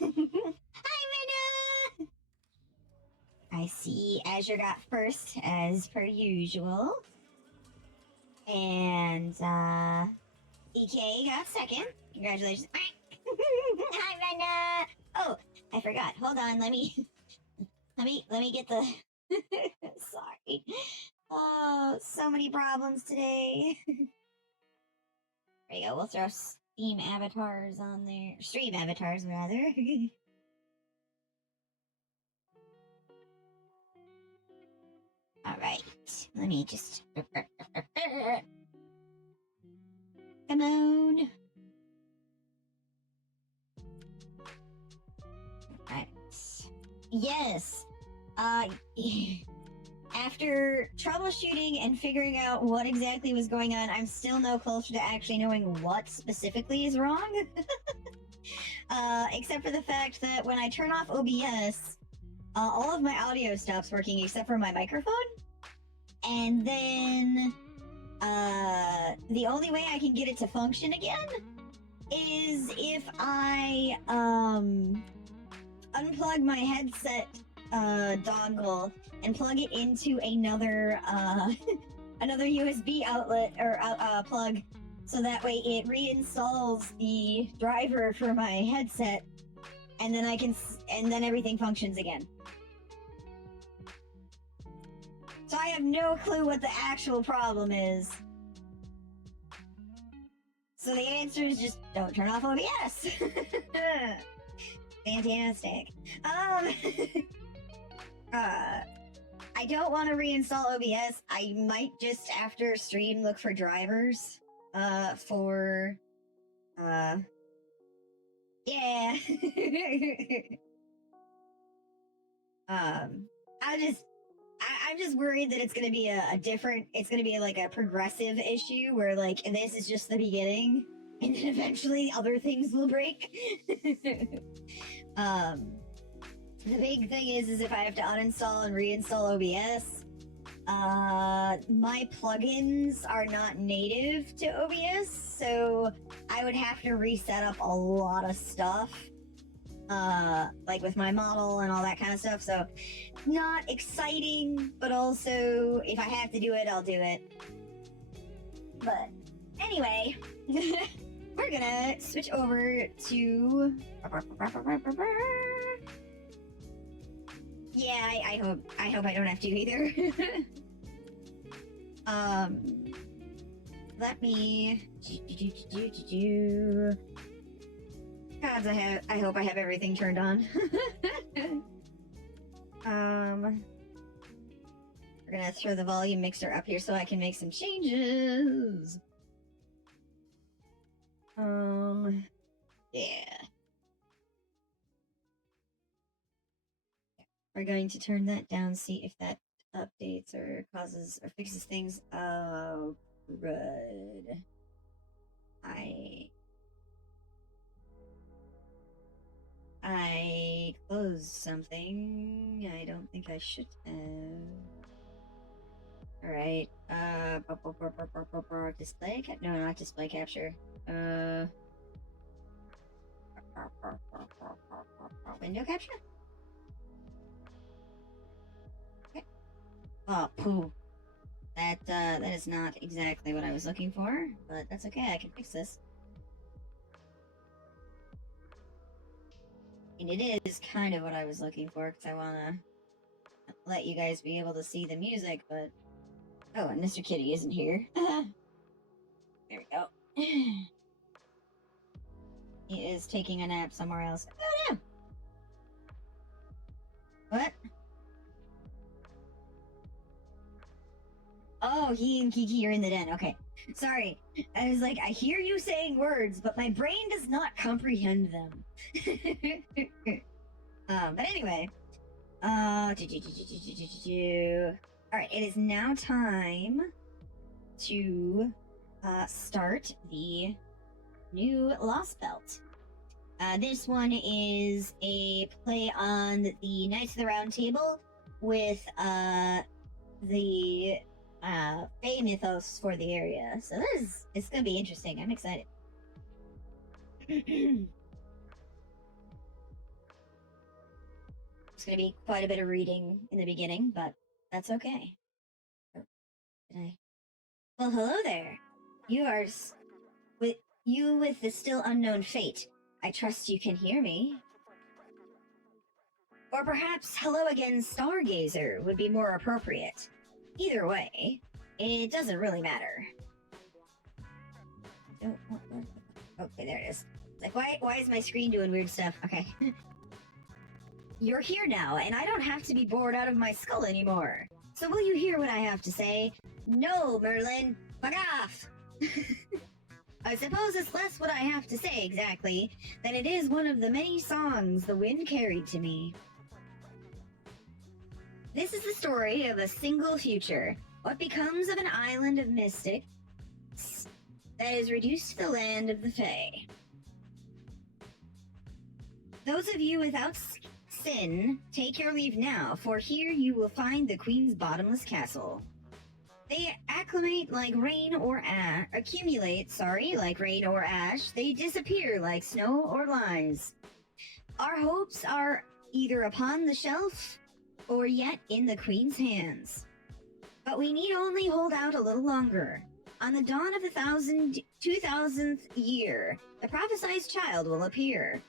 Hi, Rena! I see Azure got first, as per usual. And, EK got second. Congratulations. Hi, Rena! Oh, I forgot. Hold on, let me get the... Sorry. Oh, so many problems today. There you go, we'll throw Steam avatars on there. Stream avatars, rather. Alright, let me just... Come on. Alright. Yes! After troubleshooting and figuring out what exactly was going on, I'm still no closer to actually knowing what specifically is wrong. Except for the fact that when I turn off OBS, all of my audio stops working except for my microphone. And then, the only way I can get it to function again is if I, unplug my headset, dongle and plug it into another, another USB outlet, or, plug, so that way it reinstalls the driver for my headset, and then and then everything functions again. So I have no clue what the actual problem is. So the answer is just don't turn off OBS. Fantastic. I don't want to reinstall OBS. I might just after stream look for drivers. Yeah. I'm just worried that it's gonna be it's gonna be like a progressive issue where like this is just the beginning and then eventually other things will break. The big thing is if I have to uninstall and reinstall OBS, my plugins are not native to OBS, so I would have to reset up a lot of stuff. Like with my model and all that kind of stuff, so not exciting, but also if I have to do it, I'll do it. But anyway, we're gonna switch over to... Yeah, I hope I don't have to either. Let me... Gods, I hope I have everything turned on. We're gonna throw the volume mixer up here so I can make some changes. Yeah. We're going to turn that down, see if that updates or causes or fixes things. Oh, good. I closed something. I don't think I should have. Alright, display cap? No, not display capture. Window capture? Okay. Oh, poo. That is not exactly what I was looking for, but that's okay, I can fix this. And it is kind of what I was looking for, because I want to let you guys be able to see the music, but... Oh, and Mr. Kitty isn't here. There we go. He is taking a nap somewhere else. Oh, no! What? Oh, he and Kiki are in the den. Okay. Sorry. I was like, I hear you saying words, but my brain does not comprehend them. But anyway. Alright, it is now time to start the new Lost Belt. This one is a play on the Knights of the Round Table with the Fey mythos for the area. So it's gonna be interesting. I'm excited. It's going to be quite a bit of reading in the beginning, but that's okay. Oh, did I? Well, hello there. You are with the still unknown fate. I trust you can hear me. Or perhaps hello again, Stargazer would be more appropriate. Either way, it doesn't really matter. Okay, there it is. Like, why is my screen doing weird stuff? Okay. You're here now, and I don't have to be bored out of my skull anymore. So will you hear what I have to say? No, Merlin! Fuck off! I suppose it's less what I have to say exactly than it is one of the many songs the wind carried to me. This is the story of a single future. What becomes of an island of mystics that is reduced to the land of the Fae. Those of you without sin, take your leave now, for here you will find the Queen's bottomless castle. They accumulate like rain or ash. They disappear like snow or lies. Our hopes are either upon the shelf or yet in the Queen's hands. But we need only hold out a little longer. On the dawn of the 2000th year, the prophesied child will appear.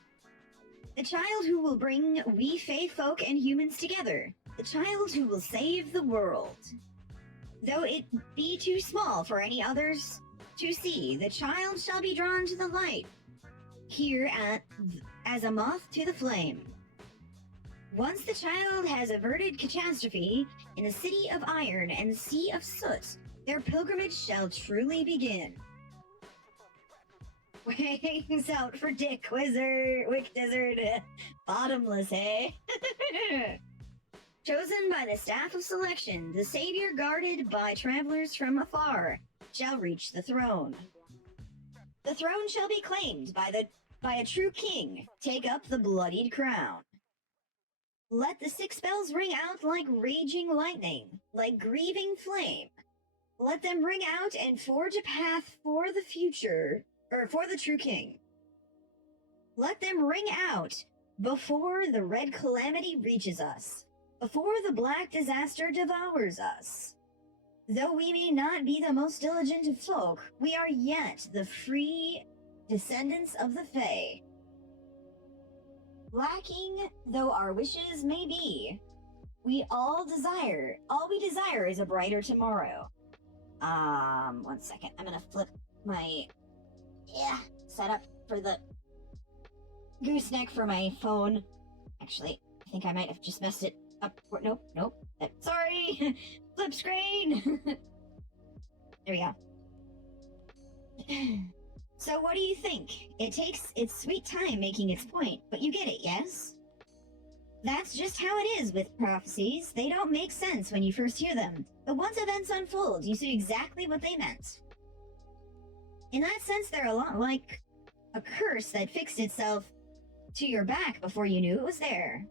The child who will bring we fae folk and humans together. The child who will save the world. Though it be too small for any others to see, the child shall be drawn to the light, here as a moth to the flame. Once the child has averted catastrophe in the city of iron and sea of soot, their pilgrimage shall truly begin. Wings out for Dick Wick Dizzard, bottomless, eh? Chosen by the staff of selection, the savior guarded by travelers from afar shall reach the throne. The throne shall be claimed by a true king. Take up the bloodied crown. Let the six bells ring out like raging lightning, like grieving flame. Let them ring out and forge a path for the future, or for the true king. Let them ring out before the red calamity reaches us, before the black disaster devours us. Though we may not be the most diligent of folk, we are yet the free descendants of the Fae. Lacking though our wishes may be, all we desire is a brighter tomorrow. 1 second, I'm gonna flip my setup for the gooseneck for my phone. Actually, I think I might have just messed it up. Nope. Sorry! Flip screen! There we go. So what do you think? It takes its sweet time making its point, but you get it, yes? That's just how it is with prophecies. They don't make sense when you first hear them, but once events unfold, you see exactly what they meant. In that sense, they're a lot like a curse that fixed itself to your back before you knew it was there.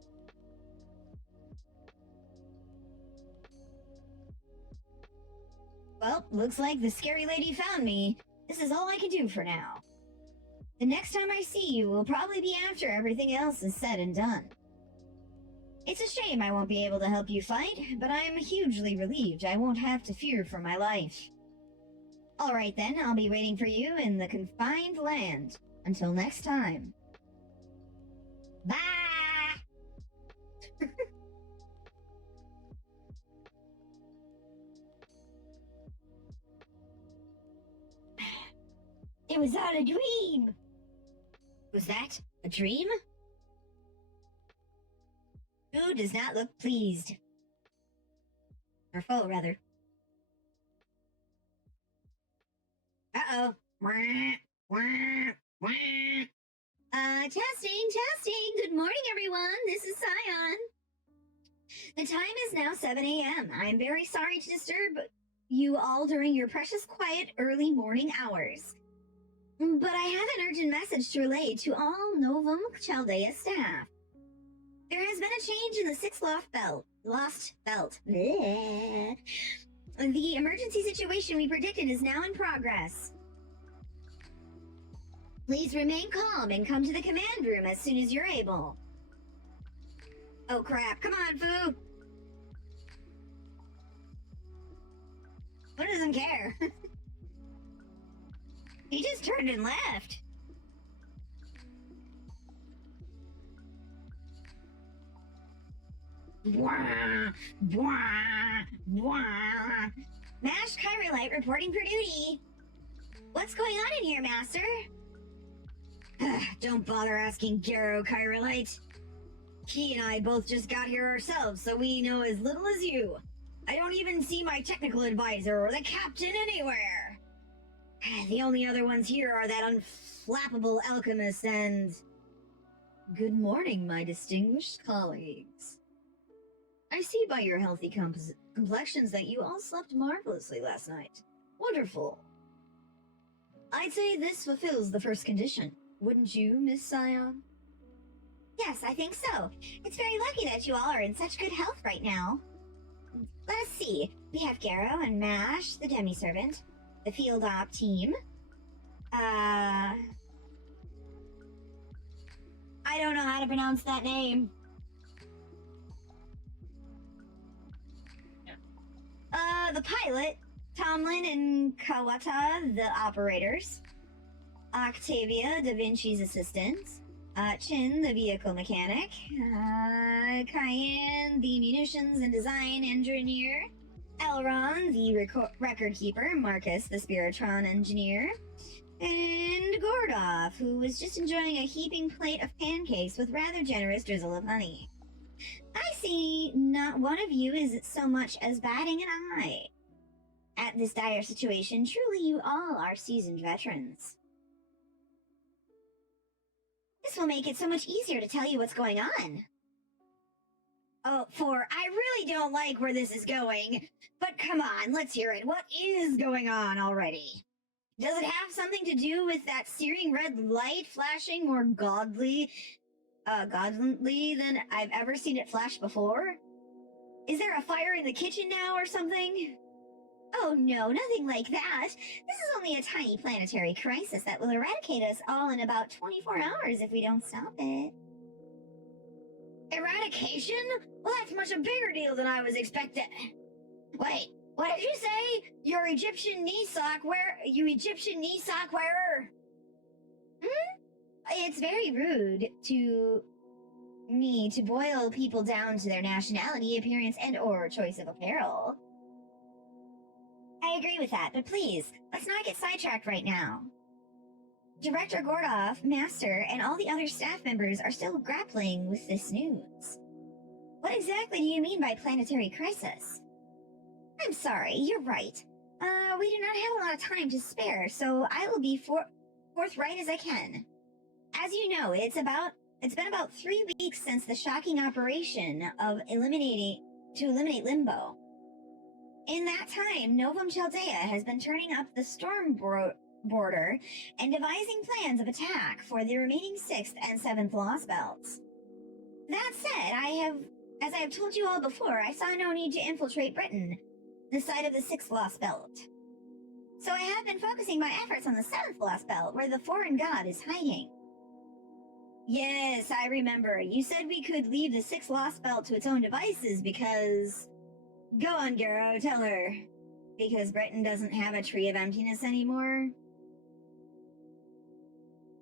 Well, looks like the scary lady found me. This is all I can do for now. The next time I see you will probably be after everything else is said and done. It's a shame I won't be able to help you fight, but I am hugely relieved I won't have to fear for my life. Alright then, I'll be waiting for you in the confined land. Until next time. Bye! It was all a dream! Was that a dream? Who does not look pleased? Or full, rather. Uh-oh. Testing. Good morning, everyone. This is Scion. The time is now 7 a.m. I'm very sorry to disturb you all during your precious quiet early morning hours. But I have an urgent message to relay to all Novum Chaldea staff. There has been a change in the Sixth Lost Belt. Bleh. The emergency situation we predicted is now in progress. Please remain calm and come to the command room as soon as you're able. Oh crap, come on, Foo! Who doesn't care? He just turned and left. Wah, wah, wah. Mash Chirolite reporting for duty. What's going on in here, Master? Don't bother asking Gero, Chirolite. He and I both just got here ourselves, so we know as little as you. I don't even see my technical advisor or the captain anywhere. The only other ones here are that unflappable alchemist and... Good morning, my distinguished colleagues. I see by your healthy complexions that you all slept marvelously last night. Wonderful. I'd say this fulfills the first condition. Wouldn't you, Miss Scion? Yes, I think so. It's very lucky that you all are in such good health right now. Let us see. We have Gero and Mash, the demi-servant, the field op team. I don't know how to pronounce that name. The pilot, Tomlin and Kawata, the operators. Octavia, Da Vinci's assistant. Chin, the vehicle mechanic. Cayenne, the munitions and design engineer. Elron, the record keeper. Marcus, the Spiritron engineer. And Gordov, who was just enjoying a heaping plate of pancakes with rather generous drizzle of honey. I see not one of you is so much as batting an eye. At this dire situation, truly you all are seasoned veterans. This will make it so much easier to tell you what's going on. Oh, I really don't like where this is going, but come on, let's hear it. What is going on already? Does it have something to do with that searing red light flashing more godly than I've ever seen it flash before? Is there a fire in the kitchen now or something? Oh no, nothing like that. This is only a tiny planetary crisis that will eradicate us all in about 24 hours if we don't stop it. Eradication? Well, that's much a bigger deal than I was expecting. Wait, what did you say? You Egyptian knee sock wearer? It's very rude to me to boil people down to their nationality, appearance, and or choice of apparel. I agree with that, but please, let's not get sidetracked right now. Director Gordov, Master, and all the other staff members are still grappling with this news. What exactly do you mean by planetary crisis? I'm sorry, you're right. We do not have a lot of time to spare, so I will be forthright as I can. As you know, it's been about 3 weeks since the shocking operation of eliminate Limbo. In that time, Novum Chaldea has been turning up the storm border and devising plans of attack for the remaining 6th and 7th Lost Belts. That said, as I have told you all before, I saw no need to infiltrate Britain, the site of the 6th Lost Belt. So I have been focusing my efforts on the 7th Lost Belt, where the foreign god is hiding. Yes, I remember. You said we could leave the 6th Lost Belt to its own devices because... Go on, Gero, tell her. Because Britain doesn't have a Tree of Emptiness anymore?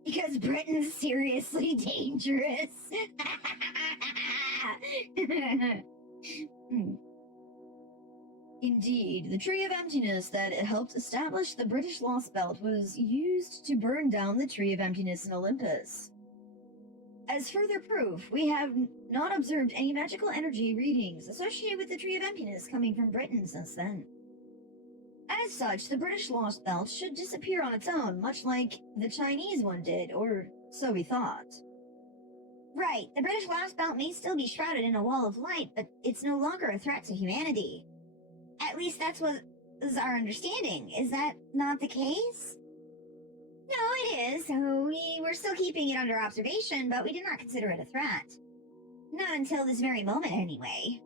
Because Britain's seriously dangerous. Indeed, the Tree of Emptiness that helped establish the British Lost Belt was used to burn down the Tree of Emptiness in Olympus. As further proof, we have not observed any magical energy readings associated with the Tree of Emptiness coming from Britain since then. As such, the British Lost Belt should disappear on its own, much like the Chinese one did, or so we thought. Right, the British Lost Belt may still be shrouded in a wall of light, but it's no longer a threat to humanity. At least that's what is our understanding. Is that not the case? No, it is. We were still keeping it under observation, but we did not consider it a threat. Not until this very moment, anyway.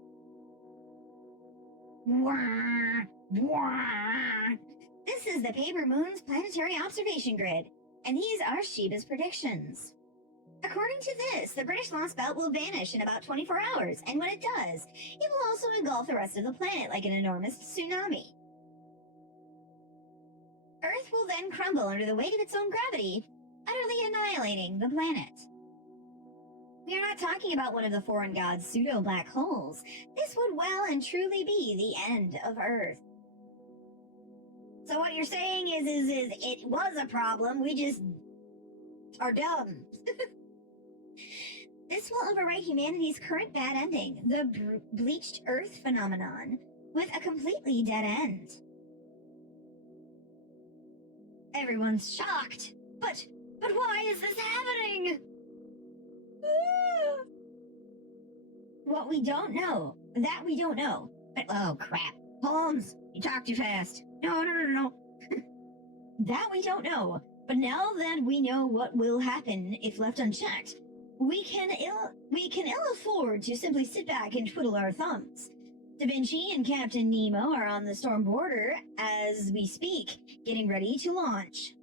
Wah, wah. This is the Paper Moon's planetary observation grid, and these are Sheba's predictions. According to this, the British Lost Belt will vanish in about 24 hours, and when it does, it will also engulf the rest of the planet like an enormous tsunami. Earth will then crumble under the weight of its own gravity, utterly annihilating the planet. We are not talking about one of the foreign gods' pseudo-black holes. This would well and truly be the end of Earth. So what you're saying is it was a problem, we just are dumb. This will overwrite humanity's current bad ending, the bleached Earth phenomenon, with a completely dead end. Everyone's shocked. But why is this happening? What we don't know. That we don't know. But, oh, crap. Holmes, you talk too fast. No. That we don't know. But now that we know what will happen if left unchecked, we can ill afford to simply sit back and twiddle our thumbs. Da Vinci and Captain Nemo are on the storm border as we speak, getting ready to launch.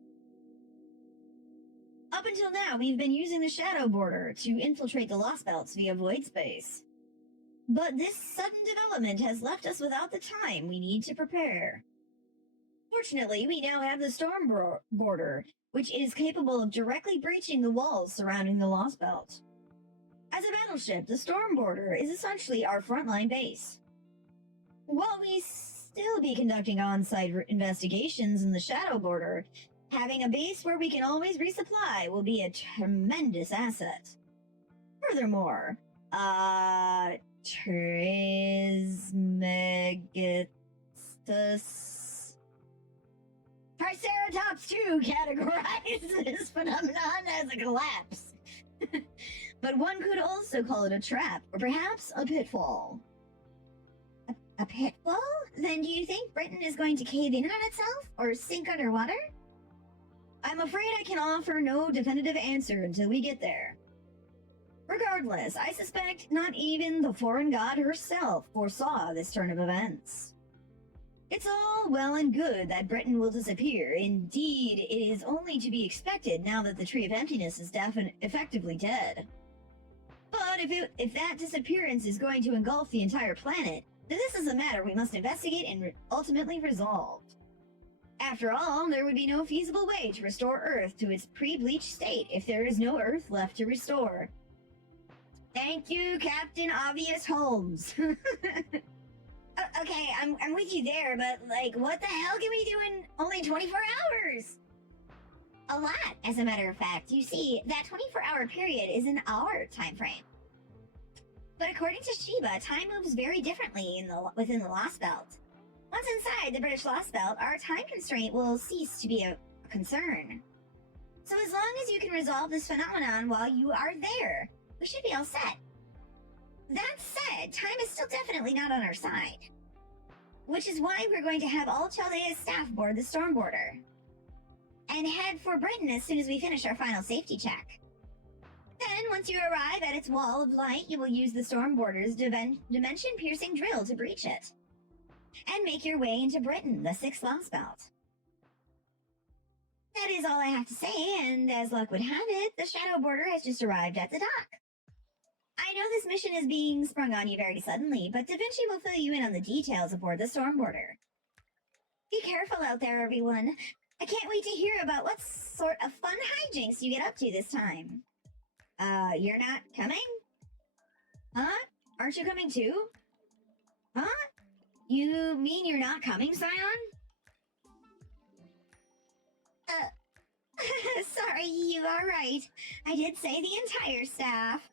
Up until now, we've been using the shadow border to infiltrate the Lost Belts via void space. But this sudden development has left us without the time we need to prepare. Fortunately, we now have the storm border, which is capable of directly breaching the walls surrounding the Lost Belt. As a battleship, the storm border is essentially our frontline base. While we still be conducting on-site investigations in the shadow border, having a base where we can always resupply will be a tremendous asset. Furthermore, Trismegistus Triceratops 2 categorizes this phenomenon as a collapse. But one could also call it a trap, or perhaps a pitfall. A pitfall? Then do you think Britain is going to cave in on itself, or sink underwater? I'm afraid I can offer no definitive answer until we get there. Regardless, I suspect not even the foreign god herself foresaw this turn of events. It's all well and good that Britain will disappear. Indeed, it is only to be expected now that the Tree of Emptiness is effectively dead. But if that disappearance is going to engulf the entire planet, then this is a matter we must investigate and ultimately resolve. After all, there would be no feasible way to restore Earth to its pre-bleached state if there is no Earth left to restore. Thank you, Captain Obvious Holmes. Okay, I'm with you there, but, like, what the hell can we do in only 24 hours? A lot, as a matter of fact. You see, that 24-hour period is an hour time frame. But according to Sheba, time moves very differently within the Lost Belt. Once inside the British Lost Belt, our time constraint will cease to be a concern. So as long as you can resolve this phenomenon while you are there, we should be all set. That said, time is still definitely not on our side. Which is why we're going to have all Chaldea's staff board the storm border. And head for Britain as soon as we finish our final safety check. Then, once you arrive at its wall of light, you will use the storm border's dimension-piercing drill to breach it. And make your way into Britain, the sixth Lost Belt. That is all I have to say, and as luck would have it, the shadow border has just arrived at the dock. I know this mission is being sprung on you very suddenly, but Da Vinci will fill you in on the details aboard the storm border. Be careful out there, everyone. I can't wait to hear about what sort of fun hijinks you get up to this time. You're not coming? Huh? Aren't you coming too? Huh? You mean you're not coming, Scion? Sorry, you are right. I did say the entire staff.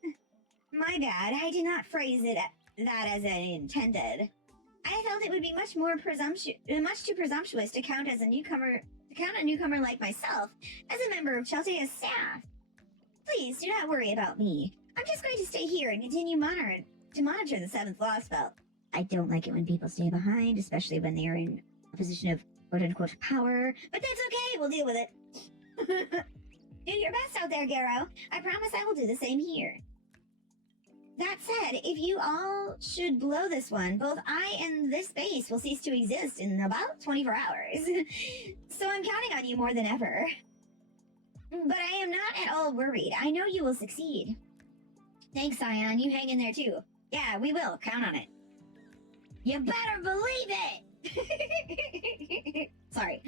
My bad, I did not phrase that as I intended. I felt it would be much too presumptuous to count a newcomer like myself as a member of Chaldea's staff. Please do not worry about me. I'm just going to stay here and continue to monitor the seventh Lost Belt. I don't like it when people stay behind, especially when they are in a position of quote-unquote power, but that's okay, we'll deal with it. Do your best out there, Gero. I promise I will do the same here. That said, if you all should blow this one, both I and this base will cease to exist in about 24 hours. So I'm counting on you more than ever. But I am not at all worried. I know you will succeed. Thanks, Scion. You hang in there too. Yeah, we will. Count on it. You better believe it! Sorry.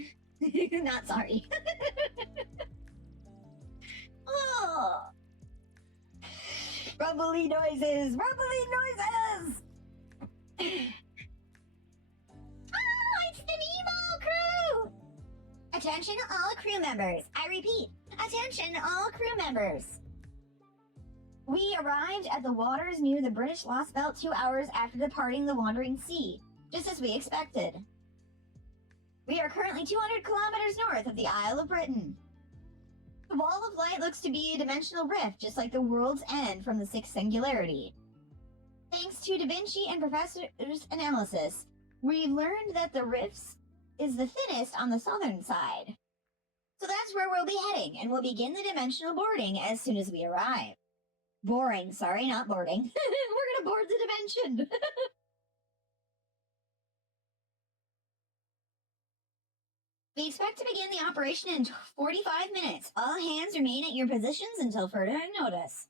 Not sorry. Oh. Rumbly noises! Rumbly noises! Oh, it's the Nemo crew! Attention all crew members. I repeat, attention all crew members. We arrived at the waters near the British Lost Belt 2 hours after departing the Wandering Sea, just as we expected. We are currently 200 kilometers north of the Isle of Britain. The Wall of Light looks to be a dimensional rift, just like the World's End from the Sixth Singularity. Thanks to Da Vinci and Professor's analysis, we've learned that the rifts is the thinnest on the southern side. So that's where we'll be heading, and we'll begin the dimensional boarding as soon as we arrive. Boring, sorry, not boarding. We're gonna board the dimension. We expect to begin the operation in 45 minutes. All hands remain at your positions until further notice.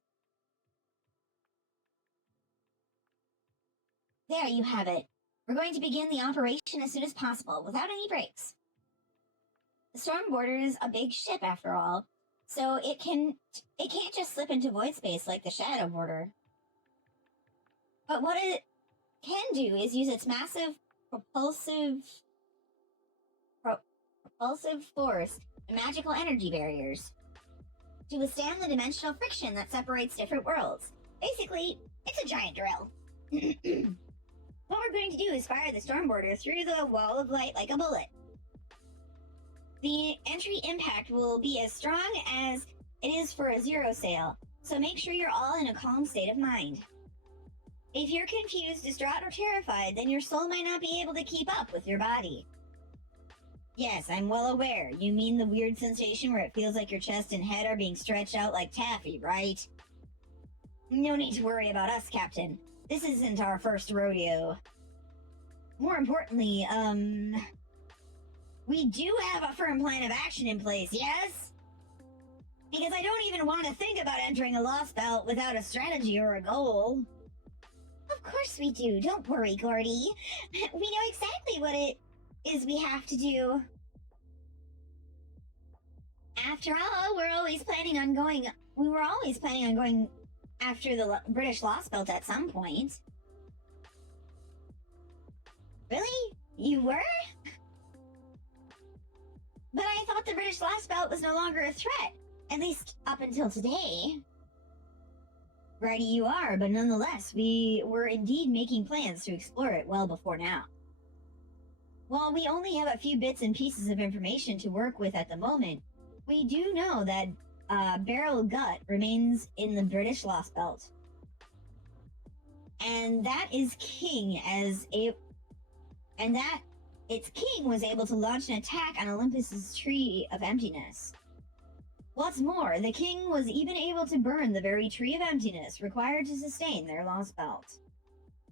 There you have it. We're going to begin the operation as soon as possible, without any breaks. The Storm Border is a big ship, after all, so it can't just slip into void space like the Shadow Border. But what it can do is use its massive propulsive force and magical energy barriers to withstand the dimensional friction that separates different worlds. Basically, it's a giant drill. What we're going to do is fire the Storm Border through the Wall of Light like a bullet. The entry impact will be as strong as it is for a zero sail, so make sure you're all in a calm state of mind. If you're confused, distraught, or terrified, then your soul might not be able to keep up with your body. Yes, I'm well aware. You mean the weird sensation where it feels like your chest and head are being stretched out like taffy, right? No need to worry about us, Captain. This isn't our first rodeo. More importantly, we do have a firm plan of action in place, yes? Because I don't even want to think about entering a Lost Belt without a strategy or a goal. Of course we do. Don't worry, Gordy. We know exactly what it is we have to do. After all, we were always planning on going after the British Lost Belt at some point. Really? You were? But I thought the British Lost Belt was no longer a threat, at least up until today. Righty you are, but nonetheless, we were indeed making plans to explore it well before now. While we only have a few bits and pieces of information to work with at the moment, we do know that Beryl Gut remains in the British Lost Belt. And that its king was able to launch an attack on Olympus's Tree of Emptiness. What's more, the king was even able to burn the very Tree of Emptiness required to sustain their Lost Belt.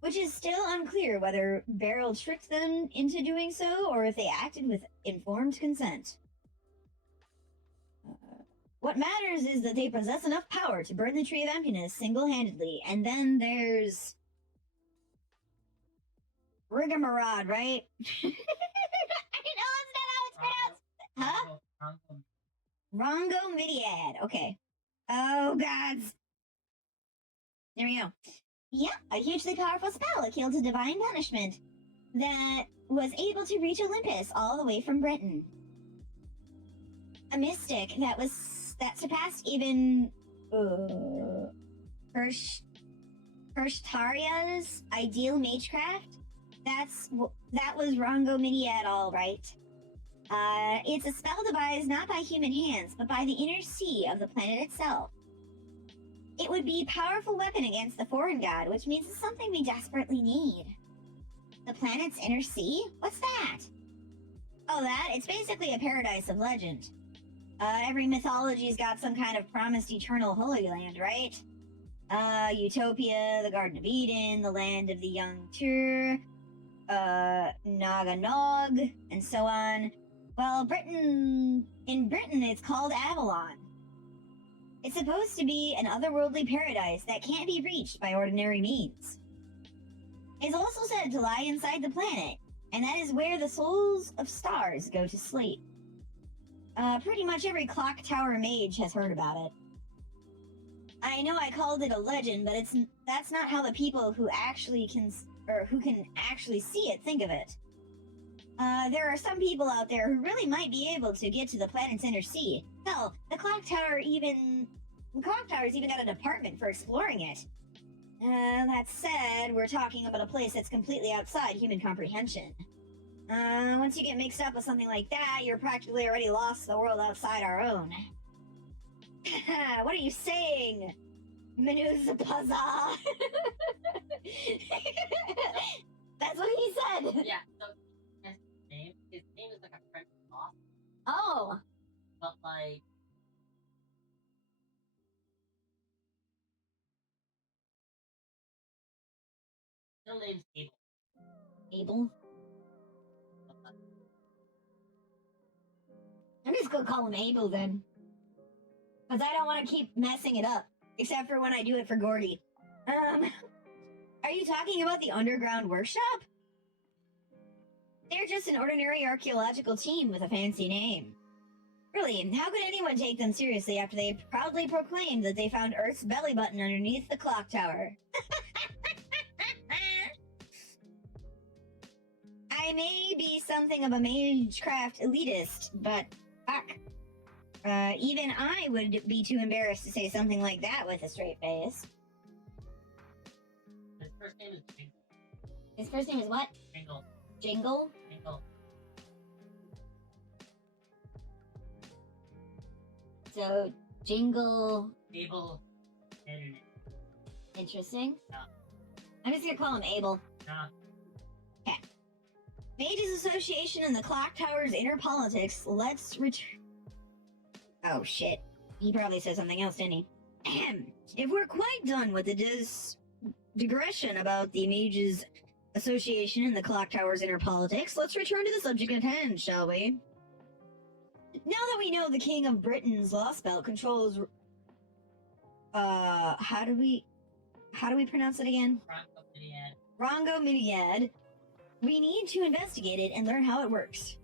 Which is still unclear whether Beryl tricked them into doing so, or if they acted with informed consent. What matters is that they possess enough power to burn the Tree of Emptiness single-handedly, and then there's... Rigmarole, right? I know that's not how it's pronounced! Huh? Rongo Midiad, okay. Oh, gods! There we go. Yeah, a hugely powerful spell akin to divine punishment that was able to reach Olympus all the way from Britain. A mystic that surpassed even Pershtaria's ideal magecraft. That was Rongo Midiad, all right. It's a spell devised not by human hands, but by the inner sea of the planet itself. It would be a powerful weapon against the foreign god, which means it's something we desperately need. The planet's inner sea? What's that? Oh, that? It's basically a paradise of legend. Every mythology's got some kind of promised eternal holy land, right? Utopia, the Garden of Eden, the land of the young Tur, Naganog, and so on. Well, in Britain, it's called Avalon. It's supposed to be an otherworldly paradise that can't be reached by ordinary means. It's also said to lie inside the planet, and that is where the souls of stars go to sleep. Pretty much every clock tower mage has heard about it. I know I called it a legend, but that's not how the people who can actually see it think of it. There are some people out there who really might be able to get to the planet's inner sea. Hell, the clock tower's even got a department for exploring it. That said, we're talking about a place that's completely outside human comprehension. Once you get mixed up with something like that, you're practically already lost the world outside our own. What are you saying, Menuzapaza? That's what he said. Yeah, so his name is like a French boss. Oh. But like, his name's Abel. Abel? I'm just gonna call him Abel then. Because I don't want to keep messing it up. Except for when I do it for Gordy. Are you talking about the underground workshop? They're just an ordinary archaeological team with a fancy name. Really, how could anyone take them seriously after they proudly proclaimed that they found Earth's belly button underneath the clock tower? I may be something of a magecraft elitist, but fuck. Even I would be too embarrassed to say something like that with a straight face. His first name is Jingle. His first name is what? Jingle. Jingle? Jingle. So, Jingle... Abel. Interesting. Yeah. I'm just gonna call him Abel. Yeah. Okay. Mages Association and the Clock Tower's inner politics. Let's return... Oh, shit. He probably said something else, didn't he? If we're quite done with the digression about the Mages Association and the Clock Tower's inner politics, let's return to the subject at hand, shall we? Now that we know the King of Britain's lost belt controls... how do we pronounce it again? Rongo Midiad. We need to investigate it and learn how it works.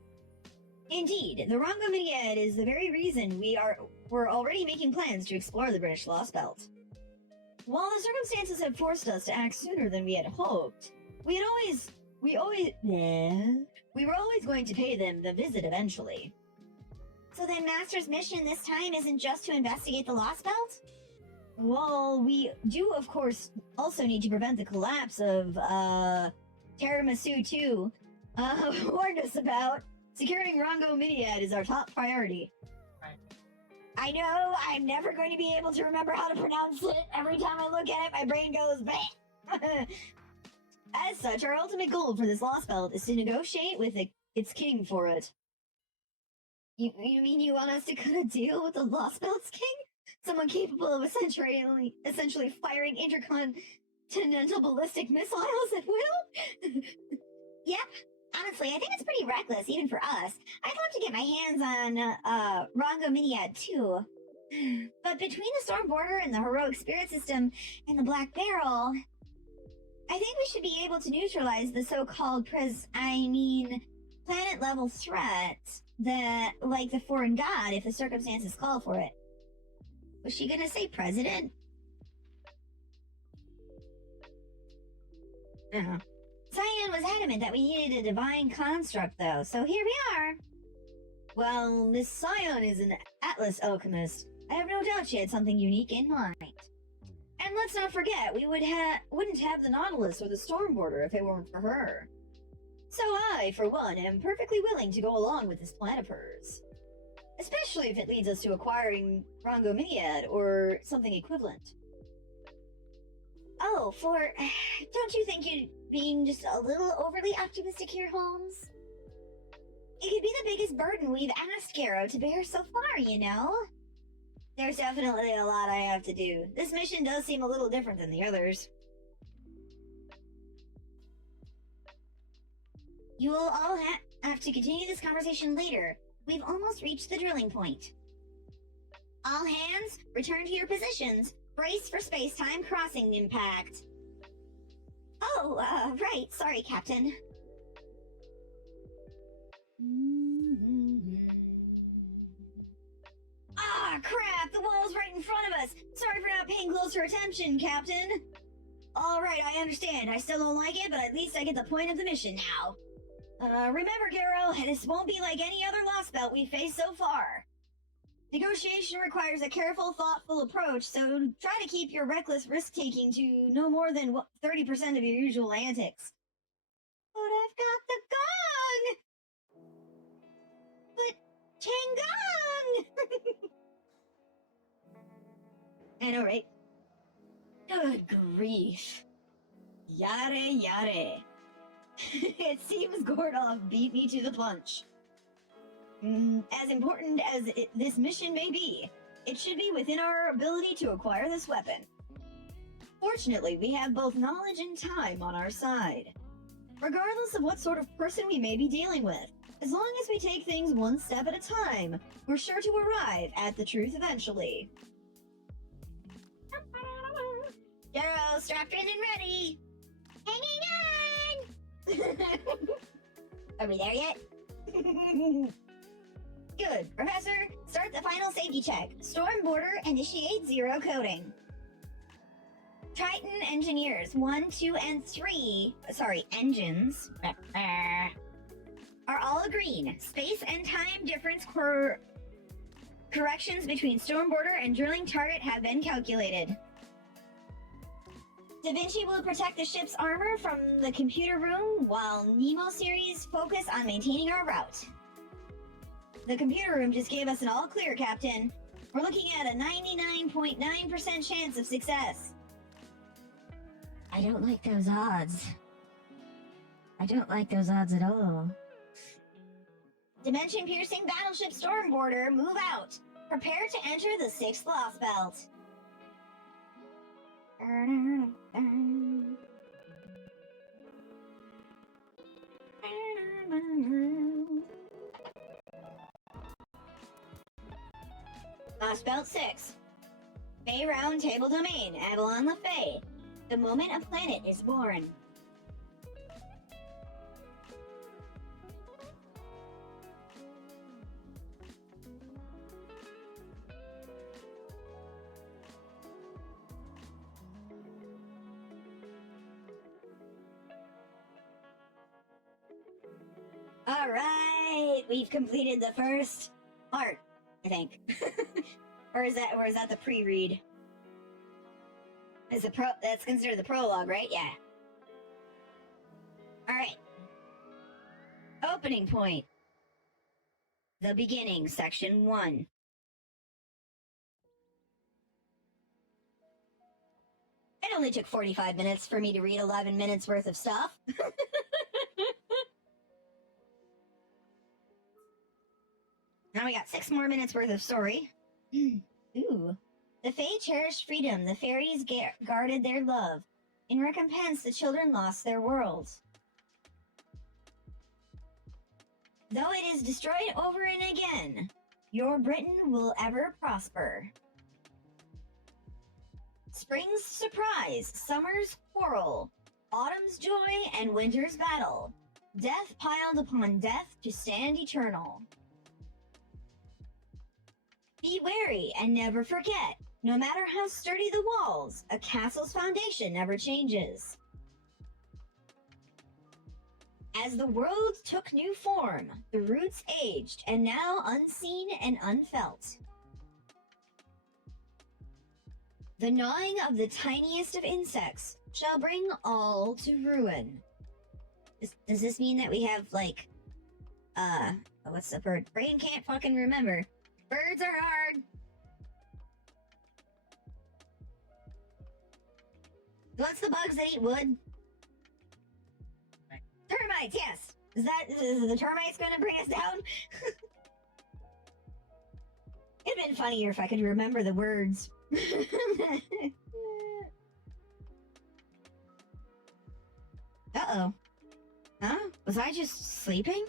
Indeed, the Rongo Midiad is the very reason we're already making plans to explore the British Lost Belt. While the circumstances have forced us to act sooner than we had hoped, we were always going to pay them the visit eventually. So then Master's mission this time isn't just to investigate the Lost Belt? Well, we do, of course, also need to prevent the collapse of, Tiramisu 2, warned us about. Securing Rongo Midiad is our top priority. Right. I know, I'm never going to be able to remember how to pronounce it. Every time I look at it, my brain goes, bah! As such, our ultimate goal for this Lost Belt is to negotiate with its king for it. You mean you want us to cut a deal with the Lost Belt's king? Someone capable of essentially firing intercontinental ballistic missiles at will? Yep. Honestly, I think it's pretty reckless, even for us. I'd love to get my hands on, Rongo Midiad, too. But between the Storm Border and the Heroic Spirit System and the Black Barrel, I think we should be able to neutralize the so-called planet-level threat that, like the foreign god, if the circumstances call for it. Was she gonna say president? Uh-huh. Cyan was adamant that we needed a divine construct, though, so here we are. Well, Miss Cyan is an Atlas alchemist. I have no doubt she had something unique in mind. And let's not forget, we wouldn't have the Nautilus or the Storm Border if it weren't for her. So I, for one, am perfectly willing to go along with this plan of hers. Especially if it leads us to acquiring Rongo Midiad or something equivalent. Oh, don't you think you're being just a little overly optimistic here, Holmes? It could be the biggest burden we've asked Gero to bear so far, you know? There's definitely a lot I have to do. This mission does seem a little different than the others. You will all have to continue this conversation later. We've almost reached the drilling point. All hands, return to your positions. Brace for space-time crossing impact. Oh, right. Sorry, Captain. Ah, crap! The wall's right in front of us! Sorry for not paying closer attention, Captain! Alright, I understand. I still don't like it, but at least I get the point of the mission now. Remember, Gero, this won't be like any other Lost Belt we've faced so far. Negotiation requires a careful, thoughtful approach, so try to keep your reckless risk-taking to no more than 30% of your usual antics. But I've got the gong! But Changong! I know, right? Good grief. Yare yare. It seems Gordov beat me to the punch. As important as this mission may be, it should be within our ability to acquire this weapon. Fortunately, we have both knowledge and time on our side. Regardless of what sort of person we may be dealing with, as long as we take things one step at a time, we're sure to arrive at the truth eventually. Gero, strapped in and ready! Hanging on! Are we there yet? Good. Professor, start the final safety check. Storm border, initiate zero coding. Triton engineers 1, 2, and 3, engines, are all green. Space and time difference corrections between storm border and drilling target have been calculated. Da Vinci will protect the ship's armor from the computer room, while Nemo series focus on maintaining our route. The computer room just gave us an all clear, Captain. We're looking at a 99.9% chance of success. I don't like those odds. I don't like those odds at all. Dimension-piercing battleship storm border, move out. Prepare to enter the 6th Lost Belt. Lost Belt 6. Fey Round Table Domain, Avalon the Fey. The moment a planet is born. All right, we've completed the first part, I think. or is that the pre-read? That's considered the prologue, right? Yeah. All right. Opening point. The beginning, section 1. It only took 45 minutes for me to read 11 minutes worth of stuff. Now we got 6 more minutes worth of story. Ooh. The Fae cherished freedom. The fairies guarded their love. In recompense, the children lost their world. Though it is destroyed over and again, your Britain will ever prosper. Spring's surprise, summer's quarrel, autumn's joy, and winter's battle. Death piled upon death to stand eternal. Be wary and never forget, no matter how sturdy the walls, a castle's foundation never changes. As the world took new form, the roots aged, and now unseen and unfelt. The gnawing of the tiniest of insects shall bring all to ruin. Does this mean that we have, like, what's the bird? Brain can't fucking remember. Birds are hard. What's the bugs that eat wood? Termites, yes. Is the termites gonna bring us down? It'd been funnier if I could remember the words. Uh-oh. Huh? Was I just sleeping?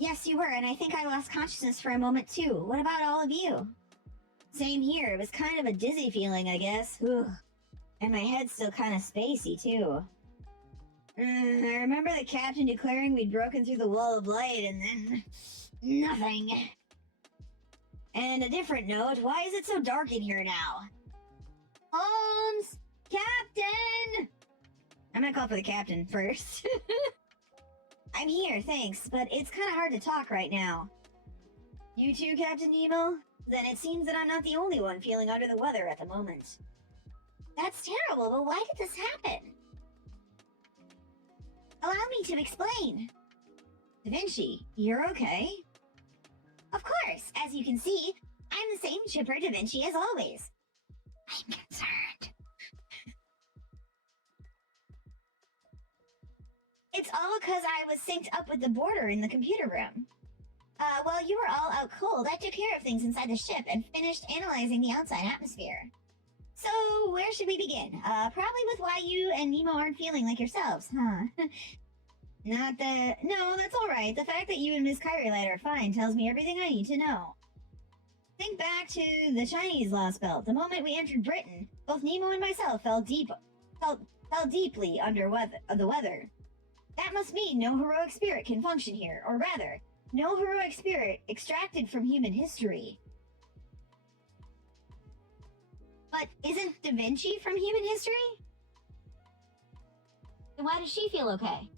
Yes, you were, and I think I lost consciousness for a moment too. What about all of you? Same here. It was kind of a dizzy feeling, I guess. Ugh. And my head's still kind of spacey, too. I remember the captain declaring we'd broken through the wall of light, and then... nothing. And a different note, why is it so dark in here now? Holmes! Captain! I'm gonna call for the captain first. I'm here, thanks, but it's kind of hard to talk right now. You too, Captain Nemo? Then it seems that I'm not the only one feeling under the weather at the moment. That's terrible, but why did this happen? Allow me to explain. Da Vinci, you're okay? Of course, as you can see, I'm the same chipper Da Vinci as always. I'm concerned. It's all because I was synced up with the boarder in the computer room. While you were all out cold, I took care of things inside the ship and finished analyzing the outside atmosphere. So, where should we begin? Probably with why you and Nemo aren't feeling like yourselves, huh? Not that... No, that's alright. The fact that you and Miss Kyrillite are fine tells me everything I need to know. Think back to the Chinese Lost Belt. The moment we entered Britain, both Nemo and myself felt deeply under the weather. That must mean no heroic spirit can function here, or rather, no heroic spirit extracted from human history. But isn't Da Vinci from human history? Then why does she feel okay?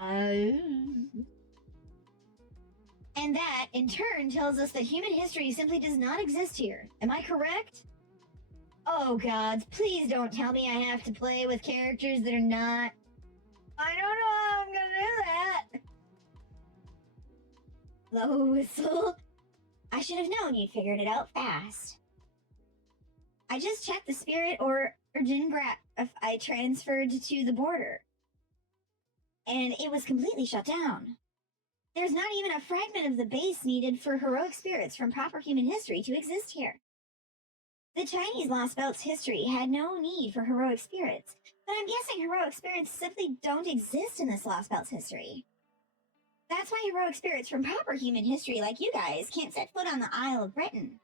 And that, in turn, tells us that human history simply does not exist here. Am I correct? Oh, gods, please don't tell me I have to play with characters that are not... I don't know how I'm gonna do that! Low whistle. I should have known you'd figured it out fast. I just checked the spirit origin graph I transferred to the border. And it was completely shut down. There's not even a fragment of the base needed for heroic spirits from proper human history to exist here. The Chinese Lost Belt's history had no need for heroic spirits, but I'm guessing heroic spirits simply don't exist in this Lost Belt's history. That's why heroic spirits from proper human history like you guys can't set foot on the Isle of Britain.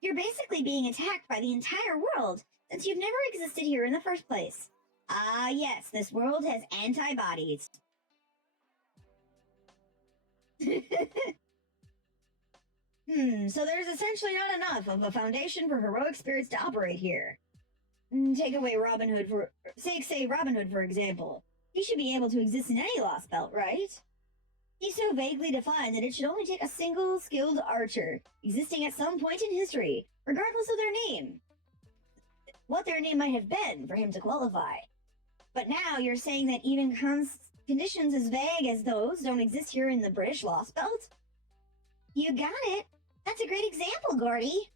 You're basically being attacked by the entire world, since you've never existed here in the first place. Ah, yes, this world has antibodies. So there's essentially not enough of a foundation for heroic spirits to operate here. Take away Robin Hood for... Say Robin Hood, for example. He should be able to exist in any Lost Belt, right? He's so vaguely defined that it should only take a single skilled archer, existing at some point in history, regardless of their name. What their name might have been for him to qualify. But now you're saying that even conditions as vague as those don't exist here in the British Lost Belt? You got it. That's a great example, Gordy.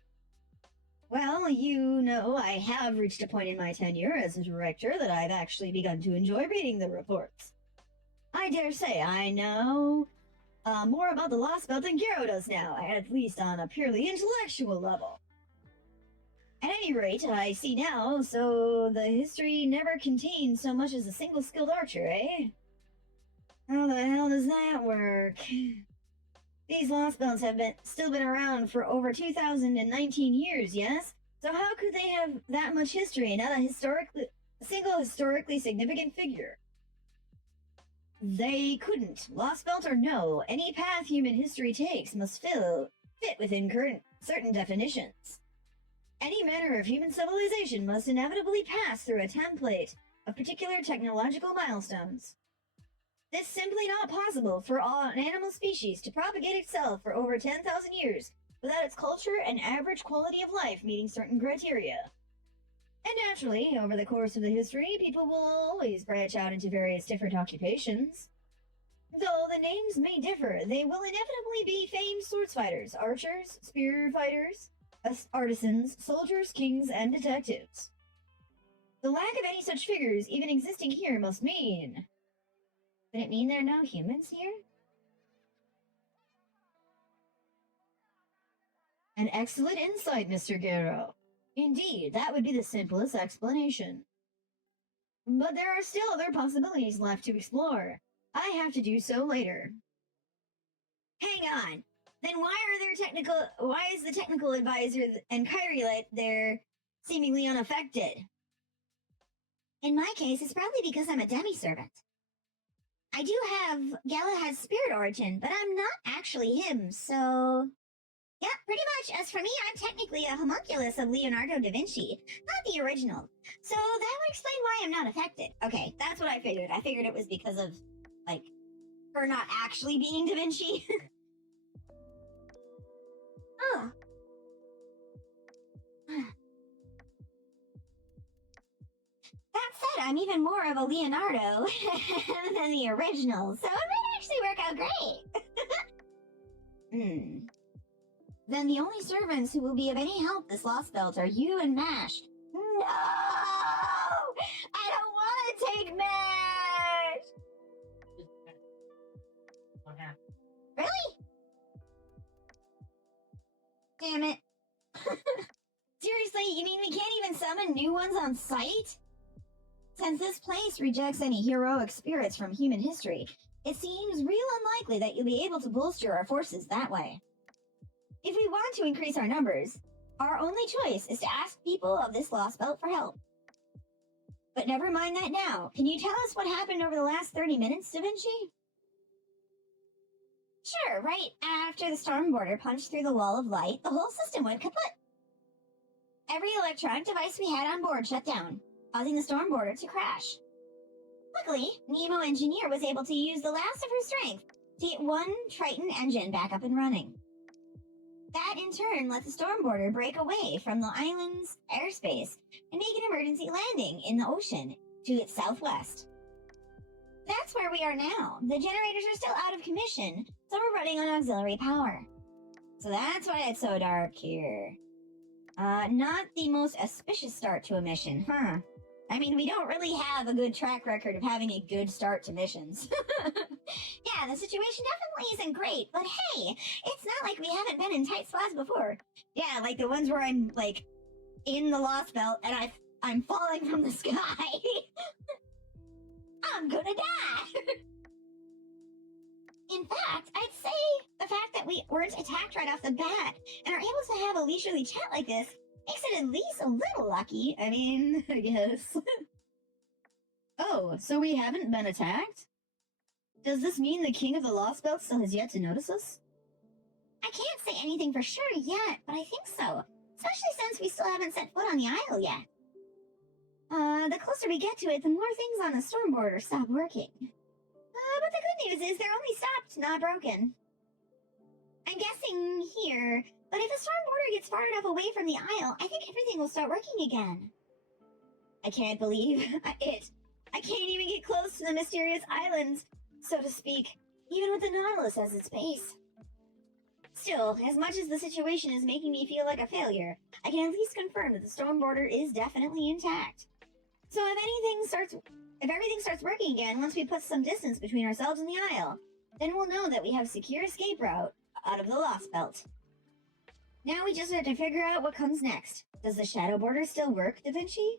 Well, you know, I have reached a point in my tenure as a director that I've actually begun to enjoy reading the reports. I dare say I know more about the Lost Belt than Gero does now, at least on a purely intellectual level. At any rate, I see now, so the history never contained so much as a single skilled archer, eh? How the hell does that work? These Lost Belts have still been around for over 2,019 years, yes? So how could they have that much history and not a single historically significant figure? They couldn't. Lost Belt or no, any path human history takes must fit within certain definitions. Any manner of human civilization must inevitably pass through a template of particular technological milestones. This simply not possible for an animal species to propagate itself for over 10,000 years without its culture and average quality of life meeting certain criteria. And naturally, over the course of the history, people will always branch out into various different occupations. Though the names may differ, they will inevitably be famed swords fighters, archers, spear fighters, artisans, soldiers, kings, and detectives. The lack of any such figures even existing here must mean... Would it mean there are no humans here? An excellent insight, Mr. Gero. Indeed, that would be the simplest explanation. But there are still other possibilities left to explore. I have to do so later. Hang on. Then why is the technical advisor and Kyrie there seemingly unaffected? In my case, it's probably because I'm a demi-servant. I do have Galahad's spirit origin, but I'm not actually him, so... Yeah, pretty much. As for me, I'm technically a homunculus of Leonardo da Vinci, not the original. So that would explain why I'm not affected. Okay, that's what I figured. I figured it was because of, like, her not actually being da Vinci. Oh. That said, I'm even more of a Leonardo than the original, so it might actually work out great. Then the only servants who will be of any help this lost belt are you and Mash. No! I don't want to take Mash! What happened? Really? Damn it. Seriously, you mean we can't even summon new ones on sight? Since this place rejects any heroic spirits from human history, it seems real unlikely that you'll be able to bolster our forces that way. If we want to increase our numbers, our only choice is to ask people of this lost belt for help. But never mind that now. Can you tell us what happened over the last 30 minutes, Da Vinci? Sure, right after the storm border punched through the wall of light, the whole system went kaput. Every electronic device we had on board shut down, causing the storm border to crash. Luckily, Nemo Engineer was able to use the last of her strength to get one Triton engine back up and running. That in turn let the storm border break away from the island's airspace and make an emergency landing in the ocean to its southwest. That's where we are now. The generators are still out of commission, so we're running on auxiliary power. So that's why it's so dark here. Not the most auspicious start to a mission, huh? I mean, we don't really have a good track record of having a good start to missions. Yeah, the situation definitely isn't great, but hey, it's not like we haven't been in tight spots before. Yeah, like the ones where I'm, like, in the Lost Belt and I'm falling from the sky. I'm gonna die! In fact, I'd say the fact that we weren't attacked right off the bat and are able to have a leisurely chat like this makes it at least a little lucky. I mean, I guess. Oh, so we haven't been attacked? Does this mean the King of the Lost Belt still has yet to notice us? I can't say anything for sure yet, but I think so. Especially since we still haven't set foot on the isle yet. The closer we get to it, the more things on the storm border stop working. But the good news is they're only stopped, not broken. I'm guessing here, but if the storm border gets far enough away from the isle, I think everything will start working again. I can't believe it. I can't even get close to the mysterious islands, so to speak, even with the Nautilus as its base. Still, as much as the situation is making me feel like a failure, I can at least confirm that the storm border is definitely intact. So if everything starts working again once we put some distance between ourselves and the isle, then we'll know that we have a secure escape route out of the Lost Belt. Now we just have to figure out what comes next. Does the shadow border still work, Da Vinci?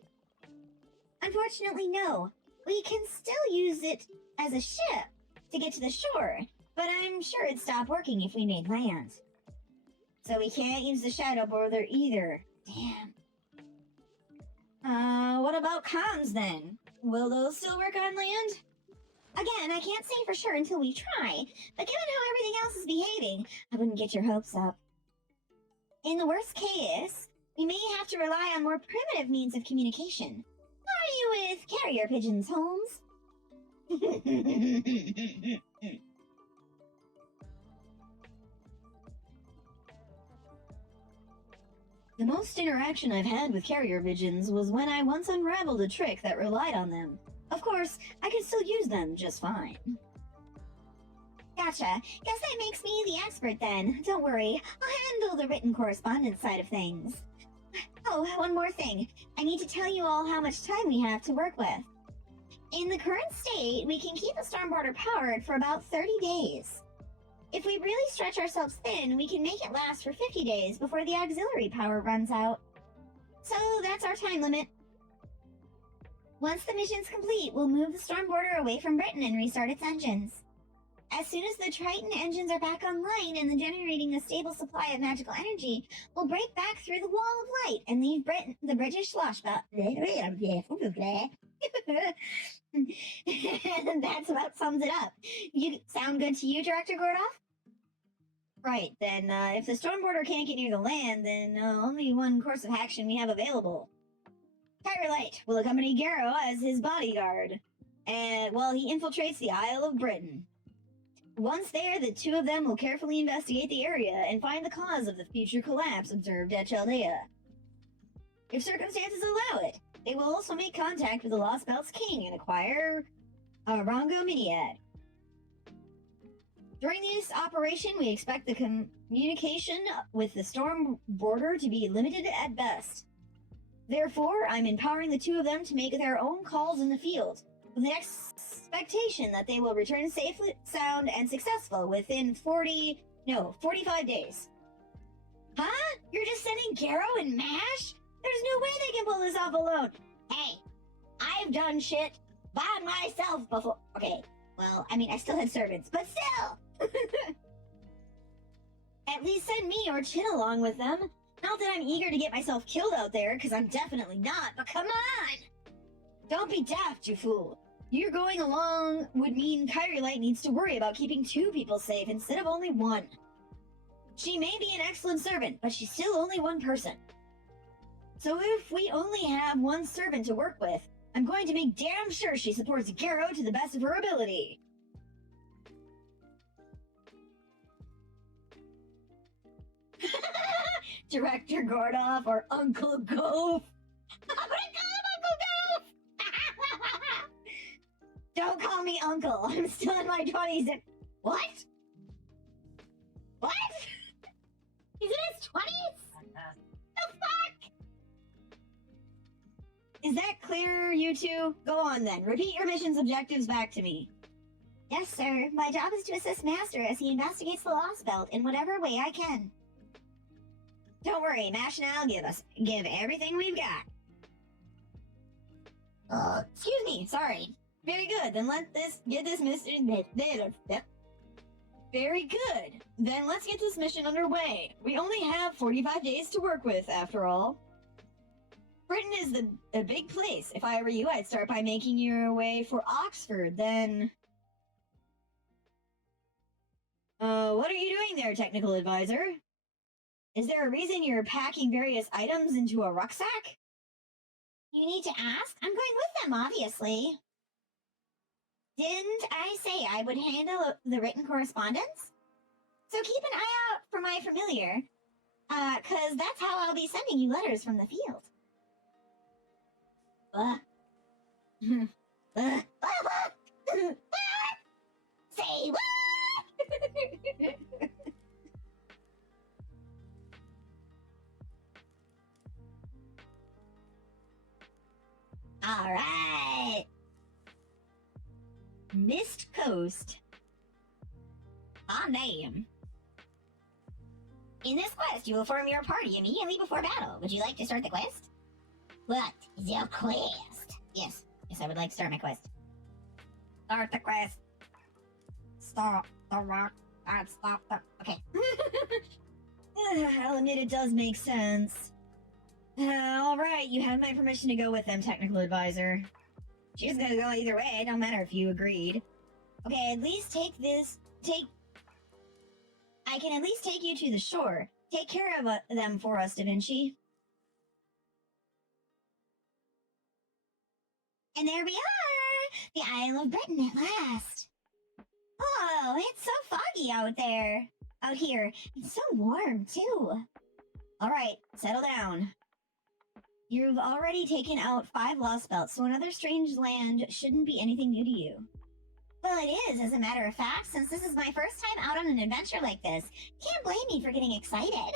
Unfortunately, no. We can still use it as a ship to get to the shore, but I'm sure it'd stop working if we made land. So we can't use the shadow border either. Damn. What about comms then? Will those still work on land? Again, I can't say for sure until we try, but given how everything else is behaving, I wouldn't get your hopes up. In the worst case, we may have to rely on more primitive means of communication. How are you with carrier pigeons, Holmes? The most interaction I've had with carrier pigeons was when I once unraveled a trick that relied on them. Of course, I could still use them just fine. Gotcha. Guess that makes me the expert then. Don't worry, I'll handle the written correspondence side of things. Oh, one more thing. I need to tell you all how much time we have to work with. In the current state, we can keep the storm border powered for about 30 days. If we really stretch ourselves thin, we can make it last for 50 days before the auxiliary power runs out. So that's our time limit. Once the mission's complete, we'll move the storm border away from Britain and restart its engines. As soon as the Triton engines are back online and generating a stable supply of magical energy, we'll break back through the Wall of Light and leave the British slosh belt. That's about sums it up. You sound good to you, Director Gordoff? Right, then if the storm border can't get near the land, then only one course of action we have available. Light will accompany Gero as his bodyguard, and while he infiltrates the Isle of Britain. Once there, the two of them will carefully investigate the area and find the cause of the future collapse observed at Chaldea. If circumstances allow it, they will also make contact with the Lost Belt's king and acquire a Rongo Miniad. During this operation, we expect the communication with the storm border to be limited at best. Therefore, I'm empowering the two of them to make their own calls in the field, with the expectation that they will return safe, sound, and successful within 45 days. Huh? You're just sending Gero and Mash? There's no way they can pull this off alone. Hey, I've done shit by myself before. Okay, well, I mean, I still had servants, but still! At least send me or Chin along with them. Not that I'm eager to get myself killed out there, because I'm definitely not, but come on! Don't be daft, you fool. You're going along would mean Kyrie Light needs to worry about keeping two people safe instead of only one. She may be an excellent servant, but she's still only one person. So if we only have one servant to work with, I'm going to make damn sure she supports Gero to the best of her ability. Director Gordoff or Uncle Goof. I'm gonna call him Uncle Goof! Don't call me Uncle. I'm still in my 20s and... What? What? He's in his 20s? The fuck? Is that clear, you two? Go on then. Repeat your mission's objectives back to me. Yes, sir. My job is to assist Master as he investigates the Lost Belt in whatever way I can. Don't worry, Mash and I'll give everything we've got. Excuse me, sorry. Very good, then get this mission... Very good, then let's get this mission underway. We only have 45 days to work with, after all. Britain is a big place. If I were you, I'd start by making your way for Oxford, then... what are you doing there, technical advisor? Is there a reason you're packing various items into a rucksack? You need to ask? I'm going with them, obviously. Didn't I say I would handle the written correspondence? So keep an eye out for my familiar, cause that's how I'll be sending you letters from the field. Say what? All right. Mist Coast. On name. In this quest, you will form your party immediately before battle. Would you like to start the quest? What is your quest? Yes, I would like to start my quest. Start the quest. Stop the rock and stop the... Okay. I'll admit it does make sense. Alright, you have my permission to go with them, technical advisor. She's gonna go either way, don't matter if you agreed. Okay, at least I can at least take you to the shore. Take care of them for us, Da Vinci. And there we are! The Isle of Britain at last. Oh, it's so foggy out here. It's so warm, too. Alright, settle down. You've already taken out 5 Lost Belts, so another strange land shouldn't be anything new to you. Well, it is, as a matter of fact, since this is my first time out on an adventure like this. Can't blame me for getting excited.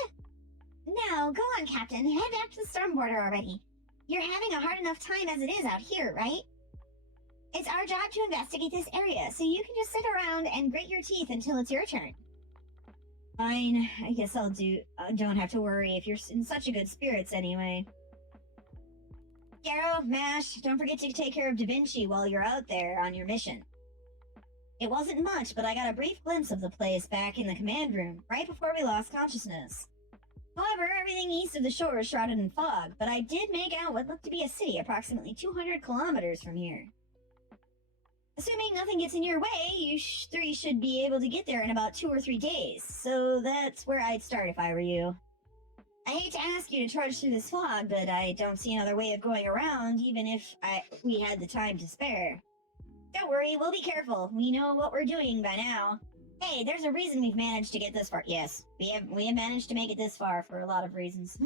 Now, go on, Captain. Head back to the storm border already. You're having a hard enough time as it is out here, right? It's our job to investigate this area, so you can just sit around and grit your teeth until it's your turn. Fine, I guess I'll don't have to worry if you're in such a good spirits anyway. Gero, Mash, don't forget to take care of Da Vinci while you're out there on your mission. It wasn't much, but I got a brief glimpse of the place back in the command room, right before we lost consciousness. However, everything east of the shore is shrouded in fog, but I did make out what looked to be a city approximately 200 kilometers from here. Assuming nothing gets in your way, you three should be able to get there in about 2 or 3 days, so that's where I'd start if I were you. I hate to ask you to trudge through this fog, but I don't see another way of going around, even if we had the time to spare. Don't worry, we'll be careful. We know what we're doing by now. Hey, there's a reason we've managed to get this far. Yes, we have managed to make it this far for a lot of reasons.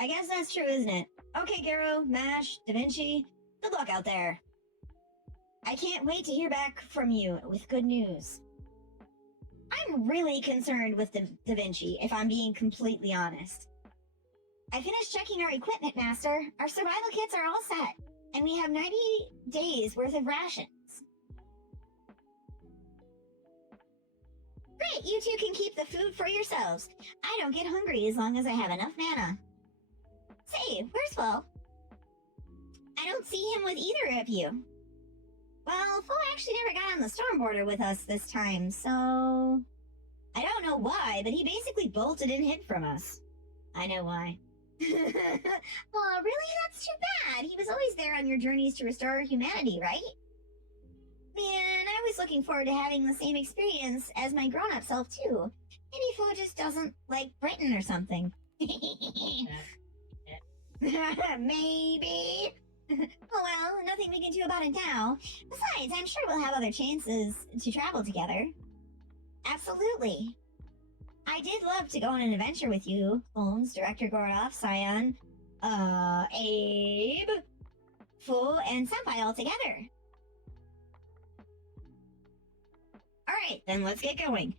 I guess that's true, isn't it? Okay, Gero, Mash, Da Vinci, good luck out there. I can't wait to hear back from you with good news. I'm really concerned with Da Vinci, if I'm being completely honest. I finished checking our equipment, Master. Our survival kits are all set, and we have 90 days worth of rations. Great, you two can keep the food for yourselves. I don't get hungry as long as I have enough mana. Say, where's Flo? I don't see him with either of you. Well, Flo actually never got on the storm border with us this time, so... I don't know why, but he basically bolted and hid from us. I know why. Oh, really? That's too bad. He was always there on your journeys to restore humanity, right? Man, I was looking forward to having the same experience as my grown-up self, too. Maybe Flo just doesn't like Britain or something. Maybe. Oh well, nothing we can do about it now. Besides, I'm sure we'll have other chances to travel together. Absolutely. I did love to go on an adventure with you, Holmes, Director Goroff, Scion, Abe, Fu, and Senpai all together. Alright, then let's get going.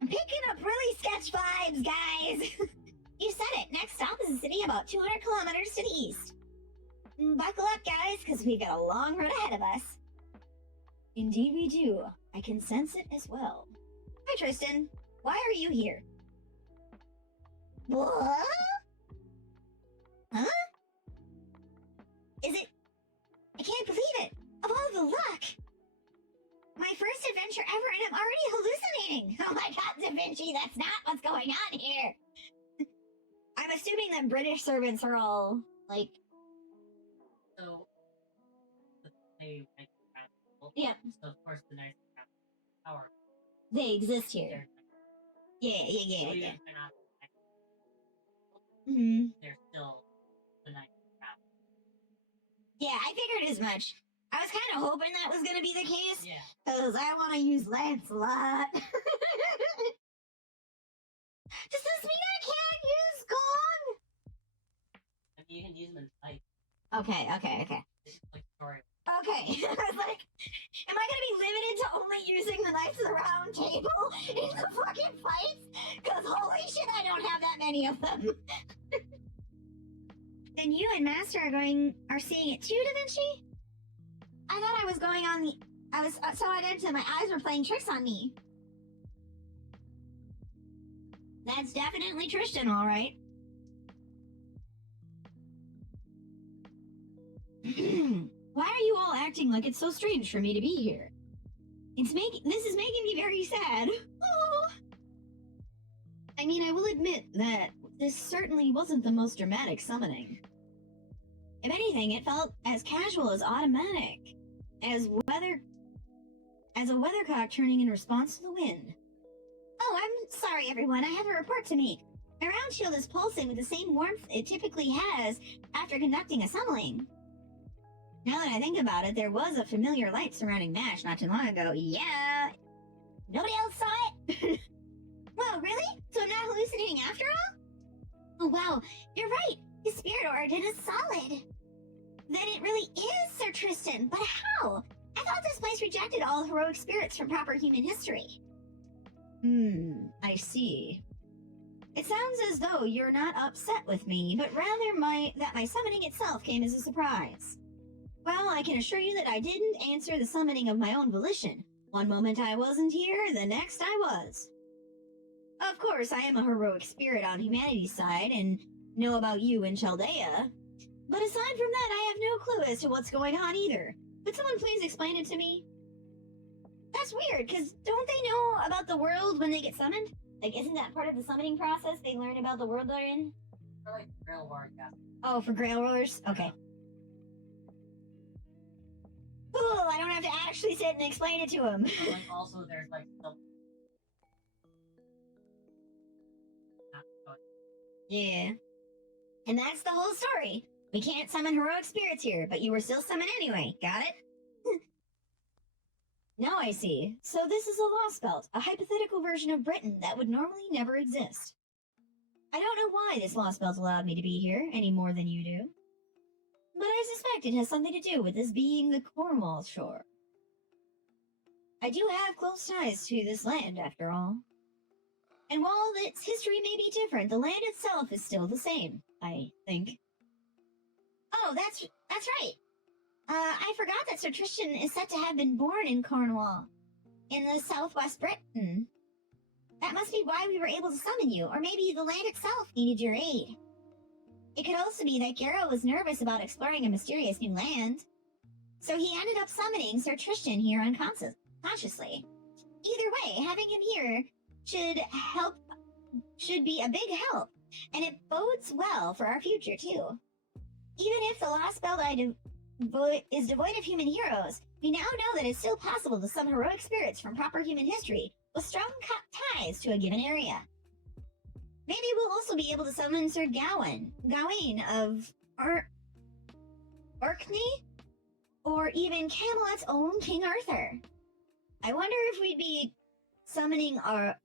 I'm picking up really sketch vibes, guys! You said it, next stop is a city about 200 kilometers to the east. Buckle up, guys, because we've got a long road ahead of us. Indeed we do. I can sense it as well. Hi, Tristan. Why are you here? What? Huh? Is it... I can't believe it. Of all the luck. My first adventure ever, and I'm already hallucinating. Oh my god, Da Vinci, that's not what's going on here. I'm assuming that British servants are all, like... So, they make travel. Yeah. So, of course, the Knights have power. They exist here. Yeah. So even if they're not they're still the Knights of Travel. Yeah, I figured as much. I was kind of hoping that was going to be the case. Yeah. Because I want to use Lancelot. Does this mean I can't use Gong? I mean, you can use them in fight. Okay. It's like story. Okay. I was like, am I going to be limited to only using the Knights of the Round Table in the fucking fights? Because holy shit, I don't have that many of them. Then you and Master are seeing it too, Da Vinci? I thought I was going on the... I was so identified my eyes were playing tricks on me. That's definitely Tristan, all right. Why are you all acting like it's so strange for me to be here? This is making me very sad. Oh. I mean, I will admit that this certainly wasn't the most dramatic summoning. If anything, it felt as casual as automatic, as a weathercock turning in response to the wind. Oh, I'm sorry, everyone. I have a report to make. My round shield is pulsing with the same warmth it typically has after conducting a summoning. Now that I think about it, there was a familiar light surrounding Mash not too long ago. Yeah. Nobody else saw it? Well, really? So I'm not hallucinating after all? Oh, wow. You're right. His spirit origin is solid. Then it really is Sir Tristan. But how? I thought this place rejected all heroic spirits from proper human history. I see. It sounds as though you're not upset with me, but rather that my summoning itself came as a surprise. Well, I can assure you that I didn't answer the summoning of my own volition. One moment I wasn't here, the next I was. Of course, I am a heroic spirit on humanity's side, and know about you in Chaldea. But aside from that, I have no clue as to what's going on either. Could someone please explain it to me? That's weird, because don't they know about the world when they get summoned? Like, isn't that part of the summoning process? They learn about the world they're in? For like Grail War, yeah. Oh, for Grail Rollers? Okay. Cool, I don't have to actually sit and explain it to him. But like also there's like the Yeah. And that's the whole story. We can't summon heroic spirits here, but you were still summoned anyway. Got it? Now I see. So this is a lost belt, a hypothetical version of Britain that would normally never exist. I don't know why this lost belt allowed me to be here any more than you do. But I suspect it has something to do with this being the Cornwall shore. I do have close ties to this land, after all. And while its history may be different, the land itself is still the same, I think. Oh, that's right. I forgot that Sir Tristan is said to have been born in Cornwall, in the southwest Britain. That must be why we were able to summon you, or maybe the land itself needed your aid. It could also be that Gero was nervous about exploring a mysterious new land, so he ended up summoning Sir Tristan here unconsciously. Either way, having him here should be a big help, and it bodes well for our future too. Even if the lost belt is devoid of human heroes, we now know that it's still possible to summon heroic spirits from proper human history with strong ties to a given area. Maybe we'll also be able to summon Sir Gawain of Orkney, or even Camelot's own King Arthur. I wonder if we'd be summoning our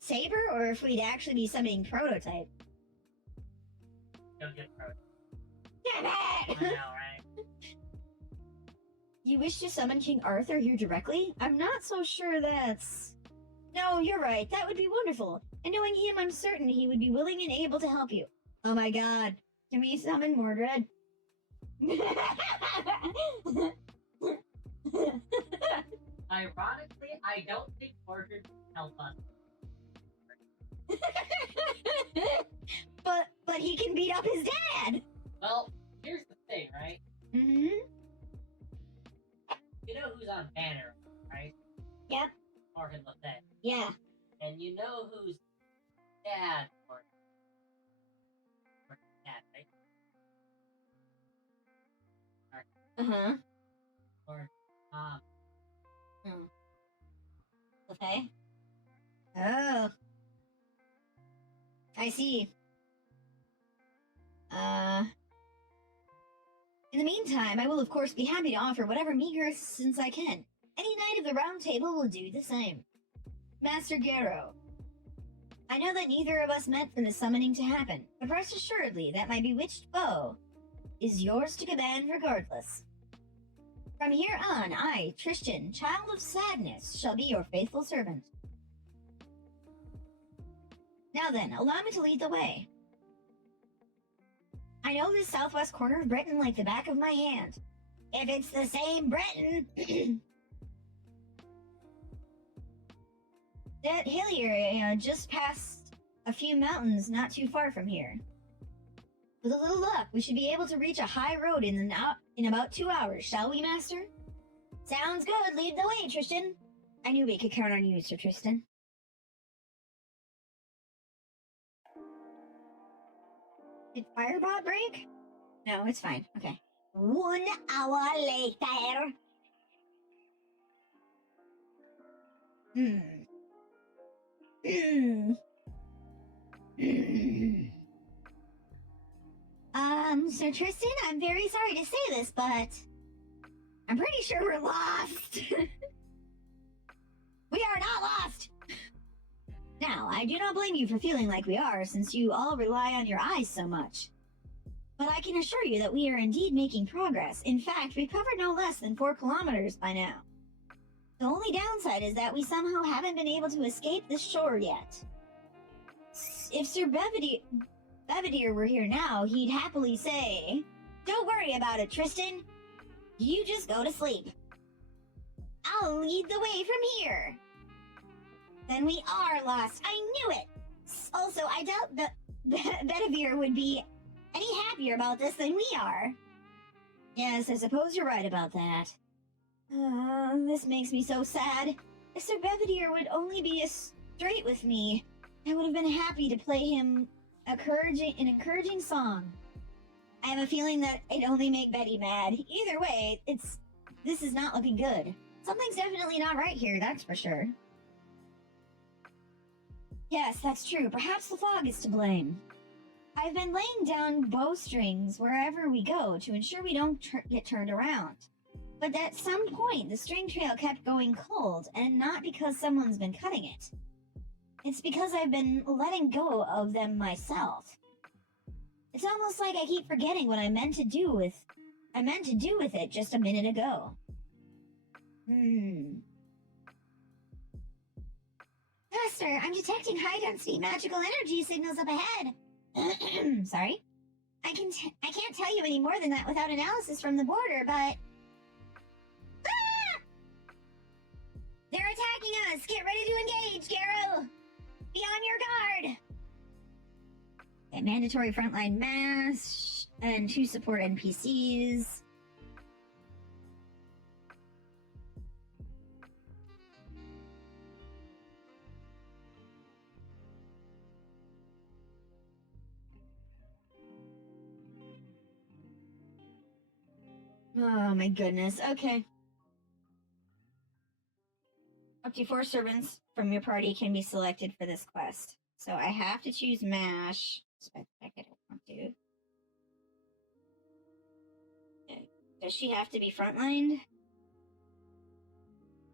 Saber, or if we'd actually be summoning Prototype. Go get pro. Damn it! I know, right? You wish to summon King Arthur here directly? I'm not so sure that's... No, you're right. That would be wonderful. And knowing him, I'm certain he would be willing and able to help you. Oh my god. Can we summon Mordred? Ironically, I don't think Mordred can help us. But he can beat up his dad! Well, here's the thing, right? Mm-hmm. You know who's on Banner, right? Yep. Morgan Le Fay. Yeah. And you know who's dad for dad, right? Uh-huh. Or mom. Okay. Oh. I see. In the meantime, I will of course be happy to offer whatever meager assistance I can. Any knight of the Round Table will do the same. Master Gero, I know that neither of us meant for the summoning to happen, but rest assuredly that my bewitched bow is yours to command regardless. From here on, I, Tristan, Child of Sadness, shall be your faithful servant. Now then, allow me to lead the way. I know this southwest corner of Britain like the back of my hand. If it's the same Britain... That hill area just past a few mountains not too far from here. With a little luck, we should be able to reach a high road in about 2 hours, shall we, Master? Sounds good. Lead the way, Tristan. I knew we could count on you, Sir Tristan. Did Firebot break? No, it's fine. Okay. 1 hour later. Sir Tristan, I'm very sorry to say this, but I'm pretty sure we're lost. We are not lost. Now, I do not blame you for feeling like we are, since you all rely on your eyes so much. But I can assure you that we are indeed making progress. In fact, we've covered no less than 4 kilometers by now. The only downside is that we somehow haven't been able to escape this shore yet. If Sir Belvedere were here now, he'd happily say, "Don't worry about it, Tristan. You just go to sleep. I'll lead the way from here." Then we are lost. I knew it. Also, I doubt that Bedivere would be any happier about this than we are. Yes, I suppose you're right about that. This makes me so sad. If Sir Bedivere would only be as straight with me, I would have been happy to play him an encouraging song. I have a feeling that it'd only make Betty mad. Either way, this is not looking good. Something's definitely not right here, that's for sure. Yes, that's true. Perhaps the fog is to blame. I've been laying down bowstrings wherever we go to ensure we don't get turned around. But at some point, the string trail kept going cold, and not because someone's been cutting it. It's because I've been letting go of them myself. It's almost like I keep forgetting what I meant to do with it just a minute ago. Master, I'm detecting high-density magical energy signals up ahead. Sorry. I can't tell you any more than that without analysis from the border, but... Ah! They're attacking us! Get ready to engage, Gero! Be on your guard! Okay, mandatory frontline mash, and 2 support NPCs. Oh my goodness, okay. Up to 4 servants from your party can be selected for this quest. So I have to choose MASH. I don't want to. Okay. Does she have to be frontlined?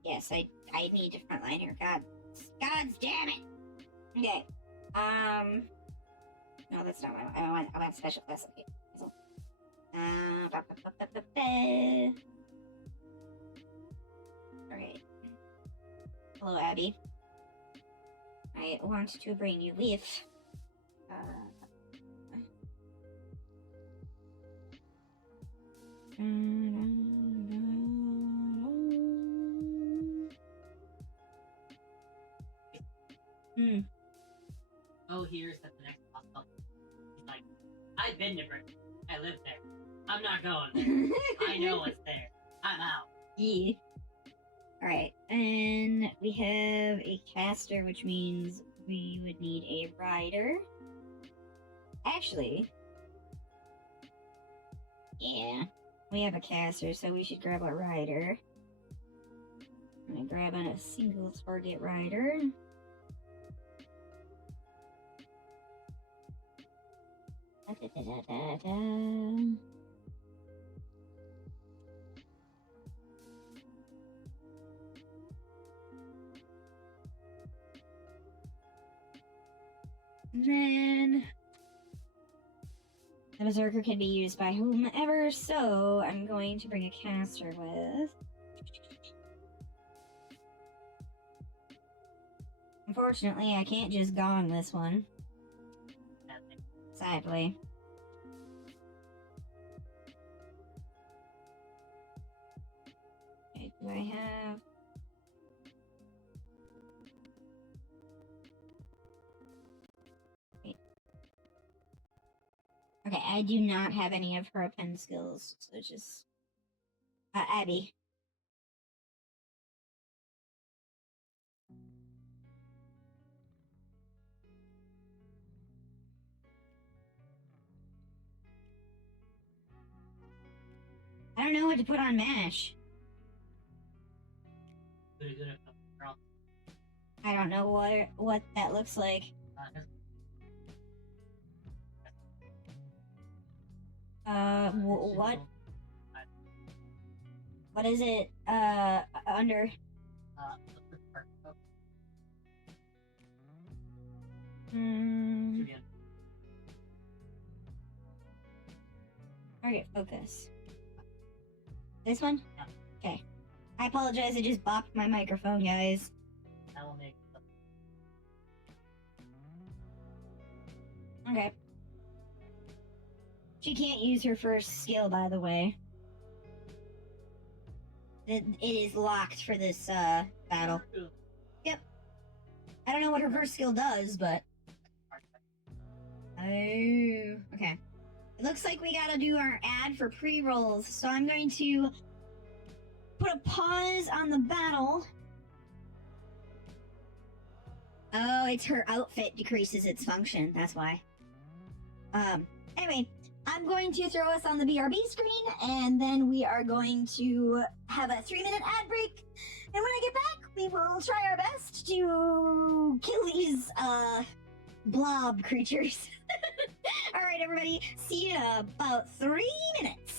Yes, I need to frontline her. God damn it! Okay. No, that's not what I want special class. Okay. Alright. Hello, Abby. I want to bring you with. Oh, here's at the next hospital. He's like, I've been to Britain. I live there. I'm not going there. I know what's there. I'm out. Yeah. Alright, and we have a caster, which means we would need a rider. Actually, yeah, we have a caster, so we should grab a rider. I'm gonna grab on a single target rider. And then the Berserker can be used by whomever, so I'm going to bring a caster with. Unfortunately, I can't just gong this one. Sadly. Okay, do I have... Okay, I do not have any of her pen skills, so just... Abby. I don't know what to put on MASH. I don't know what that looks like. What? What is it, under? Target focus. This one? Yeah. Okay. I apologize, I just bopped my microphone, guys. That will make... Okay. She can't use her first skill, by the way. It is locked for this, battle. Yep. I don't know what her first skill does, but... Oh, okay. It looks like we gotta do our ad for pre-rolls, so I'm going to put a pause on the battle. Oh, it's her outfit decreases its function, that's why. Anyway, I'm going to throw us on the BRB screen, and then we are going to have a 3-minute ad break. And when I get back, we will try our best to kill these, blob creatures. All right, everybody, see you in about 3 minutes.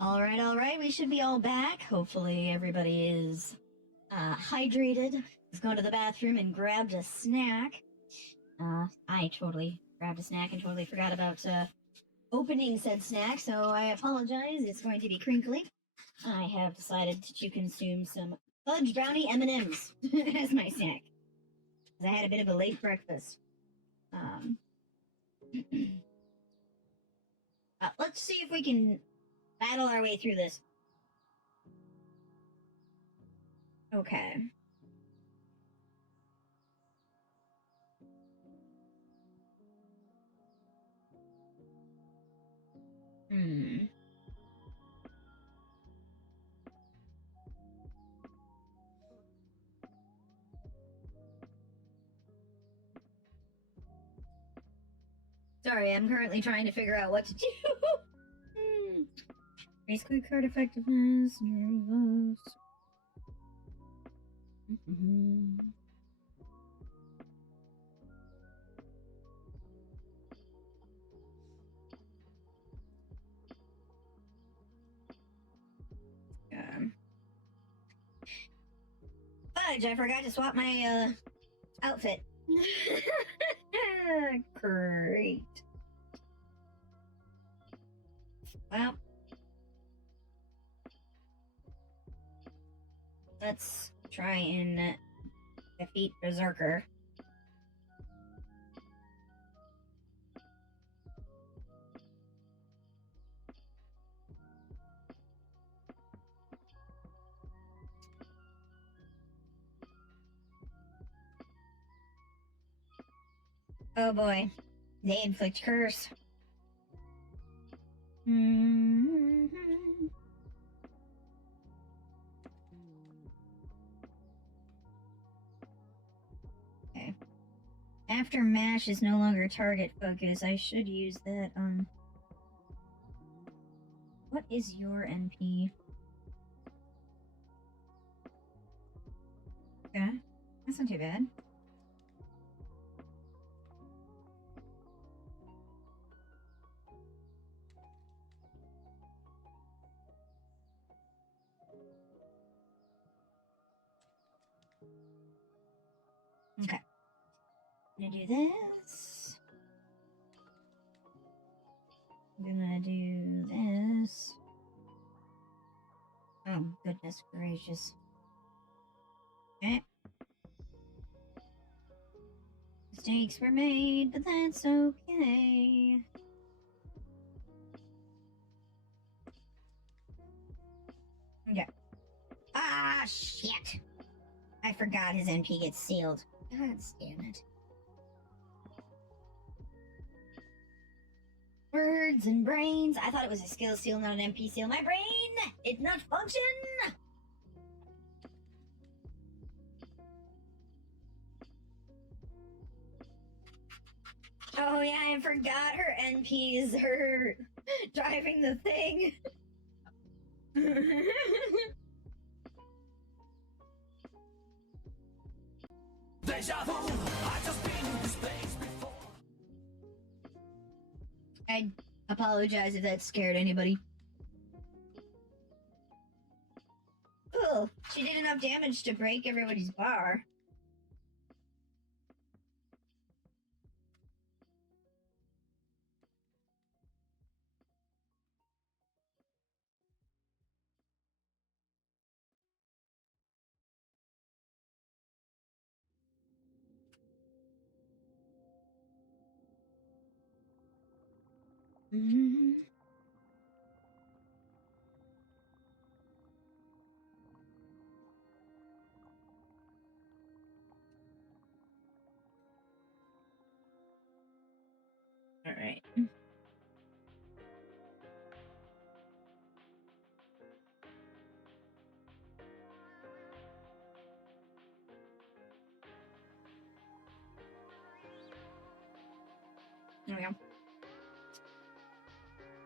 All right. We should be all back. Hopefully, everybody is hydrated, has gone to the bathroom and grabbed a snack. I totally grabbed a snack and totally forgot about opening said snack, so I apologize. It's going to be crinkly. I have decided to consume some fudge brownie M&Ms as my snack. I had a bit of a late breakfast. Let's see if we can battle our way through this. Okay. Sorry, I'm currently trying to figure out what to do. Raise quick card effectiveness. Fudge, I forgot to swap my outfit. Great. Well, let's try and defeat Berserker. Oh boy, they inflict curse. Okay. After MASH is no longer target focus, I should use that on. What is your NP? Okay, that's not too bad. Okay. I'm gonna do this. I'm gonna do this. Oh, goodness gracious. Okay. Mistakes were made, but that's okay. Okay. Ah, shit! I forgot his NP gets sealed. God damn it. Words and brains. I thought it was a skill seal, not an NP seal. My brain! It not function! Oh yeah, I forgot her NP is her driving the thing. Deja vu, I just been in this place before. I apologize if that scared anybody. Oh, she did enough damage to break everybody's bar. Mm-hmm. All right. There we go.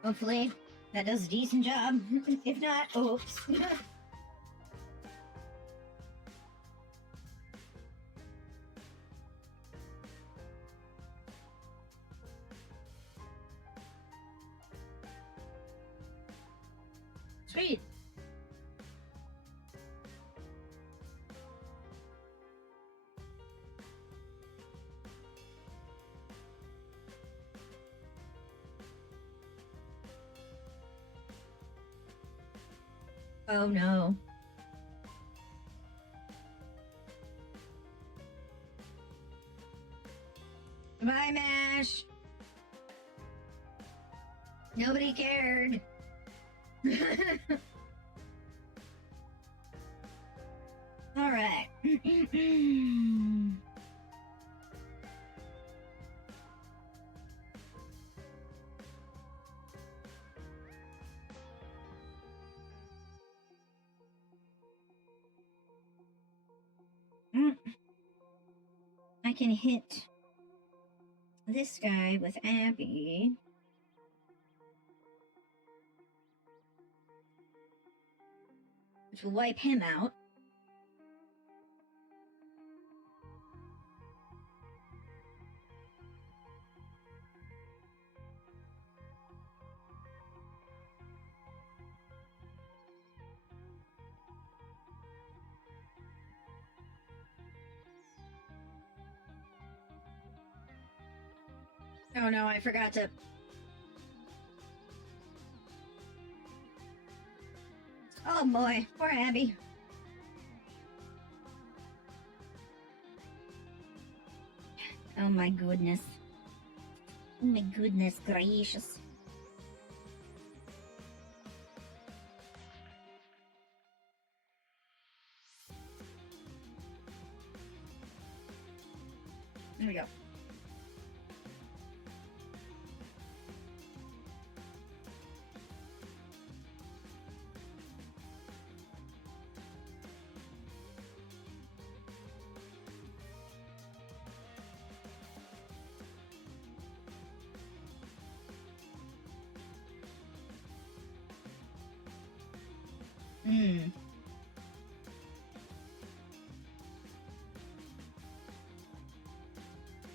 Hopefully, that does a decent job. If not, oops. Sweet. Oh no. Goodbye, MASH. Nobody cared. All right. I can hit this guy with Abby. Which will wipe him out. Oh no, I forgot to... Oh boy, poor Abby. Oh my goodness. Oh my goodness gracious. There we go.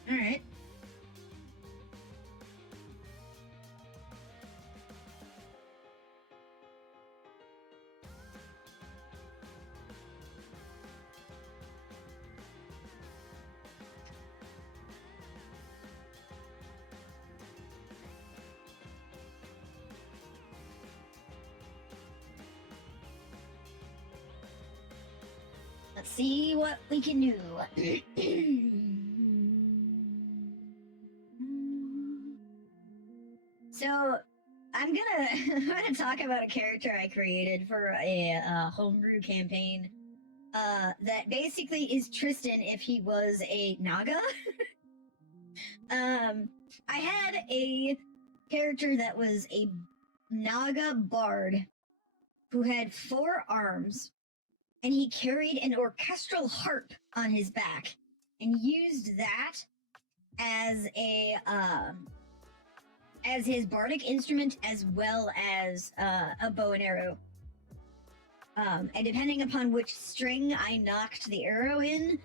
Alright. Let's see what we can do. So, I'm gonna talk about a character I created for a homebrew campaign. That basically is Tristan if he was a Naga. I had a character that was a Naga bard who had 4 arms, and he carried an orchestral harp on his back and used that as a as his bardic instrument as well as a bow and arrow. And depending upon which string I knocked the arrow in,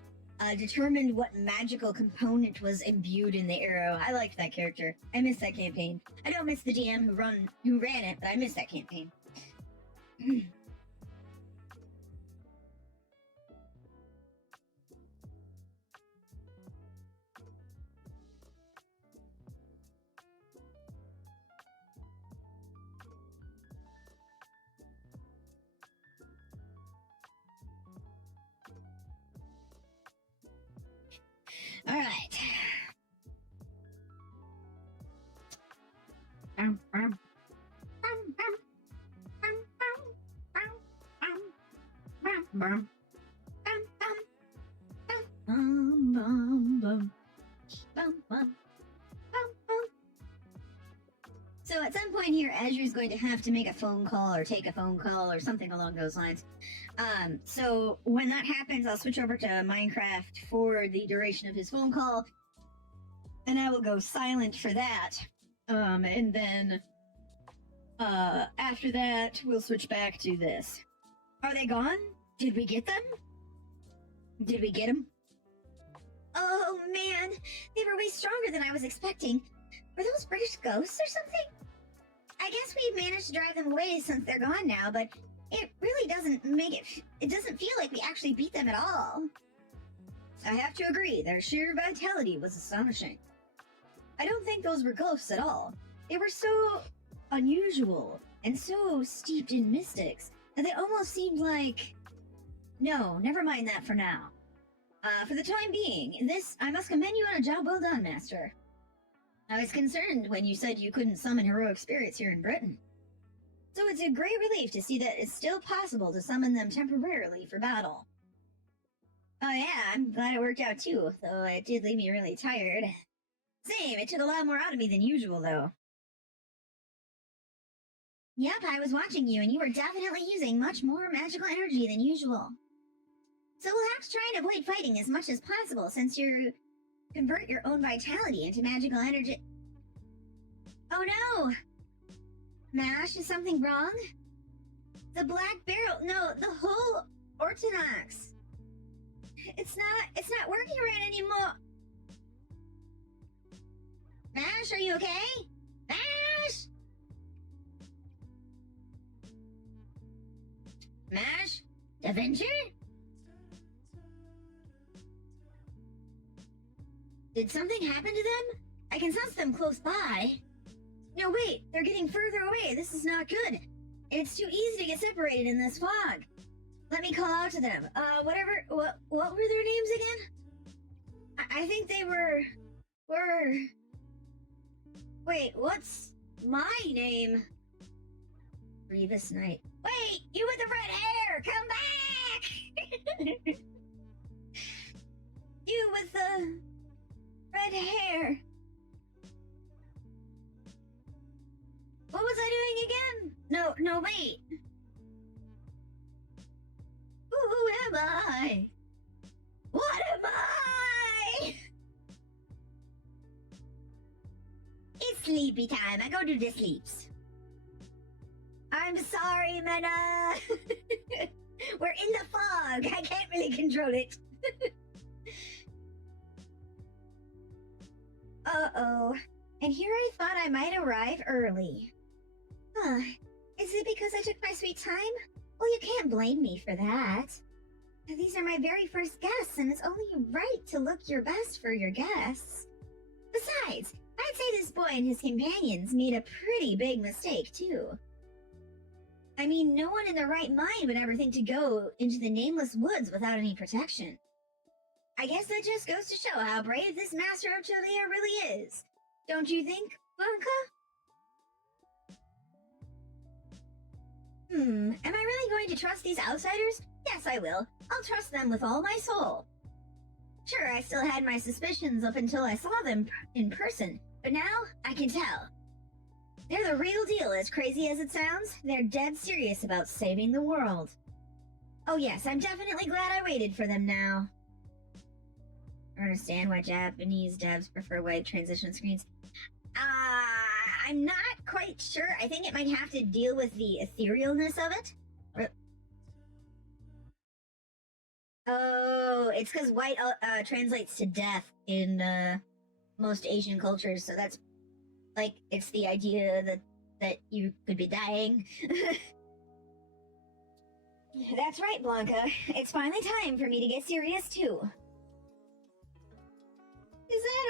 determined what magical component was imbued in the arrow. I liked that character. I miss that campaign. I don't miss the DM who ran it, but I miss that campaign. All right. So at some point here, Azur's going to have to make a phone call or take a phone call or something along those lines. So when that happens, I'll switch over to Minecraft for the duration of his phone call, and I will go silent for that. And then after that, we'll switch back to this. Are they gone? Did we get them? Did we get them? Oh man, they were way stronger than I was expecting. Were those British ghosts or something? I guess we've managed to drive them away since they're gone now, but it really doesn't make it doesn't feel like we actually beat them at all. I have to agree, their sheer vitality was astonishing. I don't think those were ghosts at all. They were so unusual and so steeped in mystics that they almost seemed like... No, never mind that for now. For the time being, I must commend you on a job well done, Master. I was concerned when you said you couldn't summon heroic spirits here in Britain. So it's a great relief to see that it's still possible to summon them temporarily for battle. Oh yeah, I'm glad it worked out too, though it did leave me really tired. Same, it took a lot more out of me than usual, though. Yep, I was watching you, and you were definitely using much more magical energy than usual. So we'll have to try and avoid fighting as much as possible, since you're convert your own vitality into magical energy. Oh no! Mash, is something wrong? The black barrel, no, the whole Ortonox. It's not working right anymore. Mash, are you okay? Mash! Mash? Avenger? Did something happen to them? I can sense them close by. No, wait, they're getting further away. This is not good. It's too easy to get separated in this fog. Let me call out to them. What were their names again? I think they were... Wait, what's my name? Grievous Knight. Wait, you with the red hair, come back! You with the red hair. What was I doing again? No, wait. Who am I? What am I? It's sleepy time. I go do the sleeps. I'm sorry, Mena. We're in the fog. I can't really control it. Uh-oh. And here I thought I might arrive early. Huh. Is it because I took my sweet time? Well, you can't blame me for that. These are my very first guests, and it's only right to look your best for your guests. Besides, I'd say this boy and his companions made a pretty big mistake, too. I mean, no one in their right mind would ever think to go into the nameless woods without any protection. I guess that just goes to show how brave this master of Chalea really is. Don't you think, Blanca? Am I really going to trust these outsiders? Yes, I will. I'll trust them with all my soul. Sure, I still had my suspicions up until I saw them in person, but now I can tell. They're the real deal, as crazy as it sounds. They're dead serious about saving the world. Oh yes, I'm definitely glad I waited for them now. I understand why Japanese devs prefer web transition screens. I'm not quite sure. I think it might have to deal with the etherealness of it. Oh, it's because white translates to death in most Asian cultures, so that's like, it's the idea that you could be dying. That's right, Blanca. It's finally time for me to get serious, too. Is that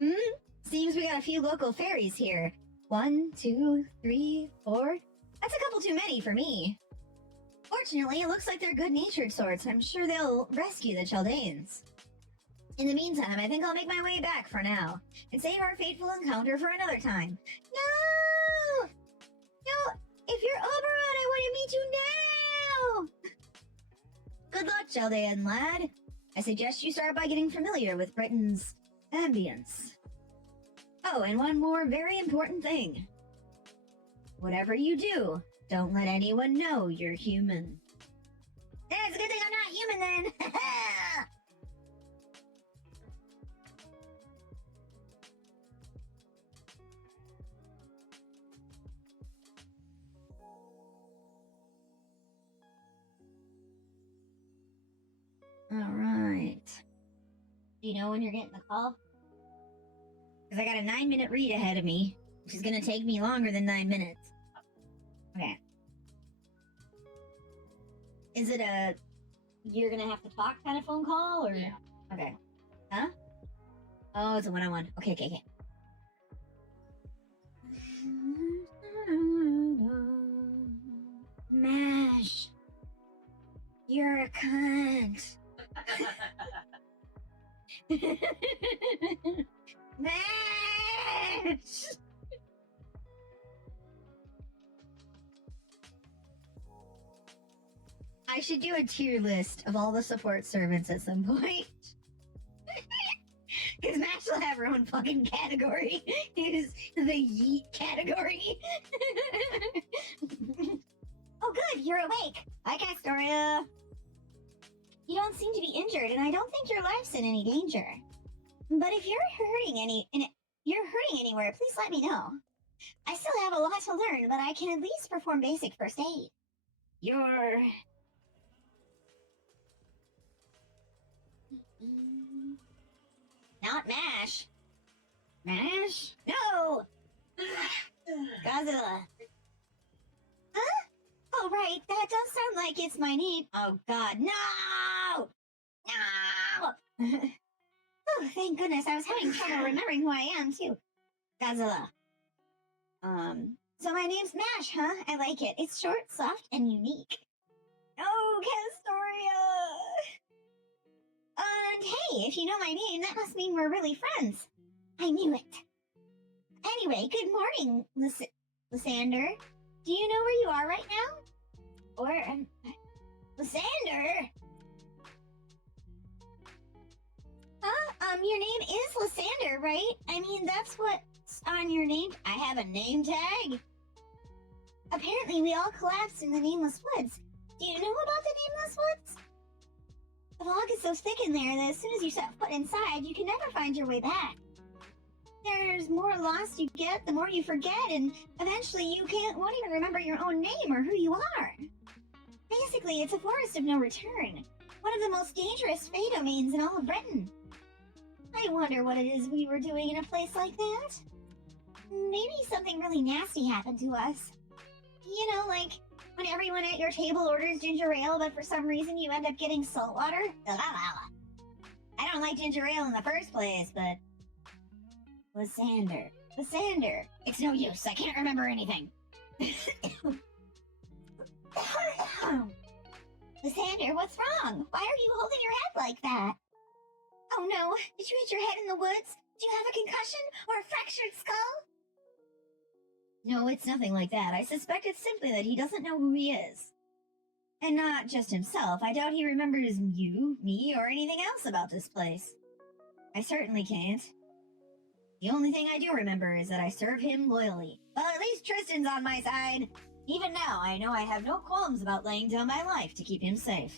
Oberon? Seems we got a few local fairies here. 1, 2, 3, 4. That's a couple too many for me. Fortunately, it looks like they're good-natured sorts. I'm sure they'll rescue the Chaldeans. In the meantime, I think I'll make my way back for now, and save our fateful encounter for another time. No! No! If you're Oberon, I want to meet you now! Good luck, Chaldean lad. I suggest you start by getting familiar with Britain's ambience. Oh, and one more very important thing. Whatever you do, don't let anyone know you're human. Yeah, it's a good thing I'm not human then! Alright. Do you know when you're getting the call? Because I got a 9-minute read ahead of me, which is going to take me longer than 9 minutes. Okay. Is it a you're going to have to talk kind of phone call, or? Yeah. Okay. Huh? Oh, it's a one-on-one. Okay. Mash. You're a cunt. Mash! I should do a tier list of all the support servants at some point. Because Mash will have her own fucking category. Is the yeet category. Oh good, you're awake. Hi, Castoria. You don't seem to be injured, and I don't think your life's in any danger. But if you're hurting anywhere, please let me know. I still have a lot to learn, but I can at least perform basic first aid. You're... Not Mash. Mash? No! Godzilla. Huh? Oh, right, that does sound like it's my name. Oh, God, no! No! Oh, thank goodness, I was having trouble remembering who I am, too. Godzilla. So my name's Mash, huh? I like it. It's short, soft, and unique. Oh, Castoria! And hey, if you know my name, that must mean we're really friends. I knew it. Anyway, good morning, Lysander. Do you know where you are right now? Or, Lysander? Huh? Your name is Lysander, right? I mean, that's what's on your name. I have a name tag. Apparently, we all collapsed in the Nameless Woods. Do you know about the Nameless Woods? The fog is so thick in there that as soon as you set foot inside, you can never find your way back. There's more lost you get, the more you forget, and eventually you won't even remember your own name or who you are. Basically, it's a forest of no return. One of the most dangerous fey domains in all of Britain. I wonder what it is we were doing in a place like that. Maybe something really nasty happened to us. You know, like when everyone at your table orders ginger ale, but for some reason you end up getting salt water. I don't like ginger ale in the first place, but... Lysander. It's no use, I can't remember anything. Lysander, what's wrong? Why are you holding your head like that? Oh no, did you hit your head in the woods? Do you have a concussion or a fractured skull? No, it's nothing like that. I suspect it's simply that he doesn't know who he is. And not just himself. I doubt he remembers you, me, or anything else about this place. I certainly can't. The only thing I do remember is that I serve him loyally. Well, at least Tristan's on my side. Even now, I know I have no qualms about laying down my life to keep him safe.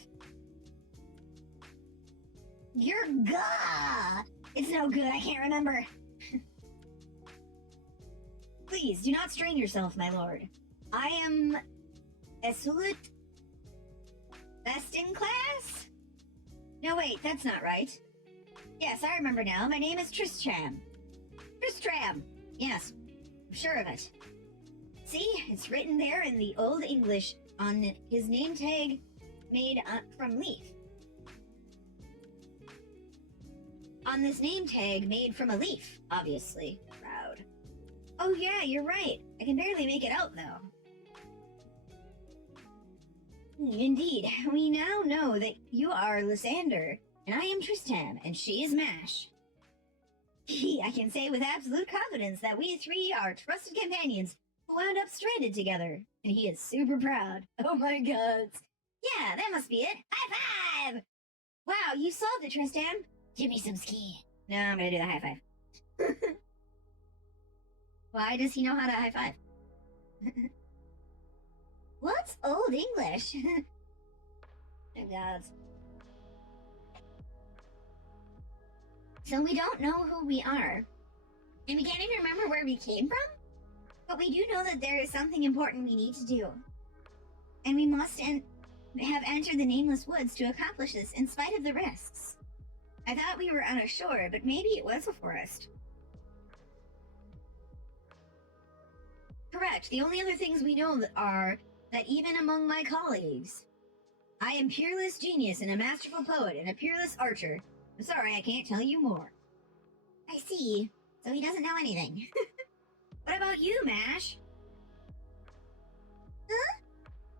You're gah! It's no good, I can't remember. Please, do not strain yourself, my lord. I am... Esulut? Best in class? No, wait, that's not right. Yes, I remember now. My name is Tristram. Tristram! Yes, I'm sure of it. See, it's written there in the Old English on his name tag made from leaf. On this name tag made from a leaf, obviously. Proud. Oh yeah, you're right. I can barely make it out, though. Indeed, we now know that you are Lysander, and I am Tristram, and she is Mash. I can say with absolute confidence that we three are trusted companions who wound up stranded together, and he is super proud. Oh my god. Yeah, that must be it. High five! Wow, you solved it, Tristram. Give me some ski. No, I'm gonna do the high five. Why does he know how to high five? What's Old English? Oh god. So we don't know who we are. And we can't even remember where we came from? But we do know that there is something important we need to do. And we must have entered the Nameless Woods to accomplish this in spite of the risks. I thought we were on a shore, but maybe it was a forest. Correct. The only other things we know are that even among my colleagues, I am peerless genius and a masterful poet and a peerless archer. I'm sorry, I can't tell you more. I see. So he doesn't know anything. What about you, Mash? Huh?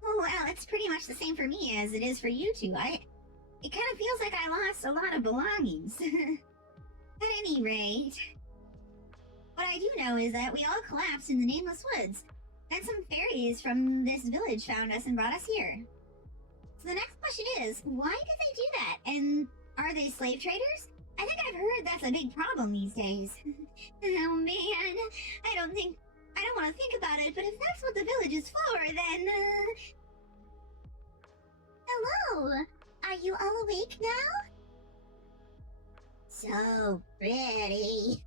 Oh, well, it's pretty much the same for me as it is for you two. It kind of feels like I lost a lot of belongings. At any rate, what I do know is that we all collapsed in the Nameless Woods. Then some fairies from this village found us and brought us here. So the next question is, why did they do that? And are they slave traders? I think I've heard that's a big problem these days. Oh man, I don't want to think about it, but if that's what the village is for, then, Hello! are you all awake now? So pretty.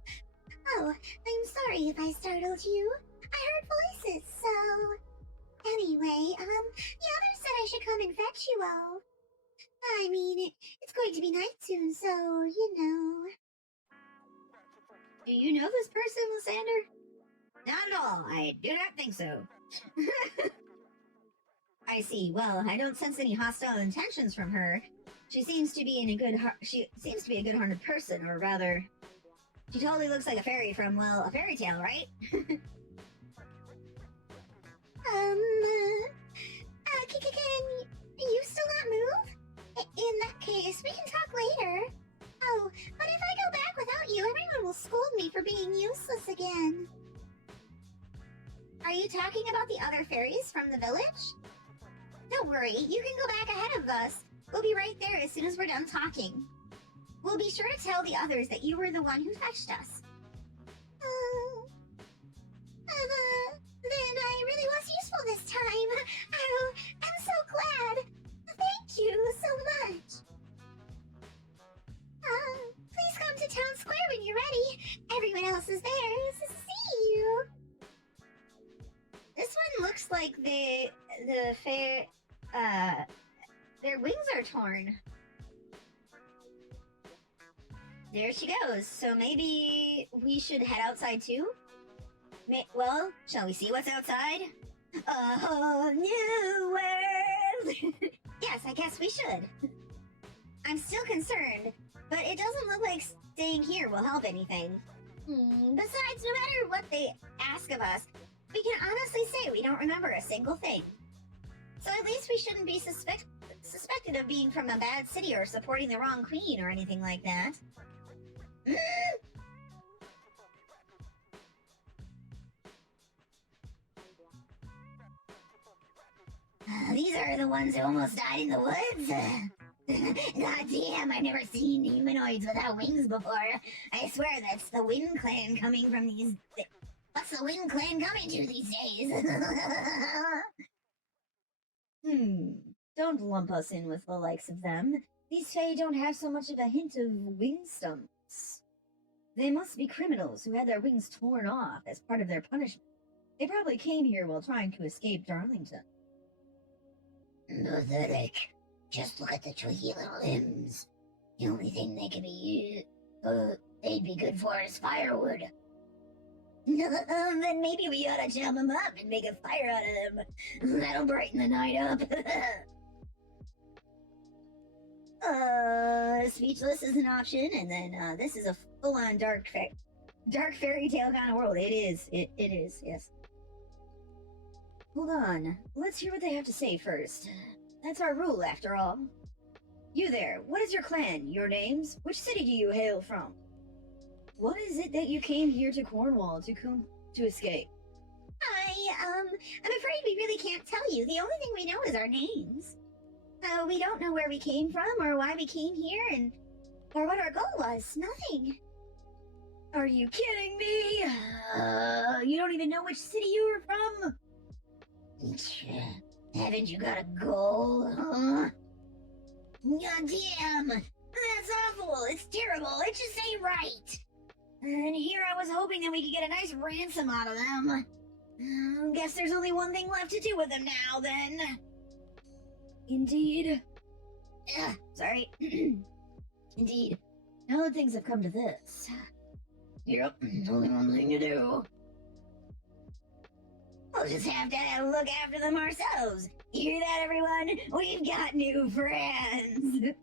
Oh, I'm sorry if I startled you. I heard voices, so... Anyway, the others said I should come and fetch you all. I mean, it's going to be night soon, so, you know. Do you know this person, Lysander? Not at all. I do not think so. I see. Well, I don't sense any hostile intentions from her. She seems to be a good-hearted person, or rather, she totally looks like a fairy from, well, a fairy tale, right? Can you still not move? In that case, we can talk later. Oh, but if I go back without you, everyone will scold me for being useless again. Are you talking about the other fairies from the village? Don't worry, you can go back ahead of us. We'll be right there as soon as we're done talking. We'll be sure to tell the others that you were the one who fetched us. Then I really was useful this time. Oh, I'm so glad. Thank you so much. Please come to Town Square when you're ready. Everyone else is there to see you. This one looks like the fair, their wings are torn. There she goes. So maybe we should head outside too? Well, shall we see what's outside? A whole new world! Yes, I guess we should. I'm still concerned, but it doesn't look like staying here will help anything. Besides, no matter what they ask of us, we can honestly say we don't remember a single thing. So at least we shouldn't be suspected of being from a bad city or supporting the wrong queen or anything like that. These are the ones who almost died in the woods? God damn, I've never seen humanoids without wings before. I swear that's the Wind Clan coming from these... What's the Wind Clan coming to these days? Don't lump us in with the likes of them. These Fae don't have so much of a hint of wing stumps. They must be criminals who had their wings torn off as part of their punishment. They probably came here while trying to escape Darlington. Pathetic. Just look at the twiggy little limbs. The only thing they can be they'd be good for is firewood. Then maybe we ought to jam them up and make a fire out of them. That'll brighten the night up. Speechless is an option, and then this is a full-on dark fairy tale kind of world. It is. It is, yes. Hold on. Let's hear what they have to say first. That's our rule, after all. You there, what is your clan? Your names? Which city do you hail from? What is it that you came here to Cornwall to escape? I'm afraid we really can't tell you. The only thing we know is our names. We don't know where we came from, or why we came here, or what our goal was. Nothing. Are you kidding me? You don't even know which city you were from? Haven't you got a goal, huh? God damn! That's awful! It's terrible! It just ain't right! And here I was hoping that we could get a nice ransom out of them. Guess there's only one thing left to do with them now, then. Indeed. Sorry. Indeed. Now that things have come to this. Yep, only one thing to do. We'll just have to look after them ourselves. You hear that, everyone? We've got new friends. Yay!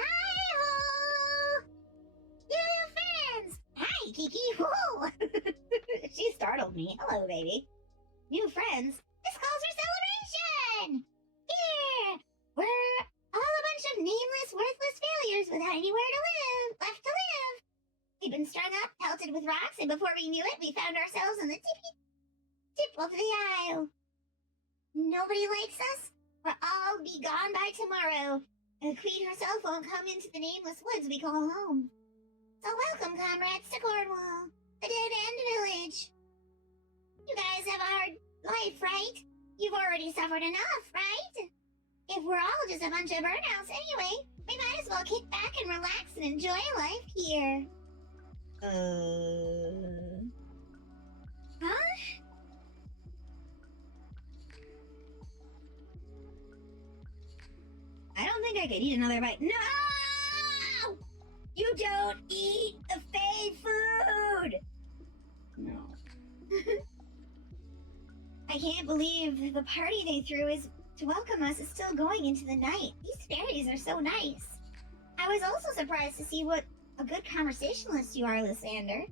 Hi-ho! New friends! Hi, Kiki! Whoa! She startled me. Hello, baby. New friends? This calls for celebration! Here! We're all a bunch of nameless, worthless failures without anywhere left to live. We've been strung up, pelted with rocks, and before we knew it, we found ourselves on the tip of the isle. Nobody likes us? We'll all be gone by tomorrow. The queen herself won't come into the nameless woods we call home. So welcome, comrades, to Cornwall, the dead-end village. You guys have a hard life, right? You've already suffered enough, right? If we're all just a bunch of burnouts anyway, we might as well kick back and relax and enjoy life here. Huh? I don't think I could eat another bite. No! You don't eat the Fae food! No. I can't believe the party they threw is to welcome us is still going into the night. These fairies are so nice. I was also surprised to see what a good conversationalist you are, Lysander.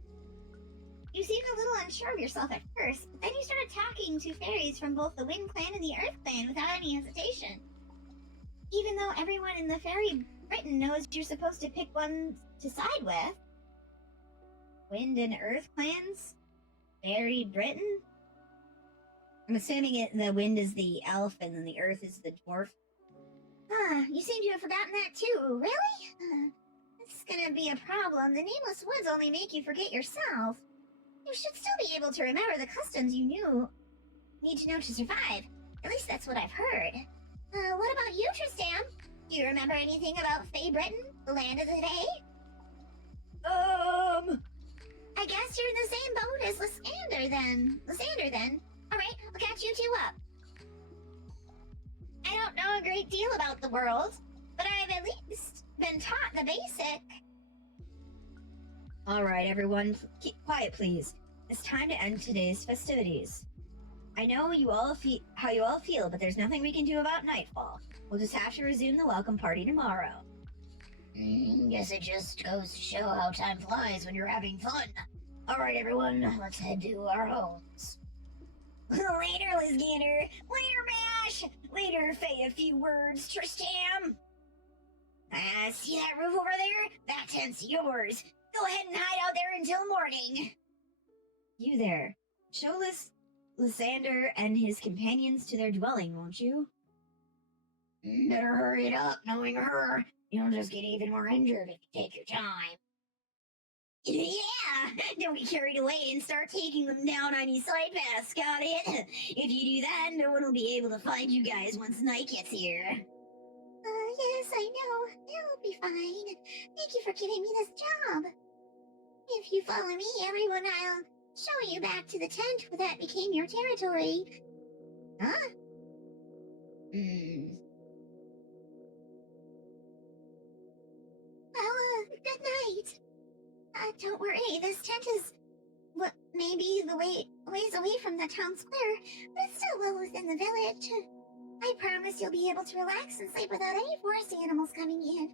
You seemed a little unsure of yourself at first, but then you started talking to fairies from both the Wind Clan and the Earth Clan without any hesitation. Even though everyone in the Fairy Britain knows you're supposed to pick one to side with. Wind and Earth Clans? Fairy Britain? I'm assuming the Wind is the elf and then the Earth is the dwarf. You seem to have forgotten that too. Really? This is gonna be a problem. The Nameless Woods only make you forget yourself. You should still be able to remember the customs you need to know to survive. At least that's what I've heard. What about you, Tristam? Do you remember anything about Fae Britain, the land of the Fae? I guess you're in the same boat as Lysander then. Alright, I'll catch you two up. I don't know a great deal about the world, but I've at least been taught the basic. Alright, everyone, keep quiet, please. It's time to end today's festivities. I know how you all feel, but there's nothing we can do about nightfall. We'll just have to resume the welcome party tomorrow. Guess it just goes to show how time flies when you're having fun. Alright, everyone, let's head to our homes. Later, Lysander. Later, Mash. Later, Faye, a few words, Tristam. See that roof over there? That tent's yours. Go ahead and hide out there until morning. You there. Show Lysander and his companions to their dwelling, won't you? Better hurry it up, knowing her. You'll just get even more injured if you take your time. Yeah! Don't get carried away and start taking them down on your side paths, got it? If you do that, no one will be able to find you guys once night gets here. Yes, I know. It'll be fine. Thank you for giving me this job. If you follow me, everyone, I'll show you back to the tent where that became your territory. Huh? Well, good night. Don't worry, this tent is maybe the ways away from the town square, but it's still well within the village. I promise you'll be able to relax and sleep without any forest animals coming in.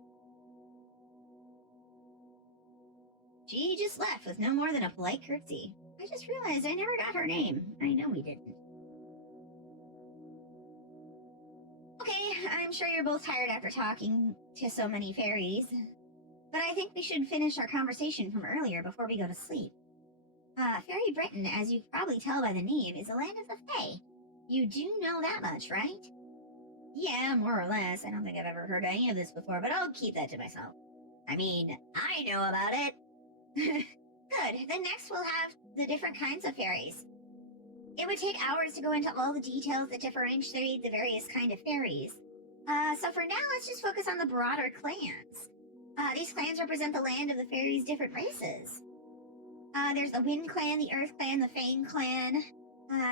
She just left with no more than a polite curtsy. I just realized I never got her name. I know we didn't. Okay, I'm sure you're both tired after talking to so many fairies, but I think we should finish our conversation from earlier before we go to sleep. Fairy Britain, as you can probably tell by the name, is a land of the Fae. You do know that much, right? Yeah, more or less. I don't think I've ever heard any of this before, but I'll keep that to myself. I mean, I know about it. Good. Then next we'll have the different kinds of fairies. It would take hours to go into all the details that differentiate the various kind of fairies. So for now, let's just focus on the broader clans. These clans represent the land of the fairies' different races. There's the Wind Clan, the Earth Clan, the Fang Clan,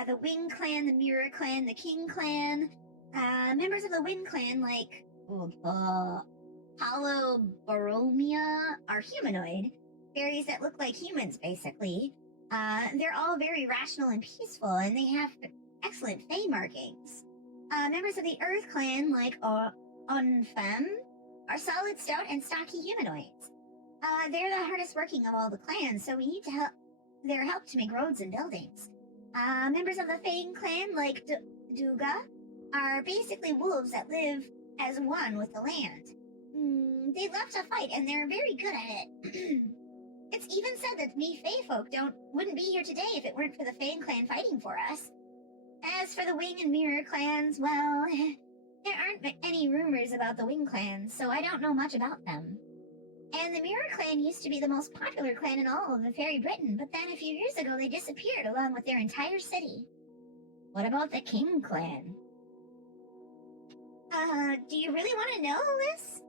the Wing Clan, the Mirror Clan, the King Clan. Members of the Wind Clan, like Holobaromia, are humanoid. Fairies that look like humans, basically. They're all very rational and peaceful, and they have excellent Fae markings. Members of the Earth Clan, like Onfem, are solid, stout, and stocky humanoids. They're the hardest working of all the clans, so we need their help to make roads and buildings. Members of the Fang Clan, like Duga, are basically wolves that live as one with the land. They love to fight, and they're very good at it. It's even said that we Fae folk wouldn't be here today if it weren't for the Fang Clan fighting for us. As for the Wing and Mirror clans, well, there aren't any rumors about the Wing clans, so I don't know much about them. And the Mirror clan used to be the most popular clan in all of the Fairy Britain, but then a few years ago they disappeared along with their entire city. What about the King clan? Do you really want to know, Liz?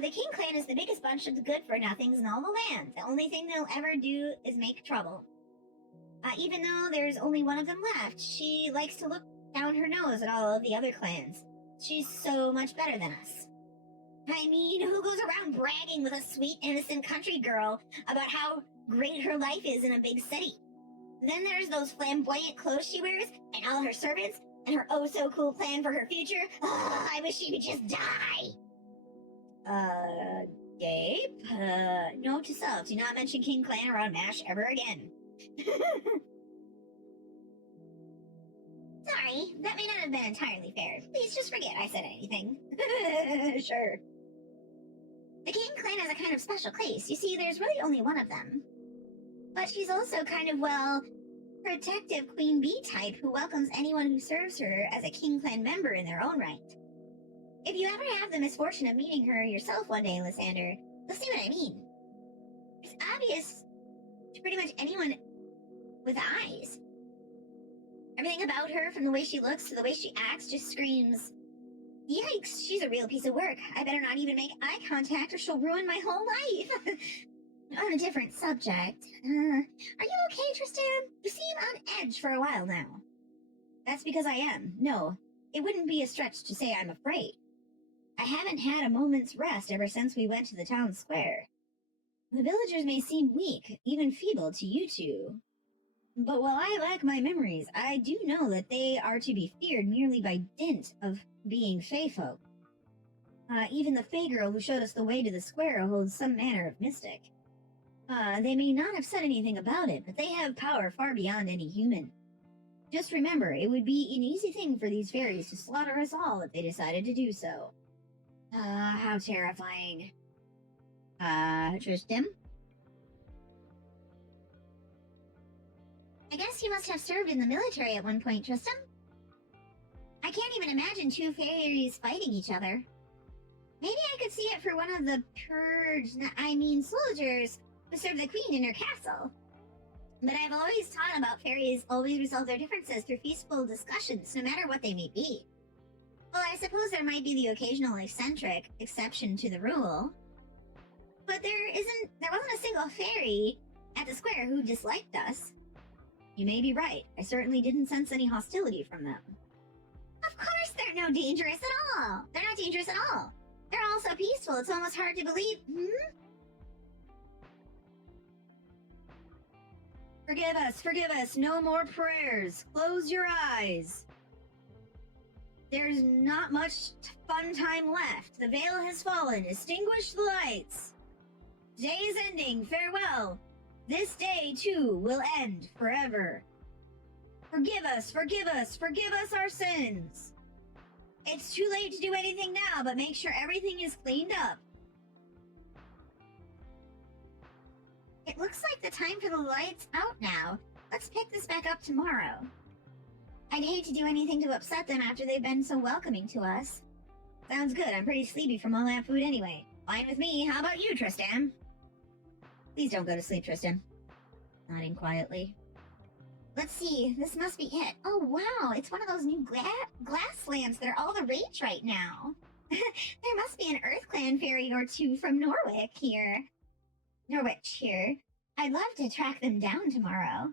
The King Clan is the biggest bunch of the good-for-nothings in all the land. The only thing they'll ever do is make trouble. Even though there's only one of them left, she likes to look down her nose at all of the other clans. She's so much better than us. I mean, who goes around bragging with a sweet, innocent country girl about how great her life is in a big city? Then there's those flamboyant clothes she wears, and all her servants, and her oh-so-cool plan for her future. I wish she would just die. Gabe? Note to self, do not mention King Clan around MASH ever again. Sorry, that may not have been entirely fair. Please just forget I said anything. Sure. The King Clan is a kind of special place. You see, there's really only one of them. But she's also kind of, well, protective Queen Bee type who welcomes anyone who serves her as a King Clan member in their own right. If you ever have the misfortune of meeting her yourself one day, Lysander, you'll see what I mean. It's obvious to pretty much anyone with eyes. Everything about her, from the way she looks to the way she acts, just screams, yikes, she's a real piece of work. I better not even make eye contact or she'll ruin my whole life. On a different subject, are you okay, Tristan? You seem on edge for a while now. That's because I am. No, it wouldn't be a stretch to say I'm afraid. I haven't had a moment's rest ever since we went to the town square. The villagers may seem weak, even feeble to you two. But while I lack my memories, I do know that they are to be feared merely by dint of being Fey folk. Even the Fey girl who showed us the way to the square holds some manner of mystic. They may not have said anything about it, but they have power far beyond any human. Just remember, it would be an easy thing for these fairies to slaughter us all if they decided to do so. How terrifying. Tristan? I guess you must have served in the military at one point, Tristan. I can't even imagine two fairies fighting each other. Maybe I could see it for one of the soldiers who served the queen in her castle. But I've always taught about fairies always resolve their differences through peaceful discussions, no matter what they may be. Well, I suppose there might be the occasional eccentric exception to the rule. But there wasn't a single fairy at the square who disliked us. You may be right. I certainly didn't sense any hostility from them. Of course they're no dangerous at all. They're not dangerous at all. They're all so peaceful, it's almost hard to believe. Forgive us. No more prayers. Close your eyes. There's not much fun time left. The veil has fallen. Extinguish the lights. Day is ending. Farewell. This day, too, will end forever. Forgive us our sins. It's too late to do anything now, but make sure everything is cleaned up. It looks like the time for the lights out now. Let's pick this back up tomorrow. I'd hate to do anything to upset them after they've been so welcoming to us. Sounds good. I'm pretty sleepy from all that food anyway. Fine with me. How about you, Tristan? Please don't go to sleep, Tristan. Nodding quietly. Let's see. This must be it. Oh, wow. It's one of those new glass lamps that are all the rage right now. There must be an Earth Clan fairy or two from Norwich here. I'd love to track them down tomorrow.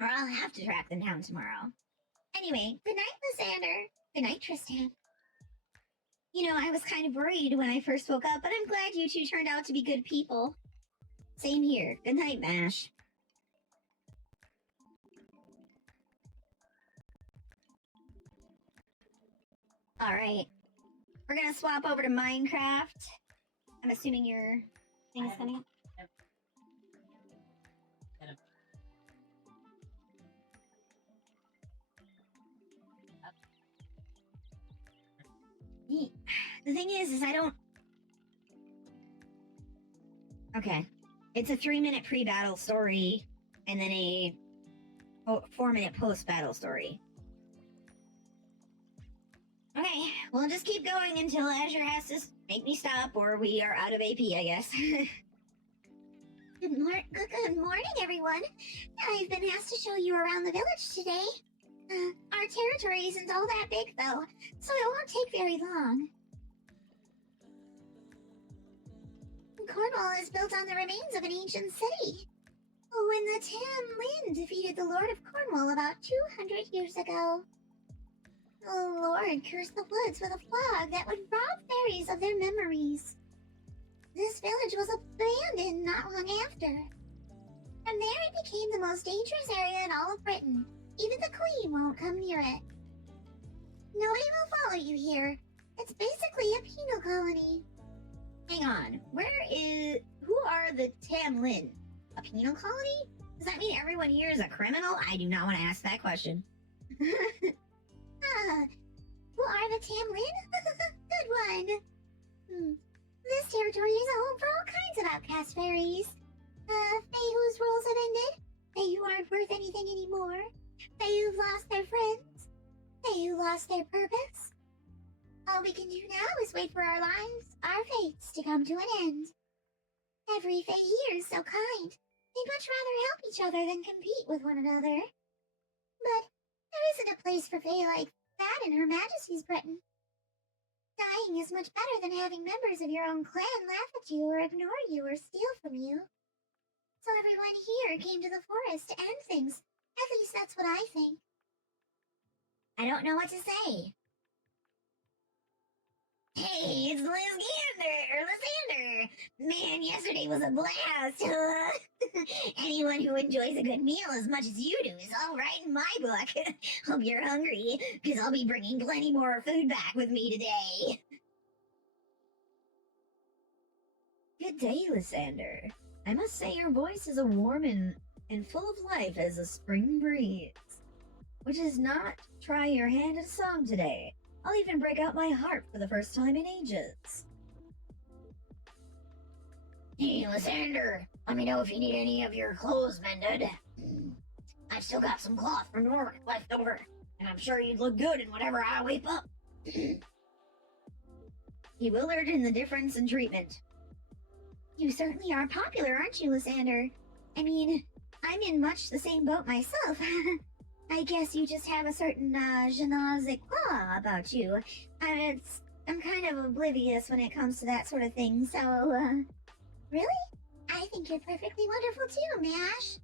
Or I'll have to track them down tomorrow. Anyway, good night, Lysander. Good night, Tristan. You know, I was kind of worried when I first woke up, but I'm glad you two turned out to be good people. Same here. Good night, Mash. Alright. We're gonna swap over to Minecraft. I'm assuming your thing is coming up. The thing is I don't... Okay. It's a 3-minute pre-battle story, and then a 4-minute post-battle story. Okay, we'll just keep going until Azure has to make me stop, or we are out of AP, I guess. Good morning, everyone. I've been asked to show you around the village today. Our territory isn't all that big, though, so it won't take very long. Cornwall is built on the remains of an ancient city. When the Tam Lin defeated the Lord of Cornwall about 200 years ago, the Lord cursed the woods with a fog that would rob fairies of their memories. This village was abandoned not long after. From there, it became the most dangerous area in all of Britain. Even the Queen won't come near it. Nobody will follow you here. It's basically a penal colony. Hang on. Who are the Tam Lin? A penal colony? Does that mean everyone here is a criminal? I do not want to ask that question. Who are the Tam Lin? Good one. This territory is a home for all kinds of outcast fairies. Fae whose roles have ended, fae who aren't worth anything anymore, fae who've lost their friends, fae who lost their purpose. All we can do now is wait for our lives, our fates, to come to an end. Every fae here is so kind. They'd much rather help each other than compete with one another. But there isn't a place for fae like that in Her Majesty's Britain. Dying is much better than having members of your own clan laugh at you or ignore you or steal from you. So everyone here came to the forest to end things. At least that's what I think. I don't know what to say. Hey, it's Lysander! Man, yesterday was a blast, huh? Anyone who enjoys a good meal as much as you do is all right in my book. Hope you're hungry, because I'll be bringing plenty more food back with me today. Good day, Lysander. I must say your voice is as warm and full of life as a spring breeze. Which is not try your hand at a song today. I'll even break out my harp for the first time in ages. Hey, Lysander, let me know if you need any of your clothes mended. I've still got some cloth from Norwich left over, and I'm sure you'd look good in whatever I whip up. Bewildered in the difference in treatment. You certainly are popular, aren't you, Lysander? I mean, I'm in much the same boat myself. I guess you just have a certain je ne sais quoi about you. I'm kind of oblivious when it comes to that sort of thing, so, Really? I think you're perfectly wonderful too, Mash.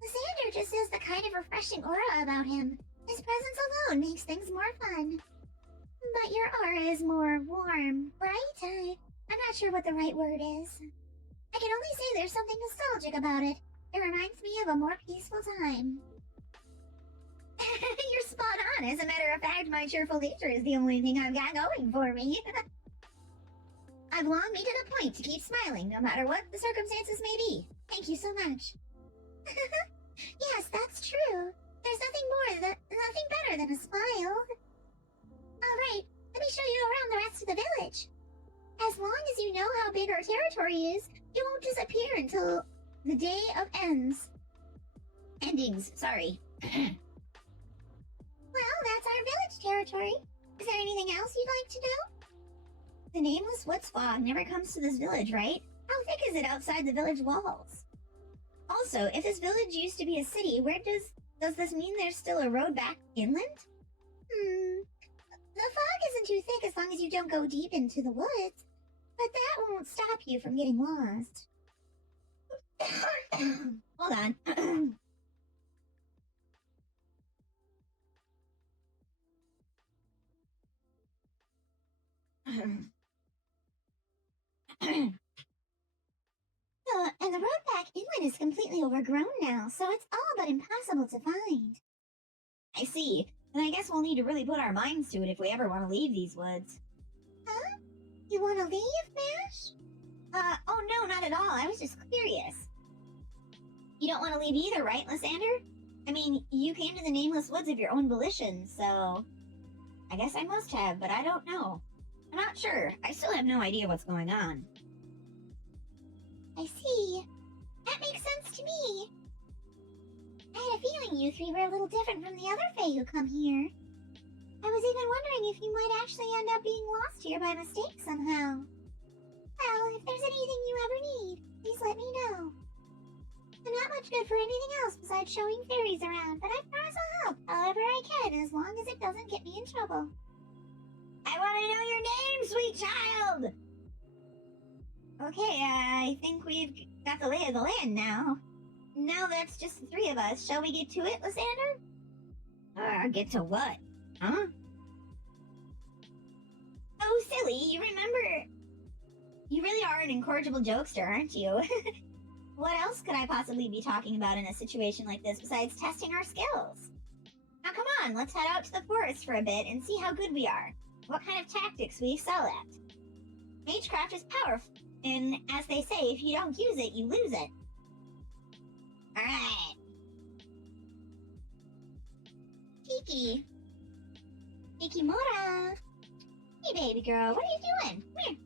Lysander just has the kind of refreshing aura about him. His presence alone makes things more fun. But your aura is more warm, bright. I'm not sure what the right word is. I can only say there's something nostalgic about it. It reminds me of a more peaceful time. You're spot on. As a matter of fact, my cheerful nature is the only thing I've got going for me. I've long made it a point to keep smiling, no matter what the circumstances may be. Thank you so much. Yes, that's true. There's nothing better than a smile. All right, let me show you around the rest of the village. As long as you know how big our territory is, you won't disappear until the day of ends. Endings, sorry. Well, that's our village territory. Is there anything else you'd like to know? The nameless woods fog never comes to this village, right? How thick is it outside the village walls? Also, if this village used to be a city, where does this mean there's still a road back inland? The fog isn't too thick as long as you don't go deep into the woods, but that won't stop you from getting lost. Hold on. And the road back inland is completely overgrown now, so it's all but impossible to find. I see. Then I guess we'll need to really put our minds to it if we ever want to leave these woods. Huh? You want to leave, Mash? Oh no, not at all. I was just curious. You don't want to leave either, right, Lysander? I mean, you came to the Nameless Woods of your own volition, so... I guess I must have, but I don't know. I'm not sure. I still have no idea what's going on. I see. That makes sense to me. I had a feeling you three were a little different from the other Fae who come here. I was even wondering if you might actually end up being lost here by mistake somehow. Well, if there's anything you ever need, please let me know. I'm not much good for anything else besides showing fairies around, but I promise I'll help however I can, as long as it doesn't get me in trouble. I want to know your name, sweet child! Okay, I think we've got the lay of the land now. Now that's just the three of us. Shall we get to it, Lysander? Get to what? Huh? Oh, silly, you remember... You really are an incorrigible jokester, aren't you? What else could I possibly be talking about in a situation like this besides testing our skills? Now come on, let's head out to the forest for a bit and see how good we are. What kind of tactics we excel at. Magecraft is powerful, and as they say, if you don't use it, you lose it. Alright. Kiki. Kikimora. Hey, baby girl, what are you doing? Come here.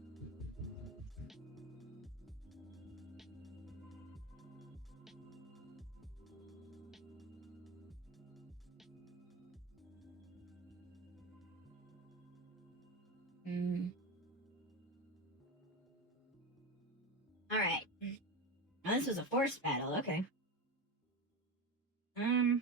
Alright. Oh, this was a forced battle, okay. Oh.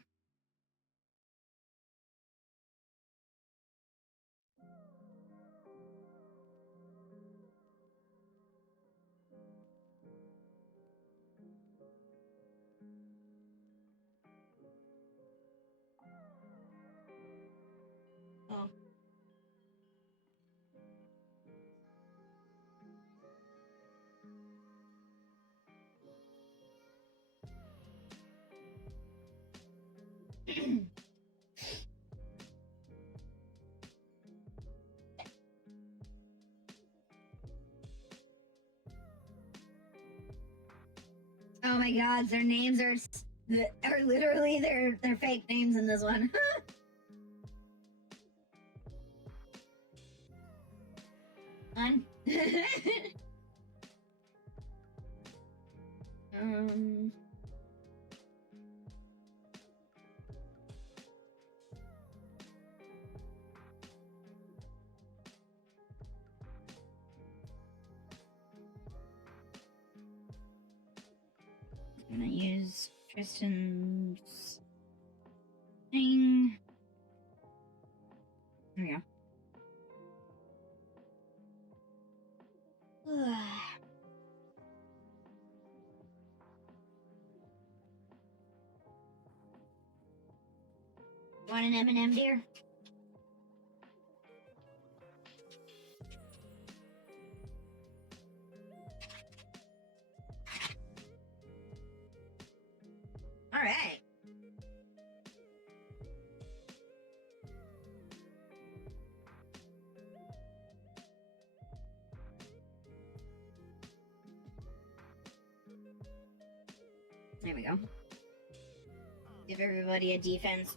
Oh my god, their names are literally their fake names in this one. Fun. um. I'm gonna use Tristan's thing. There we go. Want an M&M, dear? All right. There we go. Give everybody a defense.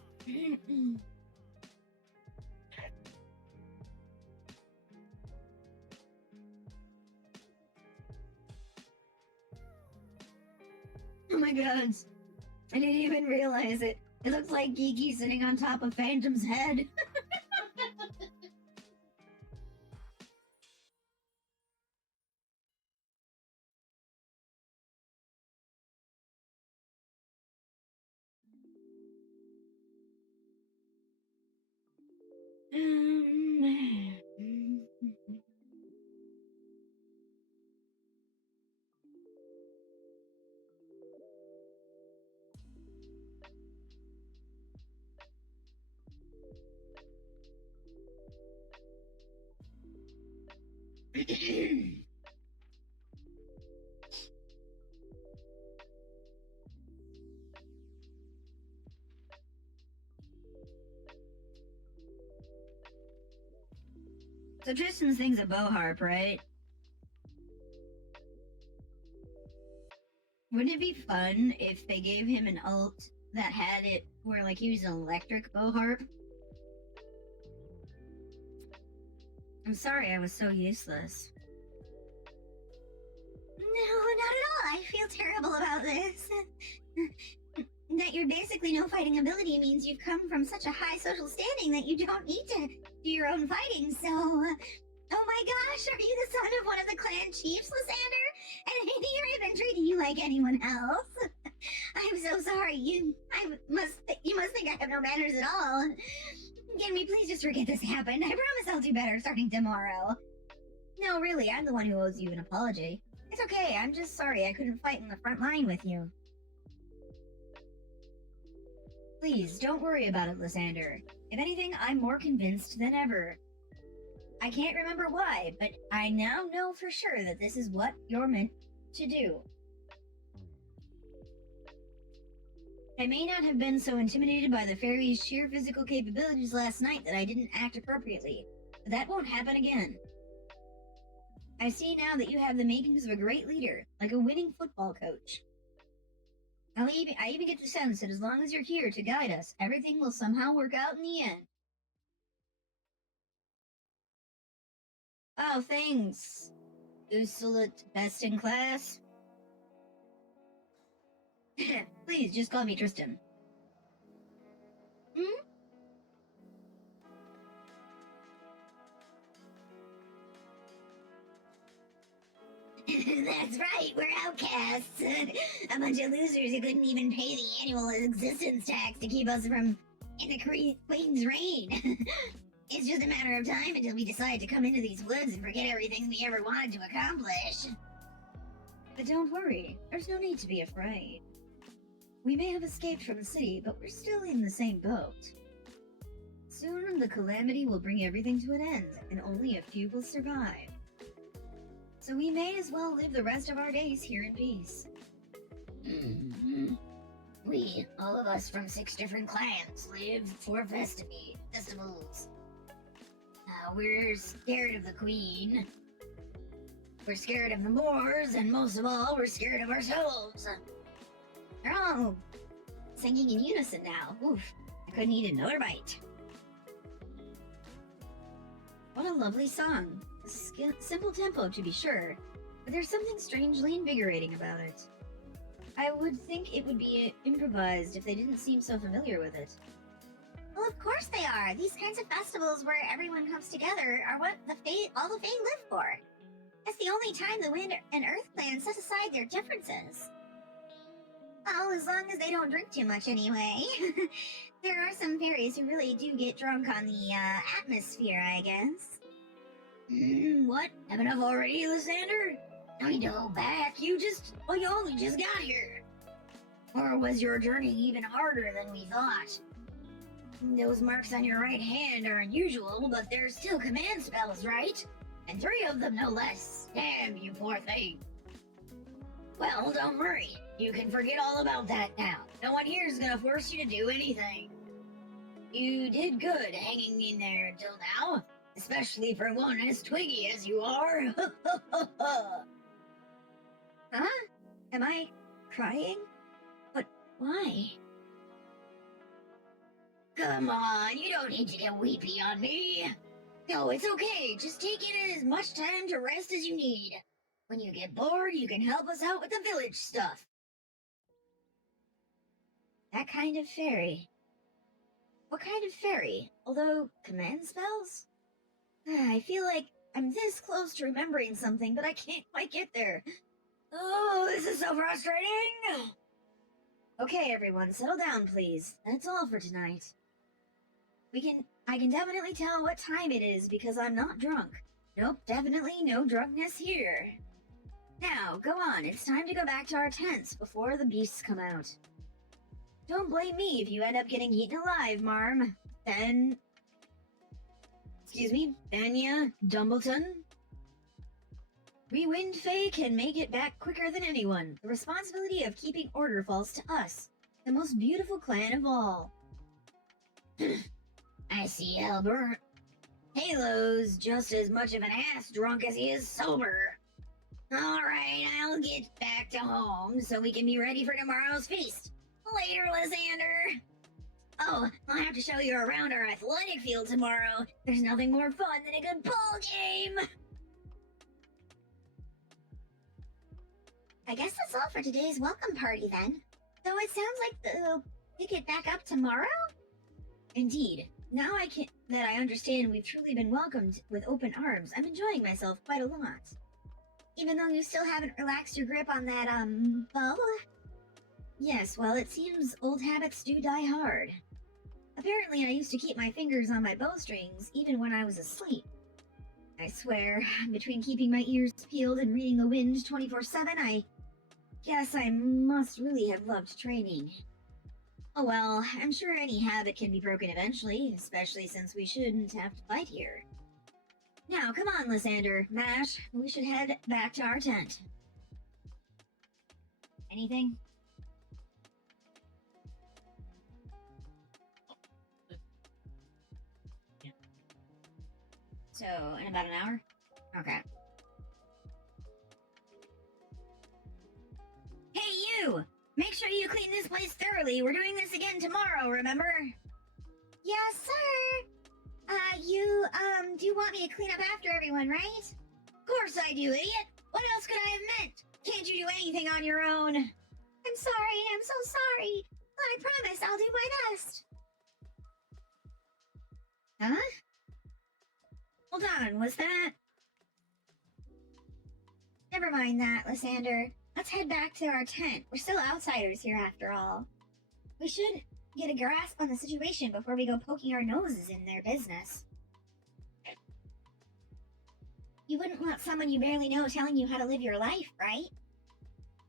Oh my god. I didn't even realize it. It looks like Geeky sitting on top of Phantom's head. So Tristan's thing's a bow harp, right? Wouldn't it be fun if they gave him an ult that had it where like he was an electric bow harp? I'm sorry I was so useless. No, not at all. I feel terrible about this. That your basically no fighting ability means you've come from such a high social standing that you don't need to do your own fighting, so... Oh my gosh, are you the son of one of the clan chiefs, Lysander? And here I've been treating you like anyone else. I'm so sorry, I You must think I have no manners at all. Can we please just forget this happened? I promise I'll do better starting tomorrow. No, really, I'm the one who owes you an apology. It's okay, I'm just sorry I couldn't fight in the front line with you. Please, don't worry about it, Lysander. If anything, I'm more convinced than ever. I can't remember why, but I now know for sure that this is what you're meant to do. I may not have been so intimidated by the fairy's sheer physical capabilities last night that I didn't act appropriately, but that won't happen again. I see now that you have the makings of a great leader, like a winning football coach. I even get the sense that as long as you're here to guide us, everything will somehow work out in the end. Oh, thanks. Usulat best in class. Please, just call me Tristan. Hmm? That's right, we're outcasts. A bunch of losers who couldn't even pay the annual existence tax to keep us from in the Queen's reign. It's just a matter of time until we decide to come into these woods and forget everything we ever wanted to accomplish. But don't worry, there's no need to be afraid. We may have escaped from the city, but we're still in the same boat. Soon the calamity will bring everything to an end, and only a few will survive. So we may as well live the rest of our days here in peace. We, all of us from 6 different clans, live for festivals. We're scared of the Queen. We're scared of the Moors, and most of all, we're scared of ourselves. They're all singing in unison now. Oof, I couldn't eat another bite. What a lovely song. Simple tempo, to be sure, but there's something strangely invigorating about it. I would think it would be improvised if they didn't seem so familiar with it. Well, of course they are. These kinds of festivals where everyone comes together are what all the Fae live for. That's the only time the Wind and Earth clans set aside their differences. Well, as long as they don't drink too much anyway. There are some fairies who really do get drunk on the atmosphere, I guess. What? Have enough already, Lysander? No need to hold back. You only just got here. Or was your journey even harder than we thought? Those marks on your right hand are unusual, but they're still command spells, right? And 3 of them, no less. Damn, you poor thing. Well, don't worry. You can forget all about that now. No one here is gonna force you to do anything. You did good hanging in there until now. Especially for one as twiggy as you are. Huh? Am I crying? But why? Come on, you don't need to get weepy on me. No, it's okay. Just take it as much time to rest as you need. When you get bored, you can help us out with the village stuff. That kind of fairy. What kind of fairy? Although, command spells? I feel like I'm this close to remembering something, but I can't quite get there. Oh, this is so frustrating! Okay, everyone, settle down, please. That's all for tonight. I can definitely tell what time it is because I'm not drunk. Nope, definitely no drunkenness here. Now, go on, it's time to go back to our tents before the beasts come out. Don't blame me if you end up getting eaten alive, Marm. Banya Dumbleton? We Wind Fae can make it back quicker than anyone. The responsibility of keeping order falls to us, the most beautiful clan of all. I see, Albert. Halo's just as much of an ass drunk as he is sober. Alright, I'll get back to home so we can be ready for tomorrow's feast. Later, Lysander. Oh, I'll have to show you around our athletic field tomorrow. There's nothing more fun than a good ball game. I guess that's all for today's welcome party then. So it sounds like they'll pick it back up tomorrow? Indeed. Now that I understand we've truly been welcomed with open arms, I'm enjoying myself quite a lot. Even though you still haven't relaxed your grip on that, bow? Yes, well, it seems old habits do die hard. Apparently, I used to keep my fingers on my bowstrings even when I was asleep. I swear, between keeping my ears peeled and reading the wind 24/7, I guess I must really have loved training. Oh well, I'm sure any habit can be broken eventually, especially since we shouldn't have to fight here. Now, come on, Lysander, Mash, we should head back to our tent. Anything? Yeah. So, in about an hour? Okay. Hey, you! Make sure you clean this place thoroughly. We're doing this again tomorrow, remember? Yes, sir. Do want me to clean up after everyone, right? Of course I do, idiot! What else could I have meant? Can't you do anything on your own? I'm sorry, I'm so sorry. I promise I'll do my best. Huh? Hold on, was that? Never mind that, Lysander. Let's head back to our tent. We're still outsiders here after all. We should get a grasp on the situation before we go poking our noses in their business. You wouldn't want someone you barely know telling you how to live your life, right?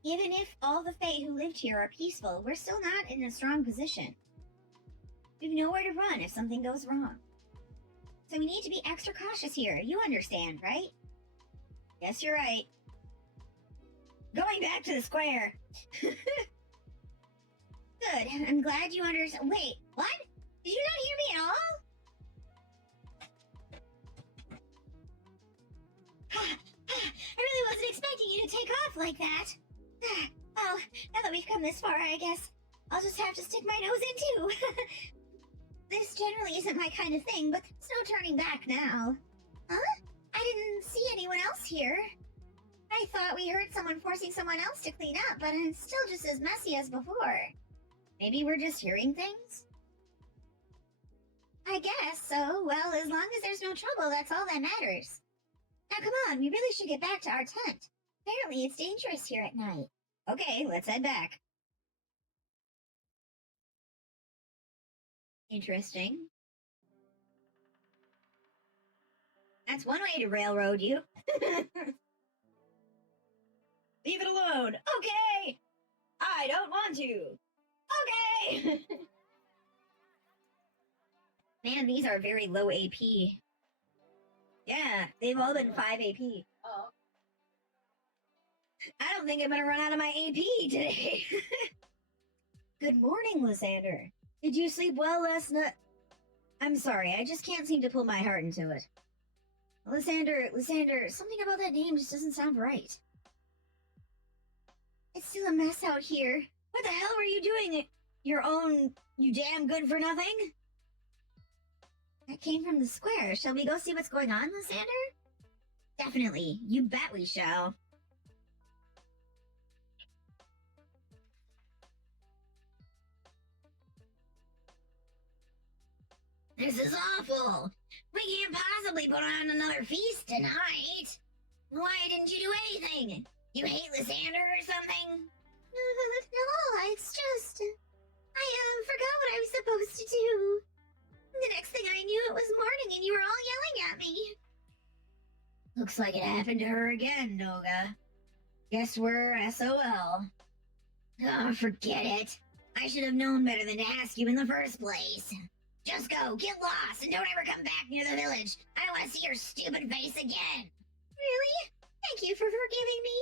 Even if all the Fae who lived here are peaceful, we're still not in a strong position. We've nowhere to run if something goes wrong. So we need to be extra cautious here. You understand, right? Yes, you're right. Going back to the square. Good. I'm glad you understand. Wait, what? Did you not hear me at all? I really wasn't expecting you to take off like that. Well, now that we've come this far, I guess I'll just have to stick my nose in too. This generally isn't my kind of thing, but there's no turning back now. Huh? I didn't see anyone else here. I thought we heard someone forcing someone else to clean up, but it's still just as messy as before. Maybe we're just hearing things? I guess so. Well, as long as there's no trouble, that's all that matters. Now come on, we really should get back to our tent. Apparently it's dangerous here at night. Okay, let's head back. Interesting. That's one way to railroad you. Leave it alone. Okay. I don't want to. Okay. Man, these are very low AP. Yeah, they've all been 5 AP. Oh. I don't think I'm gonna run out of my AP today. Good morning, Lysander. Did you sleep well last night? I'm sorry, I just can't seem to pull my heart into it. Lysander, something about that name just doesn't sound right. It's still a mess out here. What the hell were you doing? Your own, you damn good for nothing? That came from the square. Shall we go see what's going on, Lysander? Definitely. You bet we shall. This is awful. We can't possibly put on another feast tonight. Why didn't you do anything? You hate Lysander or something? No, it's just... I forgot what I was supposed to do. The next thing I knew, it was morning and you were all yelling at me. Looks like it happened to her again, Noga. Guess we're SOL. Oh, forget it. I should have known better than to ask you in the first place. Just go, get lost, and don't ever come back near the village. I don't want to see your stupid face again. Really? Thank you for forgiving me.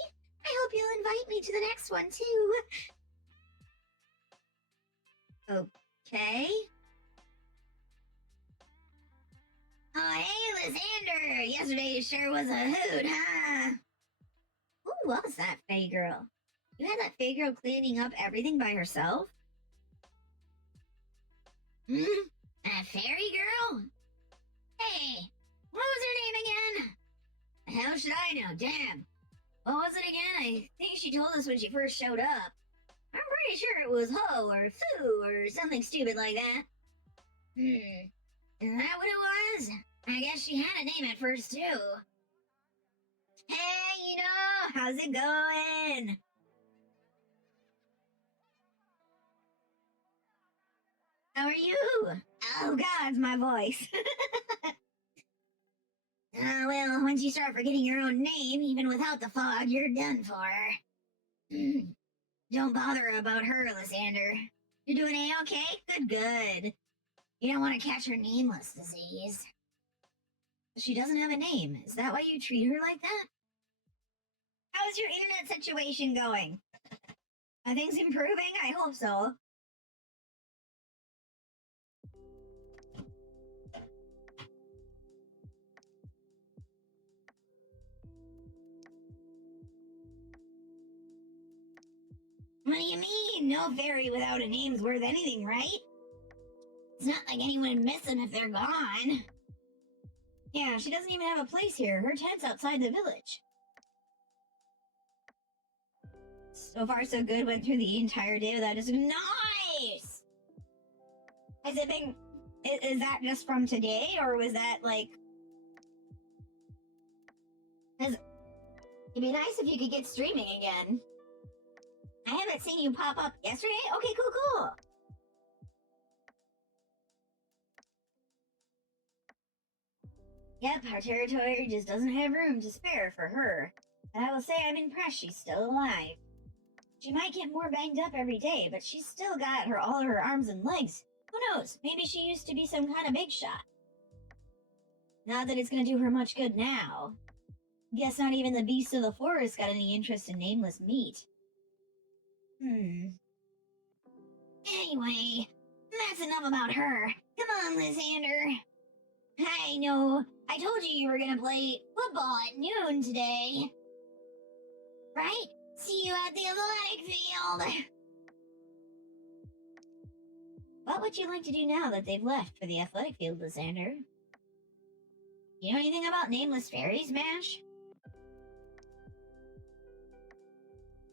I hope you'll invite me to the next one, too. Okay. Oh, hey, Lysander! Yesterday sure was a hoot, huh? Who was that Fae girl? You had that Fae girl cleaning up everything by herself? Hmm? That fairy girl? Hey, what was her name again? The hell should I know? Damn. What was it again? I think she told us when she first showed up. I'm pretty sure it was Ho or Fu or something stupid like that. Is that what it was? I guess she had a name at first, too. Hey, how's it going? How are you? Oh God, it's my voice. Well, once you start forgetting your own name, even without the fog, you're done for. Don't bother about her, Lysander. You're doing A-okay? Good. You don't want to catch her nameless disease. She doesn't have a name. Is that why you treat her like that? How's your internet situation going? Are things improving? I hope so. What do you mean? No fairy without a name's worth anything, right? It's not like anyone would miss them if they're gone. Yeah, she doesn't even have a place here. Her tent's outside the village. So far, so good. Went through the entire day without just... Nice! Has it been... Is that just from today, or was that, like... It'd be nice if you could get streaming again. I haven't seen you pop up yesterday? Okay, cool. Yep, our territory just doesn't have room to spare for her. And I will say I'm impressed she's still alive. She might get more banged up every day, but she's still got all her arms and legs. Who knows? Maybe she used to be some kind of big shot. Not that it's gonna do her much good now. Guess not even the beasts of the forest got any interest in nameless meat. Anyway, that's enough about her. Come on, Lysander. I know. I told you were gonna play football at noon today. Right? See you at the athletic field. What would you like to do now that they've left for the athletic field, Lysander? You know anything about nameless fairies, Mash?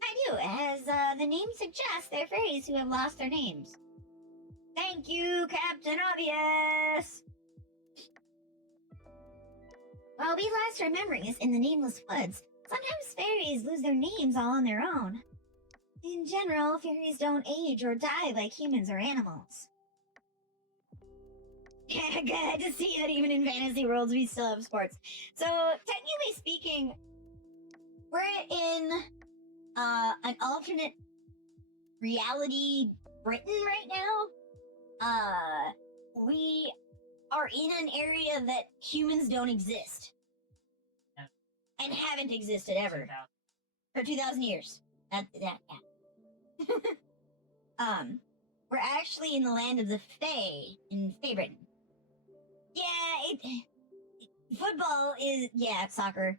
I do. As the name suggests, they're fairies who have lost their names. Thank you, Captain Obvious! While we lost our memories in the nameless woods, sometimes fairies lose their names all on their own. In general, fairies don't age or die like humans or animals. Yeah, good to see that even in fantasy worlds we still have sports. So, technically speaking, we're in an alternate reality Britain right now. We are in an area that humans don't exist. Yeah. And haven't existed ever. For 2,000 years. Yeah. We're actually in the land of the Fae, in Fae Britain. Yeah, football is, soccer.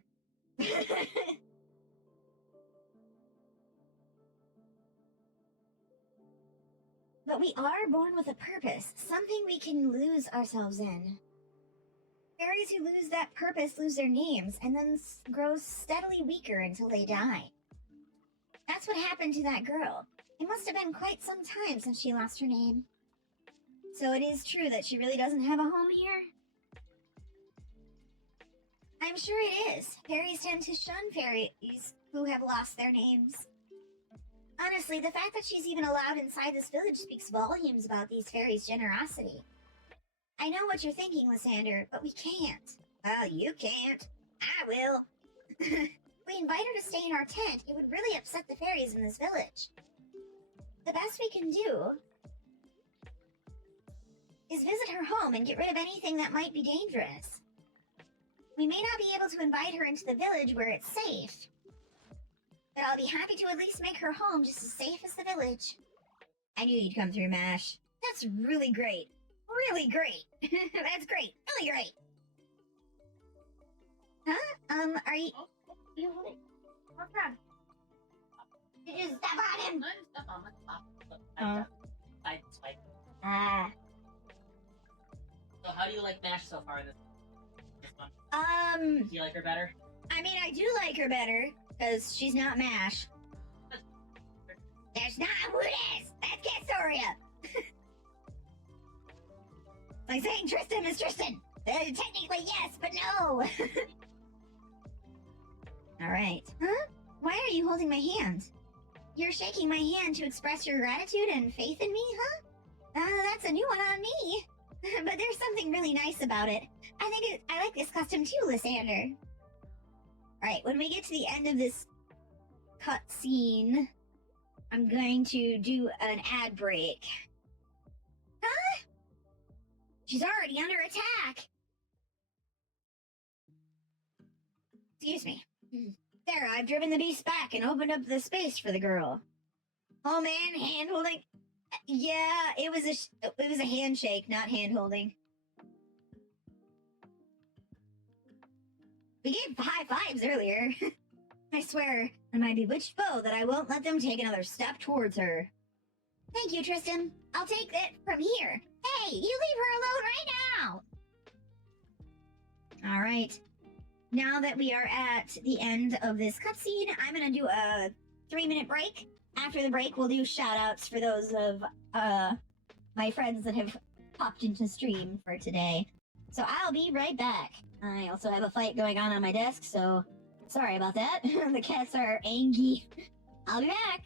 But we are born with a purpose, something we can lose ourselves in. Fairies who lose that purpose lose their names, and then grow steadily weaker until they die. That's what happened to that girl. It must have been quite some time since she lost her name. So it is true that she really doesn't have a home here? I'm sure it is. Fairies tend to shun fairies who have lost their names. Honestly, the fact that she's even allowed inside this village speaks volumes about these fairies' generosity. I know what you're thinking, Lysander, but we can't. Well, you can't. I will. We invite her to stay in our tent. It would really upset the fairies in this village. The best we can do is visit her home and get rid of anything that might be dangerous. We may not be able to invite her into the village where it's safe, but I'll be happy to at least make her home just as safe as the village. I knew you'd come through, Mash. That's really great. Really great. That's great. Really great. Huh? Are you... You hold it. What's wrong? Did you step on him? I didn't step on Oh. I swipe. So how do you like Mash so far this one? Do you like her better? I mean, I do like her better, because she's not Mash. That's not who it is! That's Castoria! Like saying Tristan is Tristan! Technically yes, but no! Alright. Huh? Why are you holding my hand? You're shaking my hand to express your gratitude and faith in me, huh? That's a new one on me. But there's something really nice about it. I like this costume too, Lysander. Alright, when we get to the end of this cutscene, I'm going to do an ad break. Huh? She's already under attack. Excuse me. There, I've driven the beast back and opened up the space for the girl. Oh man, hand holding. Yeah, it was a handshake, not hand holding. We gave high fives earlier. I swear on my bewitched bow that I won't let them take another step towards her. Thank you, Tristan. I'll take it from here. Hey, you leave her alone right now. All right. Now that we are at the end of this cutscene, I'm gonna do a 3-minute break. After the break, we'll do shout-outs for those of my friends that have popped into stream for today. So I'll be right back. I also have a fight going on my desk, so sorry about that. The cats are angry. I'll be back.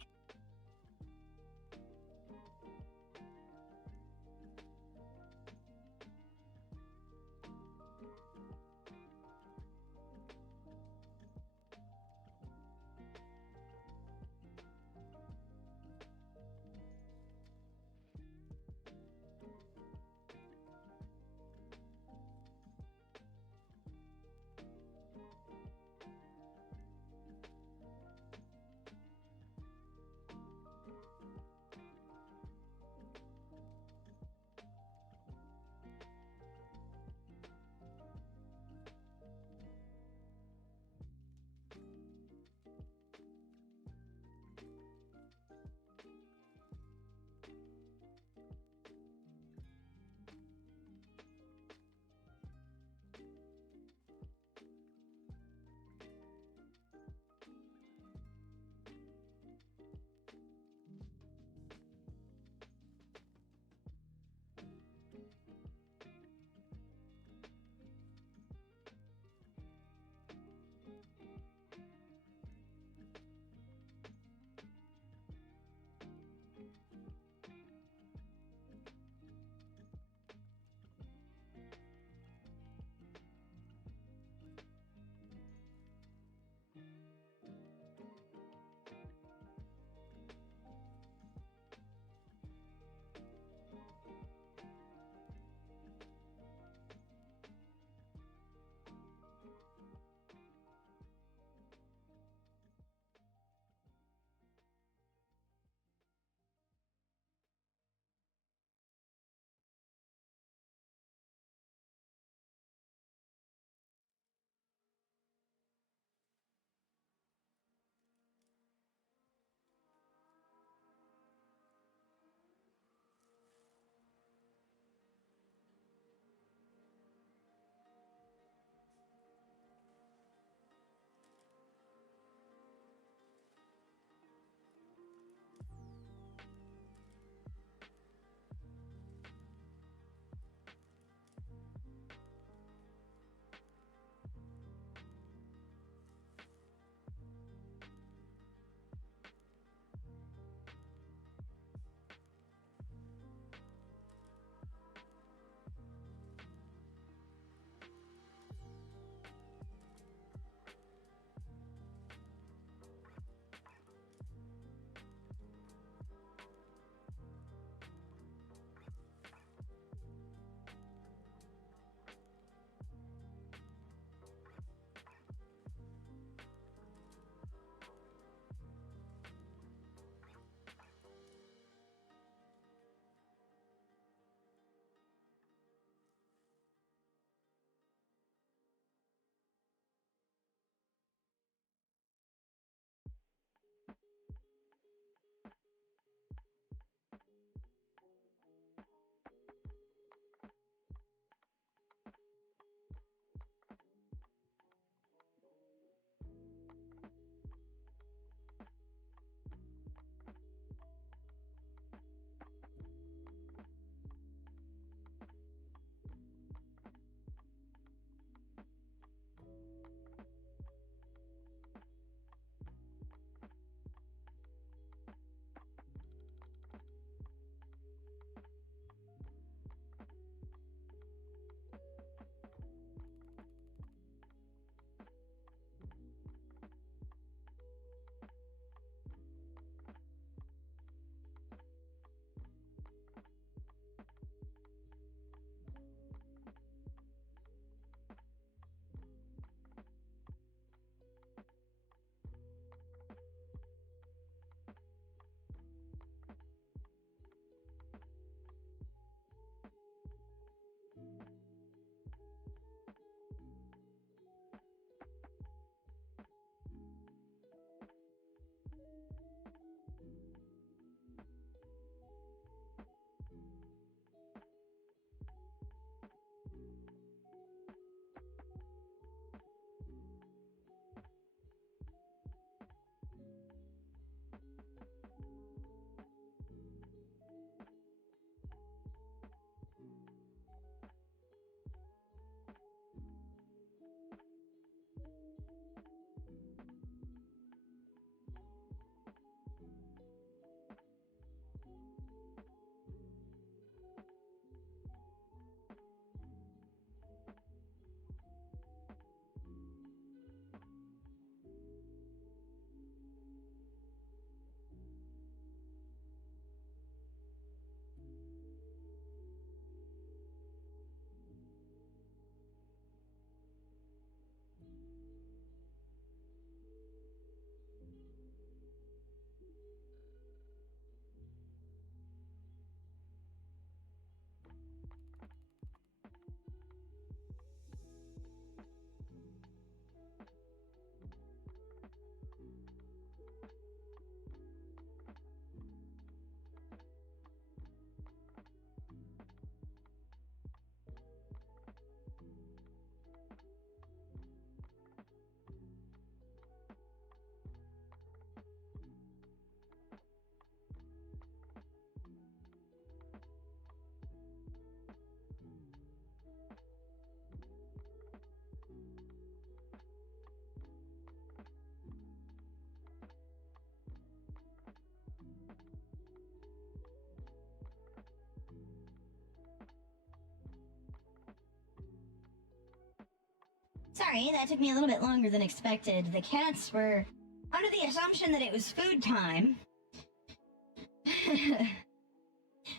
Sorry, that took me a little bit longer than expected. The cats were under the assumption that it was food time.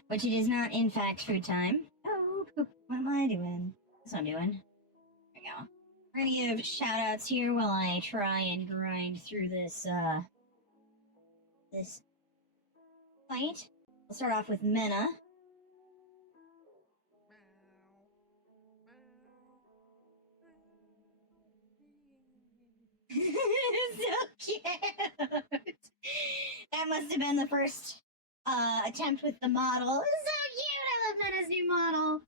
Which it is not, in fact, food time. Oh, poop. What am I doing? That's what I'm doing. There we go. We're gonna give shout-outs here while I try and grind through this fight. We'll start off with Mena. So cute! That must have been the first attempt with the model. So cute! I love Mena's new model.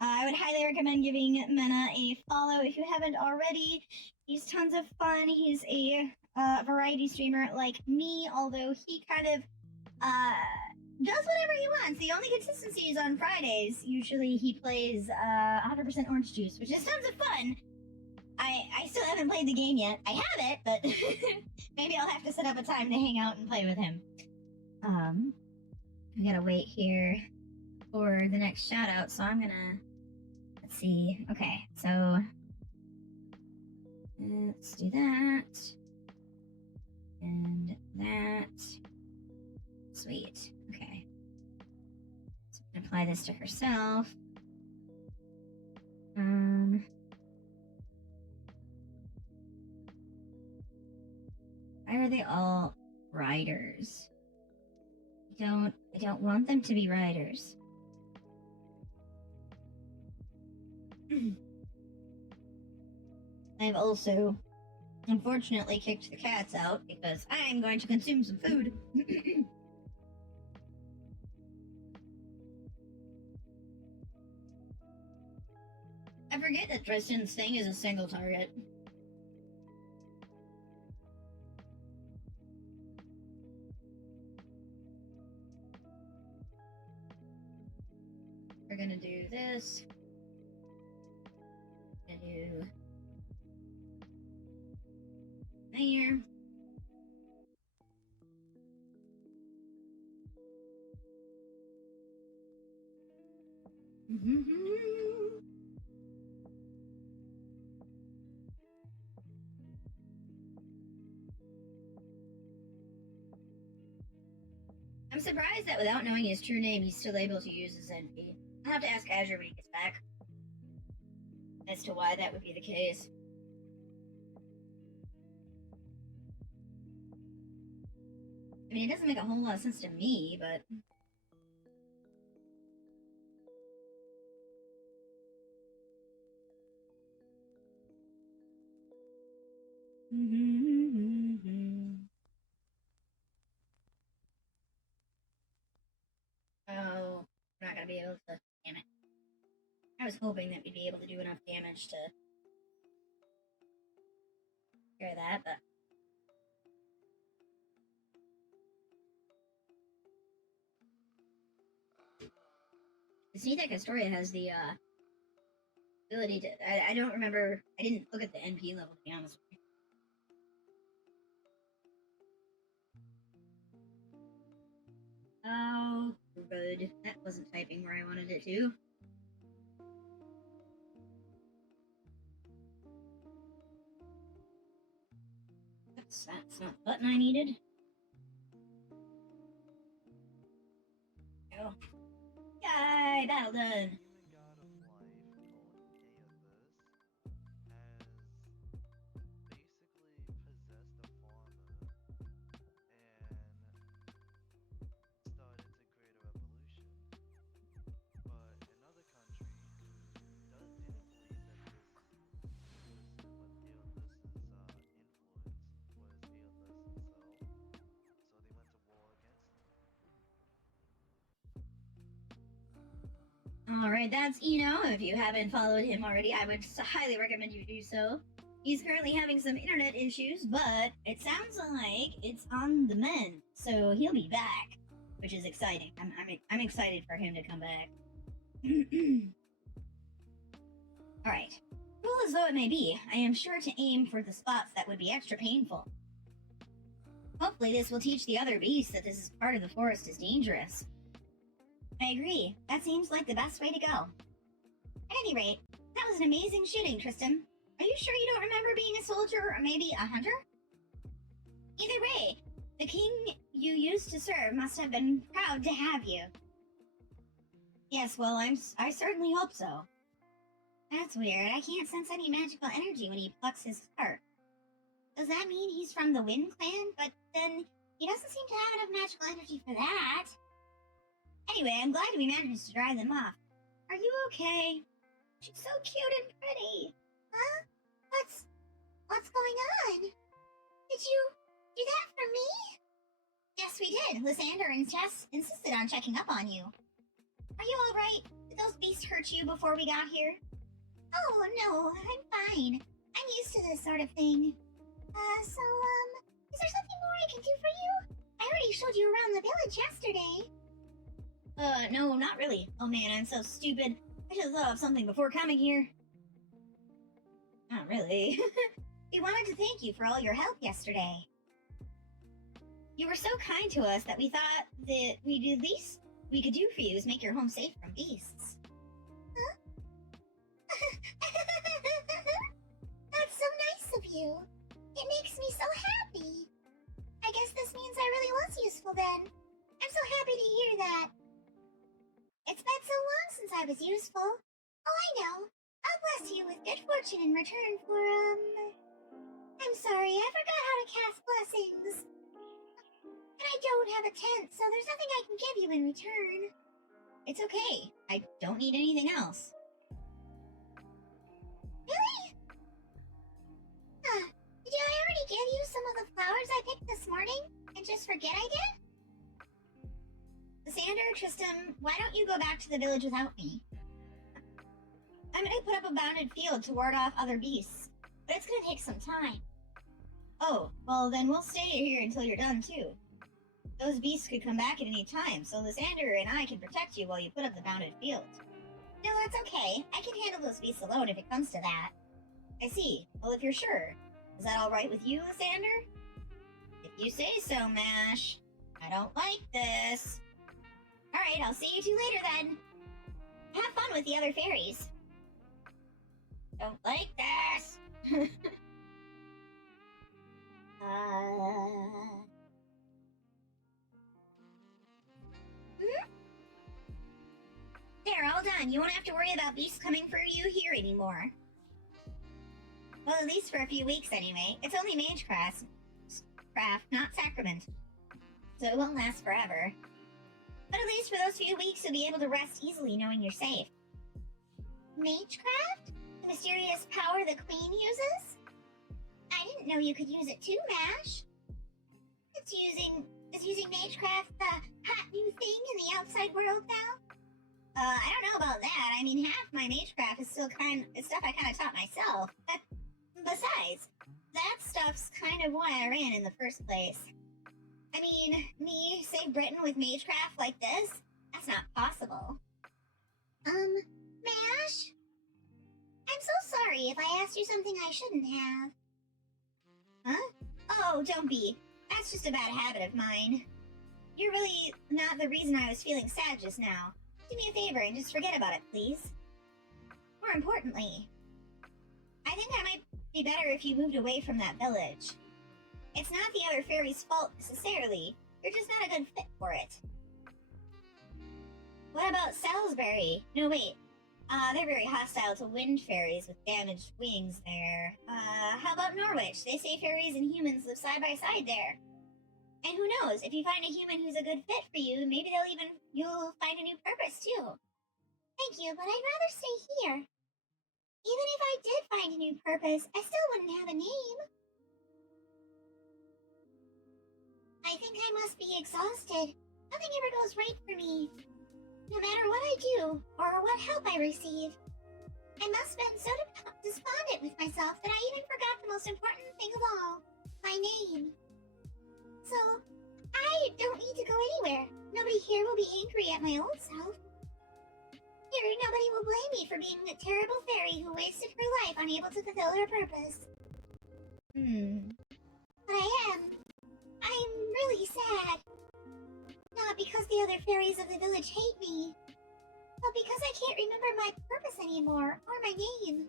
I would highly recommend giving Mena a follow if you haven't already. He's tons of fun. He's a variety streamer like me, although he kind of does whatever he wants. The only consistency is on Fridays. Usually he plays 100% orange juice, which is tons of fun. I still haven't played the game yet. I have it, but maybe I'll have to set up a time to hang out and play with him. I gotta wait here for the next shout out, so I'm gonna, let's see. Okay, so let's do that. And that. Sweet. Okay. So I'm gonna apply this to herself. Why are they all riders? I don't want them to be riders. I've also, unfortunately, kicked the cats out because I'm going to consume some food. I forget that Tristan's thing is a single target. We're gonna do this. Gonna do there. I'm surprised that without knowing his true name, he's still able to use his NP. I'll have to ask Azure when he gets back as to why that would be the case. I mean, it doesn't make a whole lot of sense to me, but... Oh, we're not gonna be able to... Damn it. I was hoping that we'd be able to do enough damage to... clear that, but... The Sneak Astoria has the, ability to... I don't remember... I didn't look at the NP level, to be honest with you. Oh, good. That wasn't typing where I wanted it to. That's not the button I needed. Go. Yay, battle done. Alright, that's Eno. If you haven't followed him already, I would highly recommend you do so. He's currently having some internet issues, but it sounds like it's on the mend, so he'll be back, which is exciting. I'm excited for him to come back. Alright. Cool as though it may be, I am sure to aim for the spots that would be extra painful. Hopefully this will teach the other beasts that this part of the forest is dangerous. I agree. That seems like the best way to go. At any rate, that was an amazing shooting, Tristan. Are you sure you don't remember being a soldier or maybe a hunter? Either way, the king you used to serve must have been proud to have you. Yes, well, I certainly hope so. That's weird. I can't sense any magical energy when he plucks his heart. Does that mean he's from the Wind Clan? But then he doesn't seem to have enough magical energy for that. Anyway, I'm glad we managed to drive them off. Are you okay? She's so cute and pretty. Huh? What's going on? Did you do that for me? Yes, we did. Lysander and Jess insisted on checking up on you. Are you all right? Did those beasts hurt you before we got here? Oh, no, I'm fine. I'm used to this sort of thing. Is there something more I can do for you? I already showed you around the village yesterday. No, not really. Oh man, I'm so stupid. I should have thought of something before coming here. Not really. We wanted to thank you for all your help yesterday. You were so kind to us that we thought that the least we could do for you is make your home safe from beasts. Huh? That's so nice of you. It makes me so happy. I guess this means I really was useful then. I'm so happy to hear that. It's been so long since I was useful. Oh, I know. I'll bless you with good fortune in return for, I'm sorry, I forgot how to cast blessings. And I don't have a tent, so there's nothing I can give you in return. It's okay. I don't need anything else. Really? Huh. Did I already give you some of the flowers I picked this morning and just forget I did? Lysander, Tristram, why don't you go back to the village without me? I'm gonna put up a bounded field to ward off other beasts, but it's gonna take some time. Oh, well then we'll stay here until you're done too. Those beasts could come back at any time, so Lysander and I can protect you while you put up the bounded field. No, that's okay. I can handle those beasts alone if it comes to that. I see. Well, if you're sure. Is that alright with you, Lysander? If you say so, Mash. I don't like this. Alright, I'll see you two later then. Have fun with the other fairies. Don't like this. There, all done. You won't have to worry about beasts coming for you here anymore. Well, at least for a few weeks anyway. It's only magecraft, not sacrament. So it won't last forever. But at least for those few weeks, you'll be able to rest easily knowing you're safe. Magecraft? The mysterious power the Queen uses? I didn't know you could use it too, Mash. Is using Magecraft the hot new thing in the outside world now? I don't know about that. I mean, half my magecraft is still it's stuff I kind of taught myself. Besides, that stuff's kind of why I ran in the first place. I mean, me save Britain with magecraft like this? That's not possible. Mash? I'm so sorry if I asked you something I shouldn't have. Huh? Oh, don't be. That's just a bad habit of mine. You're really not the reason I was feeling sad just now. Do me a favor and just forget about it, please. More importantly, I think I might be better if you moved away from that village. It's not the other fairies' fault necessarily. You're just not a good fit for it. What about Salisbury? No, wait. They're very hostile to wind fairies with damaged wings there. How about Norwich? They say fairies and humans live side by side there. And who knows, if you find a human who's a good fit for you, maybe you'll find a new purpose too. Thank you, but I'd rather stay here. Even if I did find a new purpose, I still wouldn't have a name. I think I must be exhausted. Nothing ever goes right for me. No matter what I do, or what help I receive. I must have been so despondent with myself that I even forgot the most important thing of all. My name. So, I don't need to go anywhere. Nobody here will be angry at my old self. Here, nobody will blame me for being a terrible fairy who wasted her life unable to fulfill her purpose. But I am. I'm really sad. Not because the other fairies of the village hate me, but because I can't remember my purpose anymore, or my name.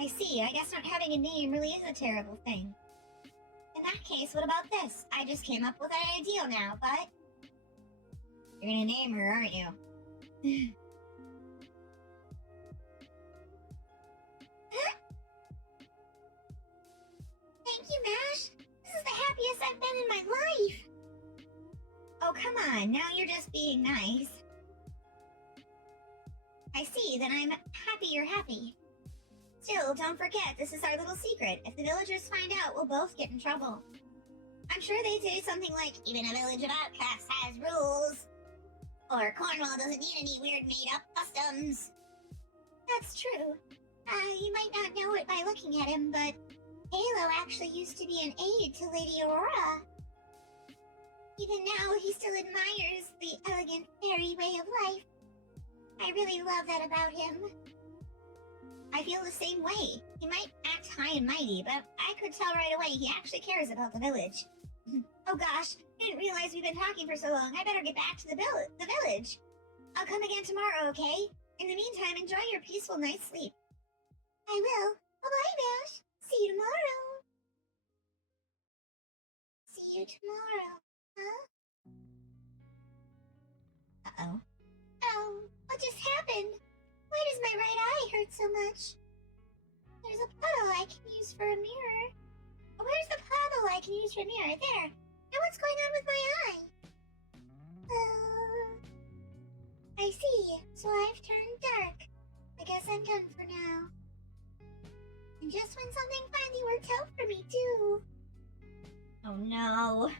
I see. I guess not having a name really is a terrible thing. In that case, what about this? I just came up with an idea now, but... You're gonna name her, aren't you? Thank you, Mash. This is the happiest I've been in my life. Oh, come on. Now you're just being nice. I see. Then I'm happy you're happy. Still, don't forget, this is our little secret. If the villagers find out, we'll both get in trouble. I'm sure they'd say something like, even a village of outcasts has rules. Or Cornwall doesn't need any weird made-up customs. That's true. You might not know it by looking at him, but Halo actually used to be an aide to Lady Aurora. Even now, he still admires the elegant fairy way of life. I really love that about him. I feel the same way. He might act high and mighty, but I could tell right away he actually cares about the village. Oh gosh, I didn't realize we've been talking for so long. I better get back to the village. I'll come again tomorrow, okay? In the meantime, enjoy your peaceful night's sleep. I will. Bye-bye, Mash. See you tomorrow. See you tomorrow, huh? Uh-oh. Oh, what just happened? Why does my right eye hurt so much? There's a puddle I can use for a mirror. Where's the puddle I can use for a mirror? There. Now what's going on with my eye? I see. So I've turned dark. I guess I'm done for now. And just when something finally worked out for me, too. Oh no.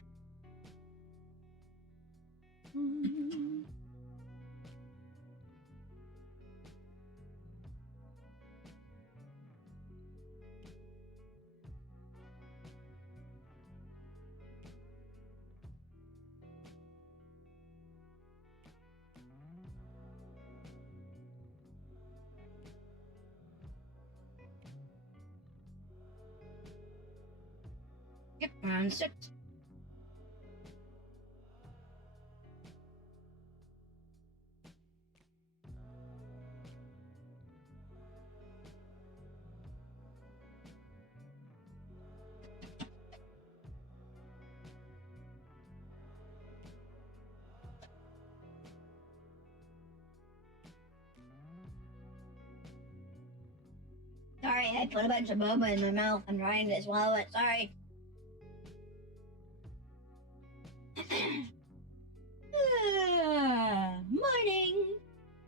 Yep, round 6. Sorry, I put a bunch of boba in my mouth. I'm trying to swallow it. Sorry. Morning.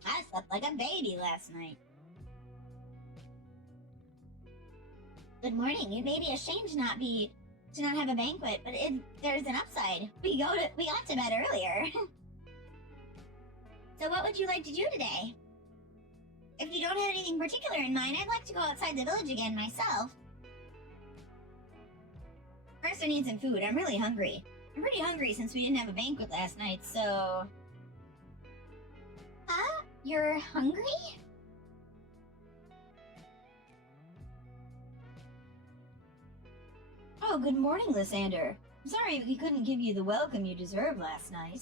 I slept like a baby last night. Good morning. It may be a shame to not have a banquet, but there's an upside. We got to bed earlier. So what would you like to do today? If you don't have anything particular in mind, I'd like to go outside the village again myself. First, I need some food. I'm really hungry. I'm pretty hungry since we didn't have a banquet last night, so... Huh? You're hungry? Oh, good morning, Lysander. I'm sorry we couldn't give you the welcome you deserved last night.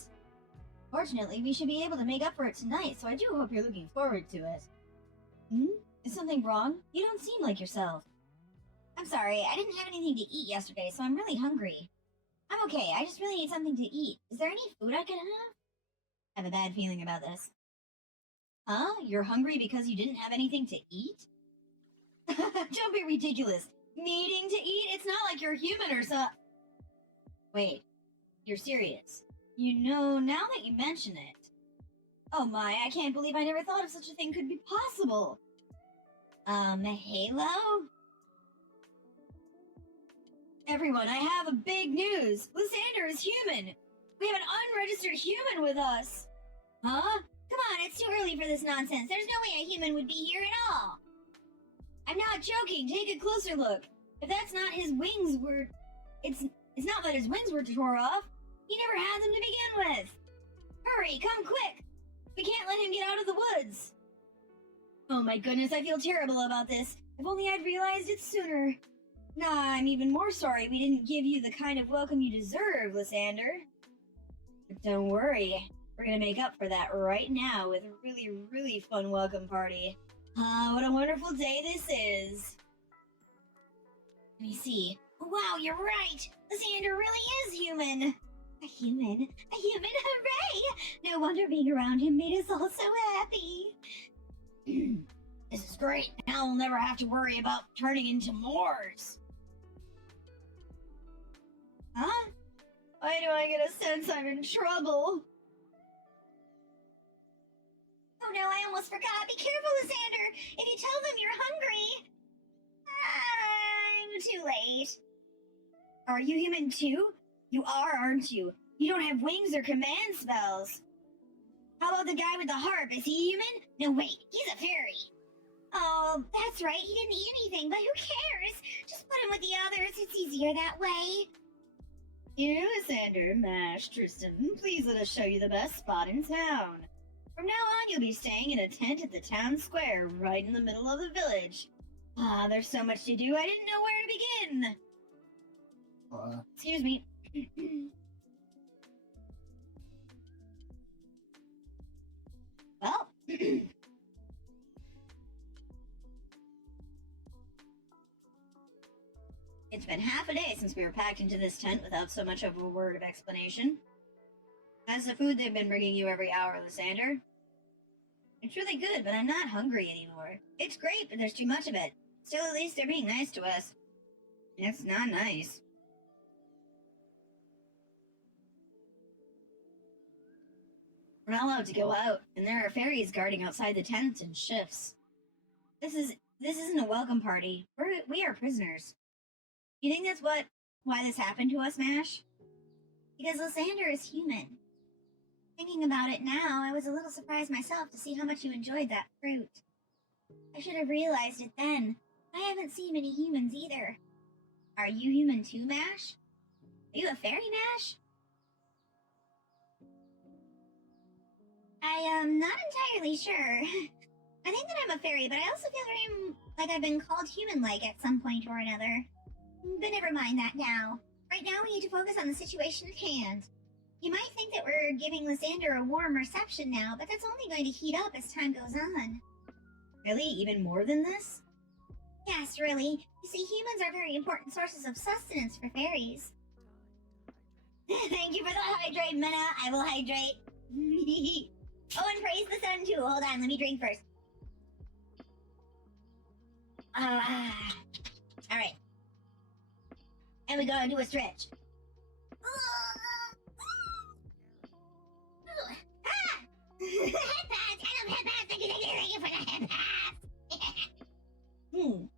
Fortunately, we should be able to make up for it tonight, so I do hope you're looking forward to it. Is something wrong? You don't seem like yourself. I'm sorry, I didn't have anything to eat yesterday, so I'm really hungry. I'm okay, I just really need something to eat. Is there any food I can have? I have a bad feeling about this. Huh? You're hungry because you didn't have anything to eat? Don't be ridiculous. Needing to eat? It's not like you're human or so. Wait, you're serious? You know, now that you mention it. Oh my, I can't believe I never thought of such a thing could be possible. Halo? Everyone, I have a big news. Lysander is human. We have an unregistered human with us. Huh? Come on, it's too early for this nonsense. There's no way a human would be here at all. I'm not joking. Take a closer look. If that's not his wings were... It's not that his wings were tore off. He never had them to begin with. Hurry, come quick. We can't let him get out of the woods. Oh my goodness, I feel terrible about this. If only I'd realized it sooner. Nah, I'm even more sorry we didn't give you the kind of welcome you deserve, Lysander. But don't worry. We're gonna make up for that right now with a really, really fun welcome party. Ah, what a wonderful day this is. Let me see. Wow, you're right. Lysander really is human. A human? A human? Hooray! No wonder being around him made us all so happy. This is great. Now we'll never have to worry about turning into Moors. Huh? Why do I get a sense I'm in trouble? Oh no, I almost forgot. Be careful, Lysander. If you tell them you're hungry... I'm too late. Are you human too? You are, aren't you? You don't have wings or command spells. How about the guy with the harp? Is he human? No, wait, he's a fairy. Oh, that's right. He didn't eat anything, but who cares? Just put him with the others. It's easier that way. Here, Lysander, Mash, Tristan, please let us show you the best spot in town. From now on, you'll be staying in a tent at the town square, right in the middle of the village. Ah, there's so much to do, I didn't know where to begin. Excuse me. Well, it's been half a day since we were packed into this tent without so much of a word of explanation. That's the food they've been bringing you every hour, Lysander. It's really good, but I'm not hungry anymore. It's great, but there's too much of it. Still, at least they're being nice to us. It's not nice. We're not allowed to go out, and there are fairies guarding outside the tent in shifts. This isn't a welcome party. We are prisoners. You think that's why this happened to us, Mash? Because Lysander is human. Thinking about it now, I was a little surprised myself to see how much you enjoyed that fruit. I should have realized it then. I haven't seen many humans either. Are you human too, Mash? Are you a fairy, Mash? I am not entirely sure. I think that I'm a fairy, but I also feel very like I've been called human-like at some point or another. But never mind that now. Right now we need to focus on the situation at hand. You might think that we're giving Lysander a warm reception now, but that's only going to heat up as time goes on. Really? Even more than this? Yes, really. You see, humans are very important sources of sustenance for fairies. Thank you for the hydrate, Minna. I will hydrate. Oh, and praise the sun, too. Hold on, let me drink first. Alright. And we gotta do a stretch. Headpads! I love headpads! Thank you for the headpads!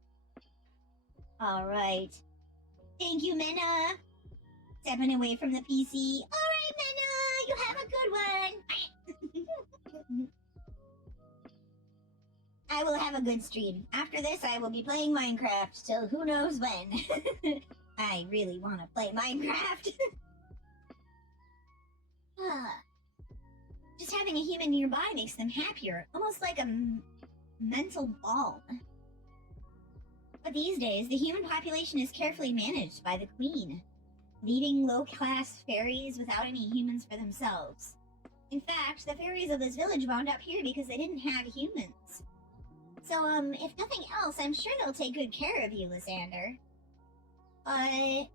Alright. Thank you, Minna. Stepping away from the PC. Alright, Minna! You have a good one! I will have a good stream. After this, I will be playing Minecraft till who knows when. I really want to play Minecraft. Just having a human nearby makes them happier, almost like a mental balm. But these days, the human population is carefully managed by the Queen, leaving low-class fairies without any humans for themselves. In fact, the fairies of this village wound up here because they didn't have humans. So, if nothing else, I'm sure they'll take good care of you, Lysander. But...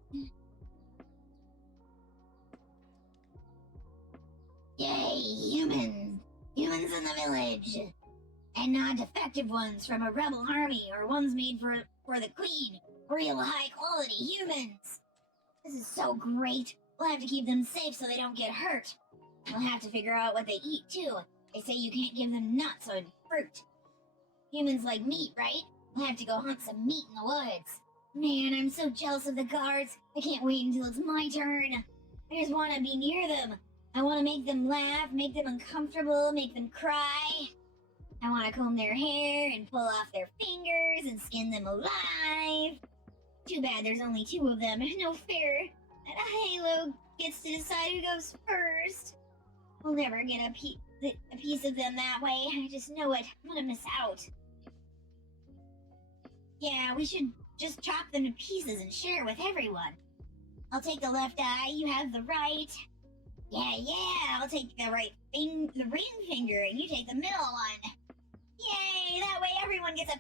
Yay, humans! Humans in the village! And not defective ones from a rebel army or ones made for the Queen. Real high-quality humans! This is so great! We'll have to keep them safe so they don't get hurt. We'll have to figure out what they eat, too. They say you can't give them nuts or fruit. Humans like meat, right? We'll have to go hunt some meat in the woods. Man, I'm so jealous of the guards. I can't wait until it's my turn. I just want to be near them. I want to make them laugh, make them uncomfortable, make them cry. I want to comb their hair and pull off their fingers and skin them alive. Too bad there's only 2 of them. No fair. And Halo gets to decide who goes first. We'll never get a piece of them that way. I just know it. I'm gonna miss out. Yeah, we should just chop them to pieces and share with everyone. I'll take the left eye, you have the right. Yeah, I'll take the ring finger and you take the middle one. Yay, that way everyone gets a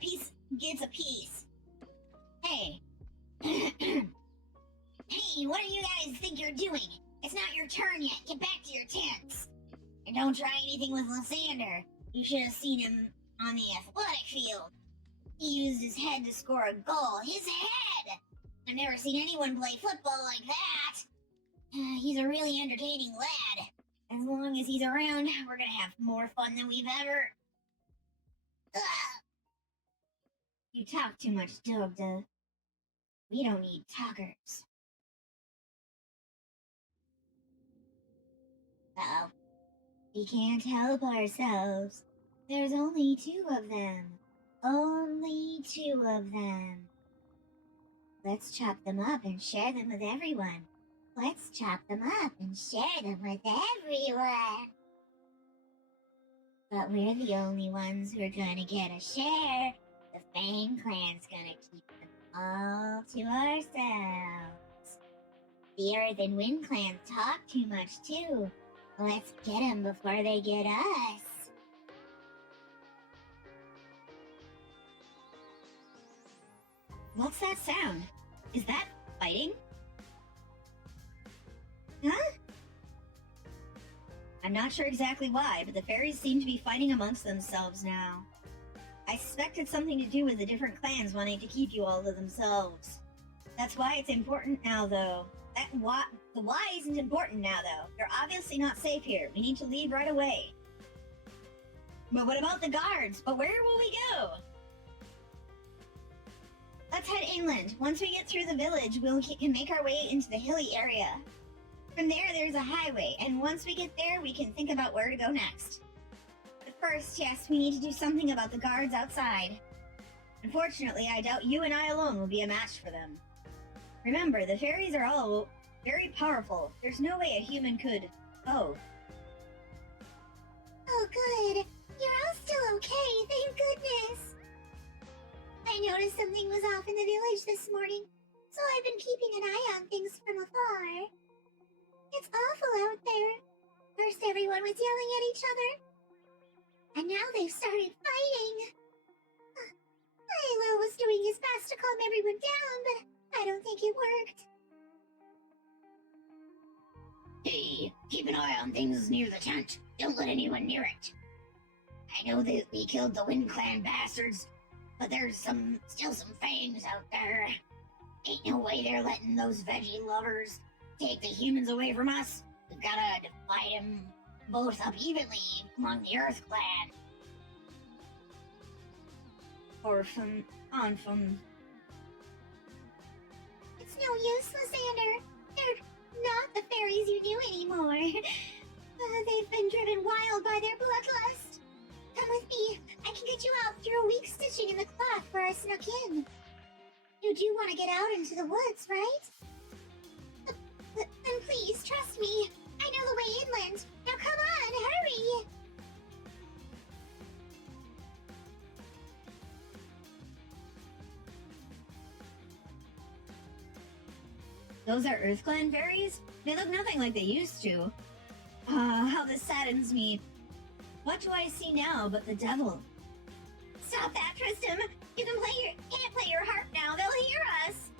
piece. Hey. Hey, what do you guys think you're doing? It's not your turn yet. Get back to your tents. And don't try anything with Lysander. You should have seen him on the athletic field. He used his head to score a goal. His head! I've never seen anyone play football like that. He's a really entertaining lad. As long as he's around, we're gonna have more fun than we've ever... Ugh. You talk too much, Dogda. We don't need talkers. Uh-oh. We can't help ourselves. There's only 2 of them. Only 2 of them. Let's chop them up and share them with everyone. Let's chop them up and share them with everyone. But we're the only ones who are gonna get a share. The Fang clan's gonna keep them all to ourselves. The Earth and Wind clans talk too much too. Let's get them before they get us. What's that sound? Is that fighting? Huh? I'm not sure exactly why, but the fairies seem to be fighting amongst themselves now. I suspect it's something to do with the different clans wanting to keep you all to themselves. That's why it's important now, though. The why isn't important now, though. You're obviously not safe here. We need to leave right away. But what about the guards? But where will we go? Let's head inland. Once we get through the village, we can make our way into the hilly area. From there, there's a highway, and once we get there, we can think about where to go next. But first, yes, we need to do something about the guards outside. Unfortunately, I doubt you and I alone will be a match for them. Remember, the fairies are all very powerful. There's no way a human could... Oh. Oh, good. You're all still okay, thank goodness. I noticed something was off in the village this morning, so I've been keeping an eye on things from afar. It's awful out there. First everyone was yelling at each other, and now they've started fighting. Hilo was doing his best to calm everyone down, but I don't think it worked. Hey, keep an eye on things near the tent. Don't let anyone near it. I know that we killed the Wind Clan bastards, but there's still some fangs out there. Ain't no way they're letting those veggie lovers take the humans away from us. We've gotta divide them both up evenly among the Earth Clan. Orphan, Anfum. It's no use, Lysander. They're not the fairies you knew anymore. They've been driven wild by their bloodlust. Come with me. I can get you out through a weak stitching in the cloth where I snuck in. You do want to get out into the woods, right? Then please, trust me. I know the way inland. Now come on, hurry! Those are Earth Clan fairies? They look nothing like they used to. How this saddens me. What do I see now but the devil? Stop that, Tristram! You can't play your harp now. They'll hear us.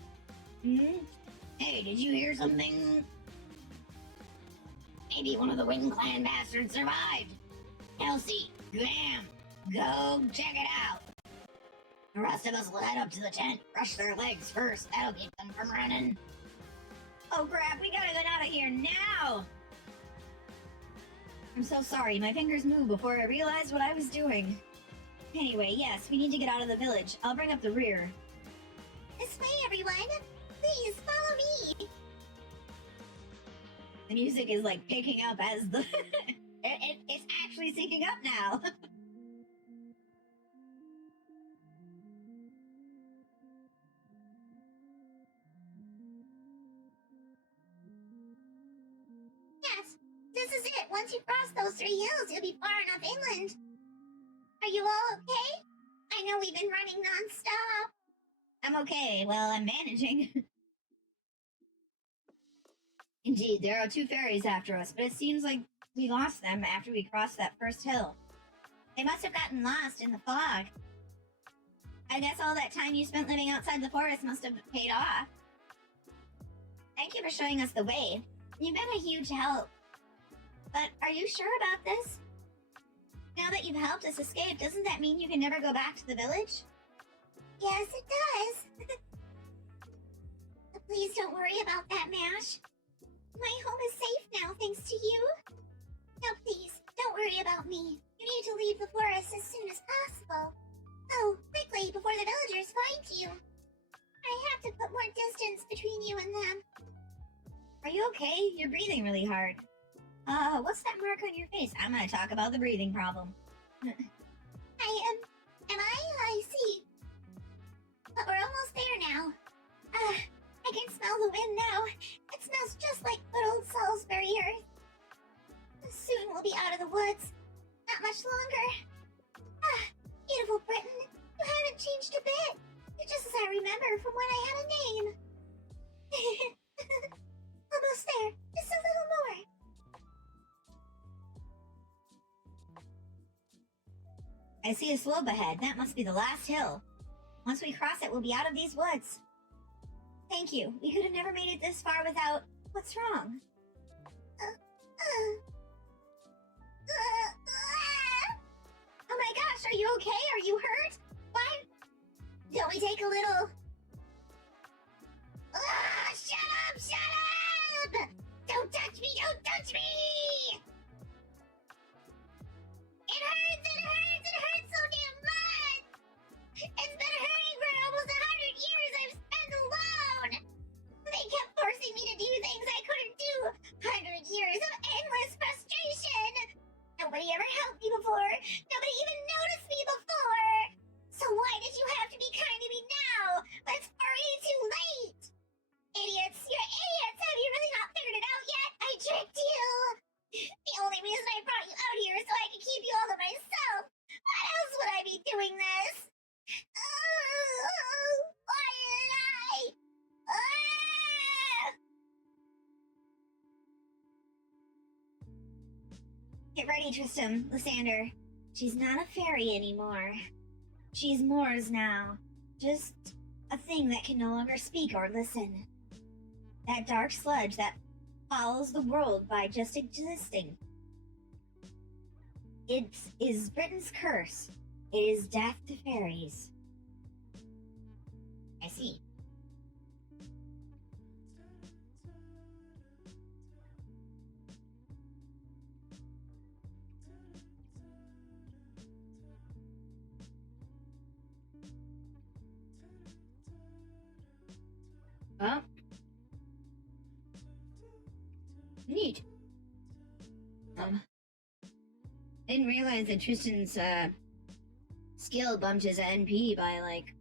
Hmm? Hey, did you hear something? Maybe one of the Wind Clan bastards survived. Elsie, Graham, go check it out. The rest of us will head up to the tent, brush their legs first. That'll keep them from running. Oh crap, we gotta get out of here now! I'm so sorry, my fingers moved before I realized what I was doing. Anyway, yes, we need to get out of the village. I'll bring up the rear. This way, everyone! Please, follow me! The music is like picking up as the... it's actually syncing up now. Yes, this is it. Once you cross those 3 hills, you'll be far enough inland. Are you all okay? I know we've been running non-stop. I'm okay. Well, I'm managing. Indeed, there are 2 fairies after us, but it seems like we lost them after we crossed that first hill. They must have gotten lost in the fog. I guess all that time you spent living outside the forest must have paid off. Thank you for showing us the way. You've been a huge help. But are you sure about this? Now that you've helped us escape, doesn't that mean you can never go back to the village? Yes, it does. Please don't worry about that, Mash. My home is safe now, thanks to you. Now please, don't worry about me. You need to leave the forest as soon as possible. Oh, quickly, before the villagers find you. I have to put more distance between you and them. Are you okay? You're breathing really hard. What's that mark on your face? I'm gonna talk about the breathing problem. Am I see. But we're almost there now. I can smell the wind now. It smells just like good old Salisbury earth. Soon we'll be out of the woods. Not much longer. Beautiful Britain, you haven't changed a bit. You're just as I remember from when I had a name. Almost there. Just a little more. I see a slope ahead. That must be the last hill. Once we cross it, we'll be out of these woods. Thank you. We could have never made it this far without... What's wrong? Oh my gosh, are you okay? Are you hurt? Why? Don't we take a little... Shut up! Shut up! Don't touch me! Don't touch me! It hurts! It hurts! It hurts so damn much! It's been hurting for almost 100 years I've spent alone! They kept forcing me to do things I couldn't do! 100 years of endless frustration! Nobody ever helped me before! Nobody even noticed me before! So why did you have to be kind to me now? But it's already too late! Idiots! You're idiots! Have you really not figured it out yet? I tricked you! The only reason I brought you out here is so I could keep you all to myself! Why else would I be doing this? Why did I? Get ready, Tristram, Lysander. She's not a fairy anymore. She's Moors now. Just a thing that can no longer speak or listen. That dark sludge that follows the world by just existing. It is Britain's curse. It is death to fairies. I see. Well, neat. Didn't realize that Tristan's skill bumped his NP by like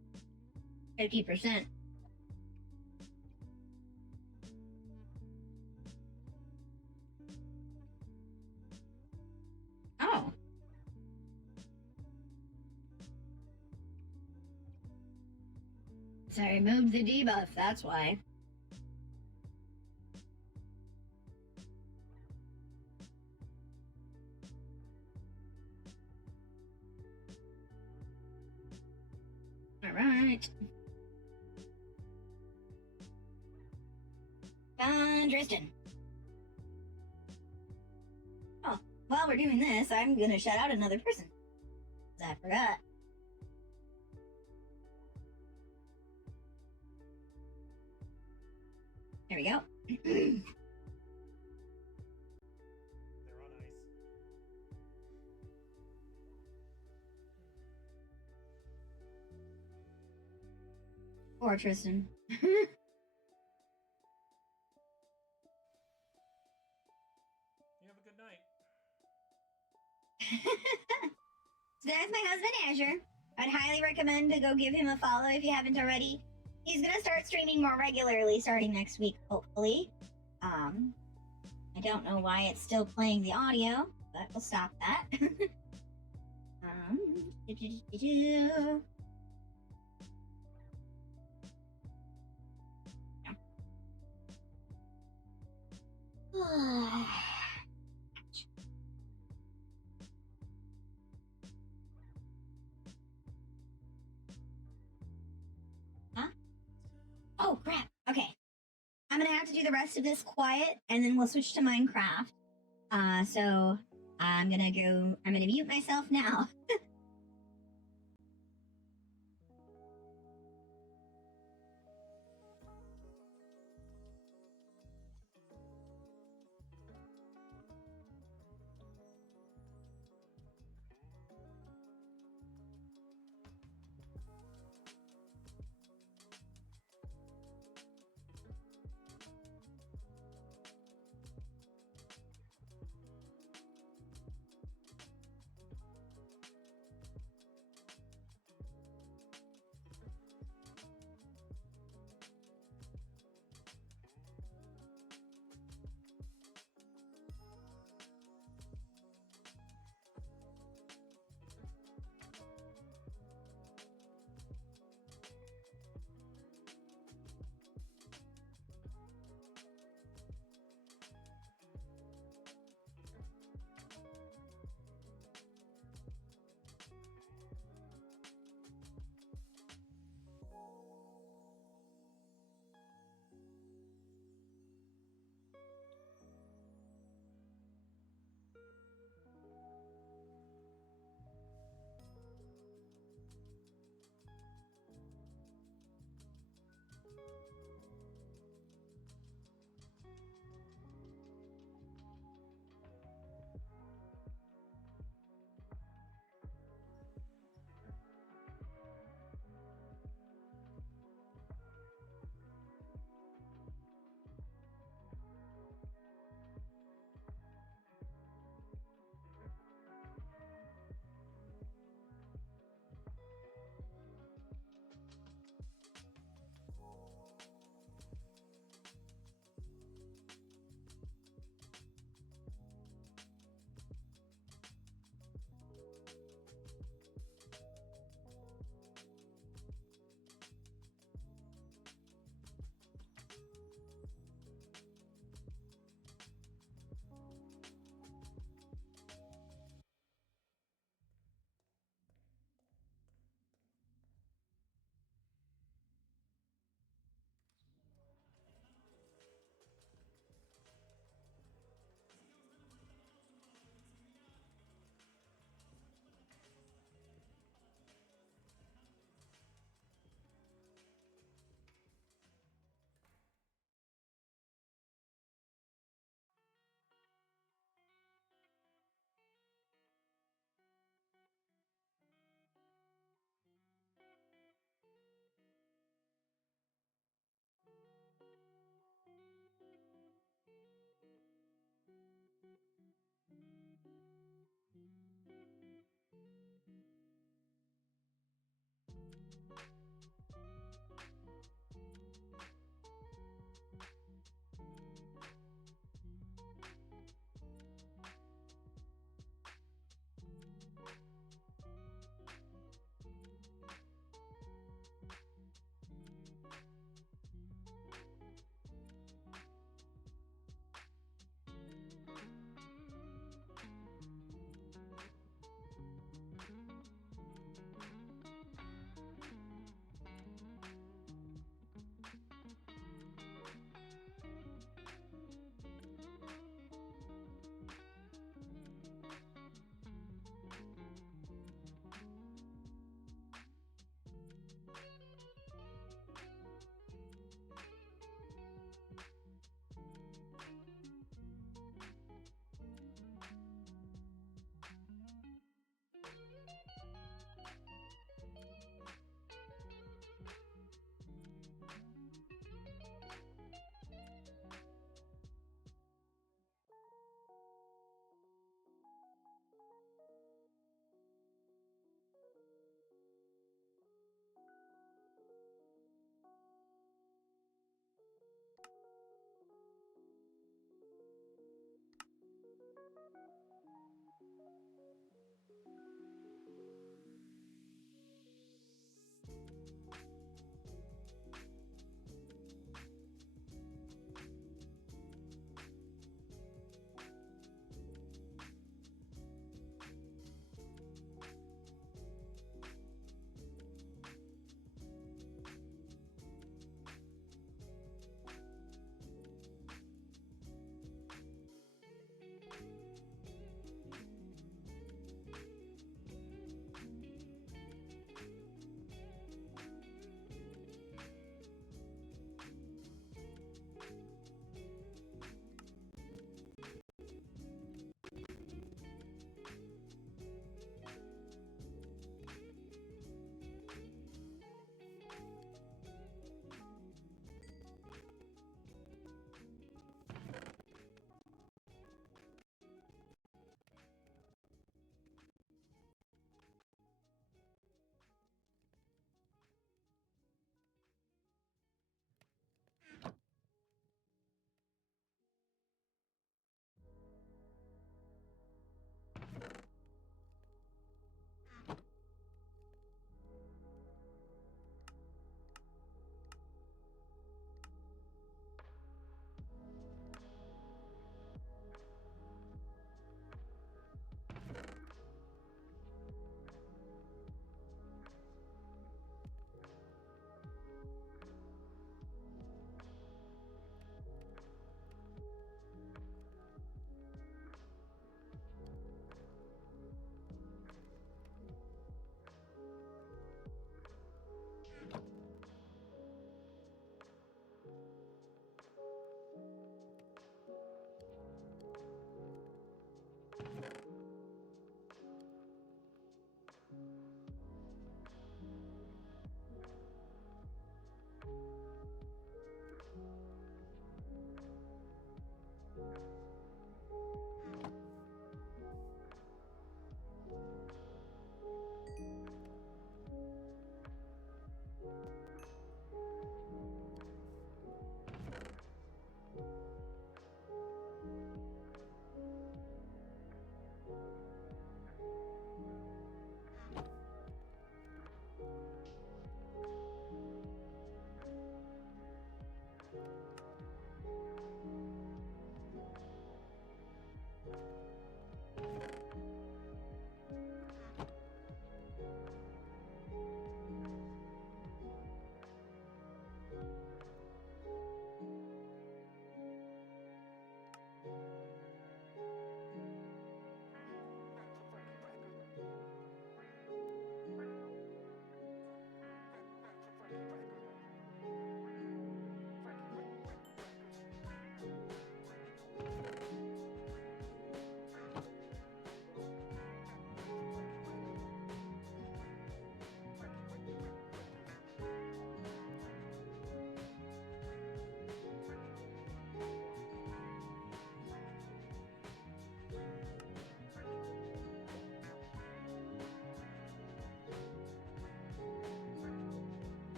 50%. Oh. So I removed the debuff, that's why. Alright. Tristan. Oh, while we're doing this, I'm gonna shout out another person. 'Cause I forgot. There we go. They're on ice. Poor Tristan. You have a good night. So that's my husband Azure. I'd highly recommend to go give him a follow if you haven't already. He's gonna start streaming more regularly starting next week, hopefully. I don't know why it's still playing the audio, but we'll stop that. do the rest of this quiet, and then we'll switch to Minecraft. So I'm gonna mute myself now.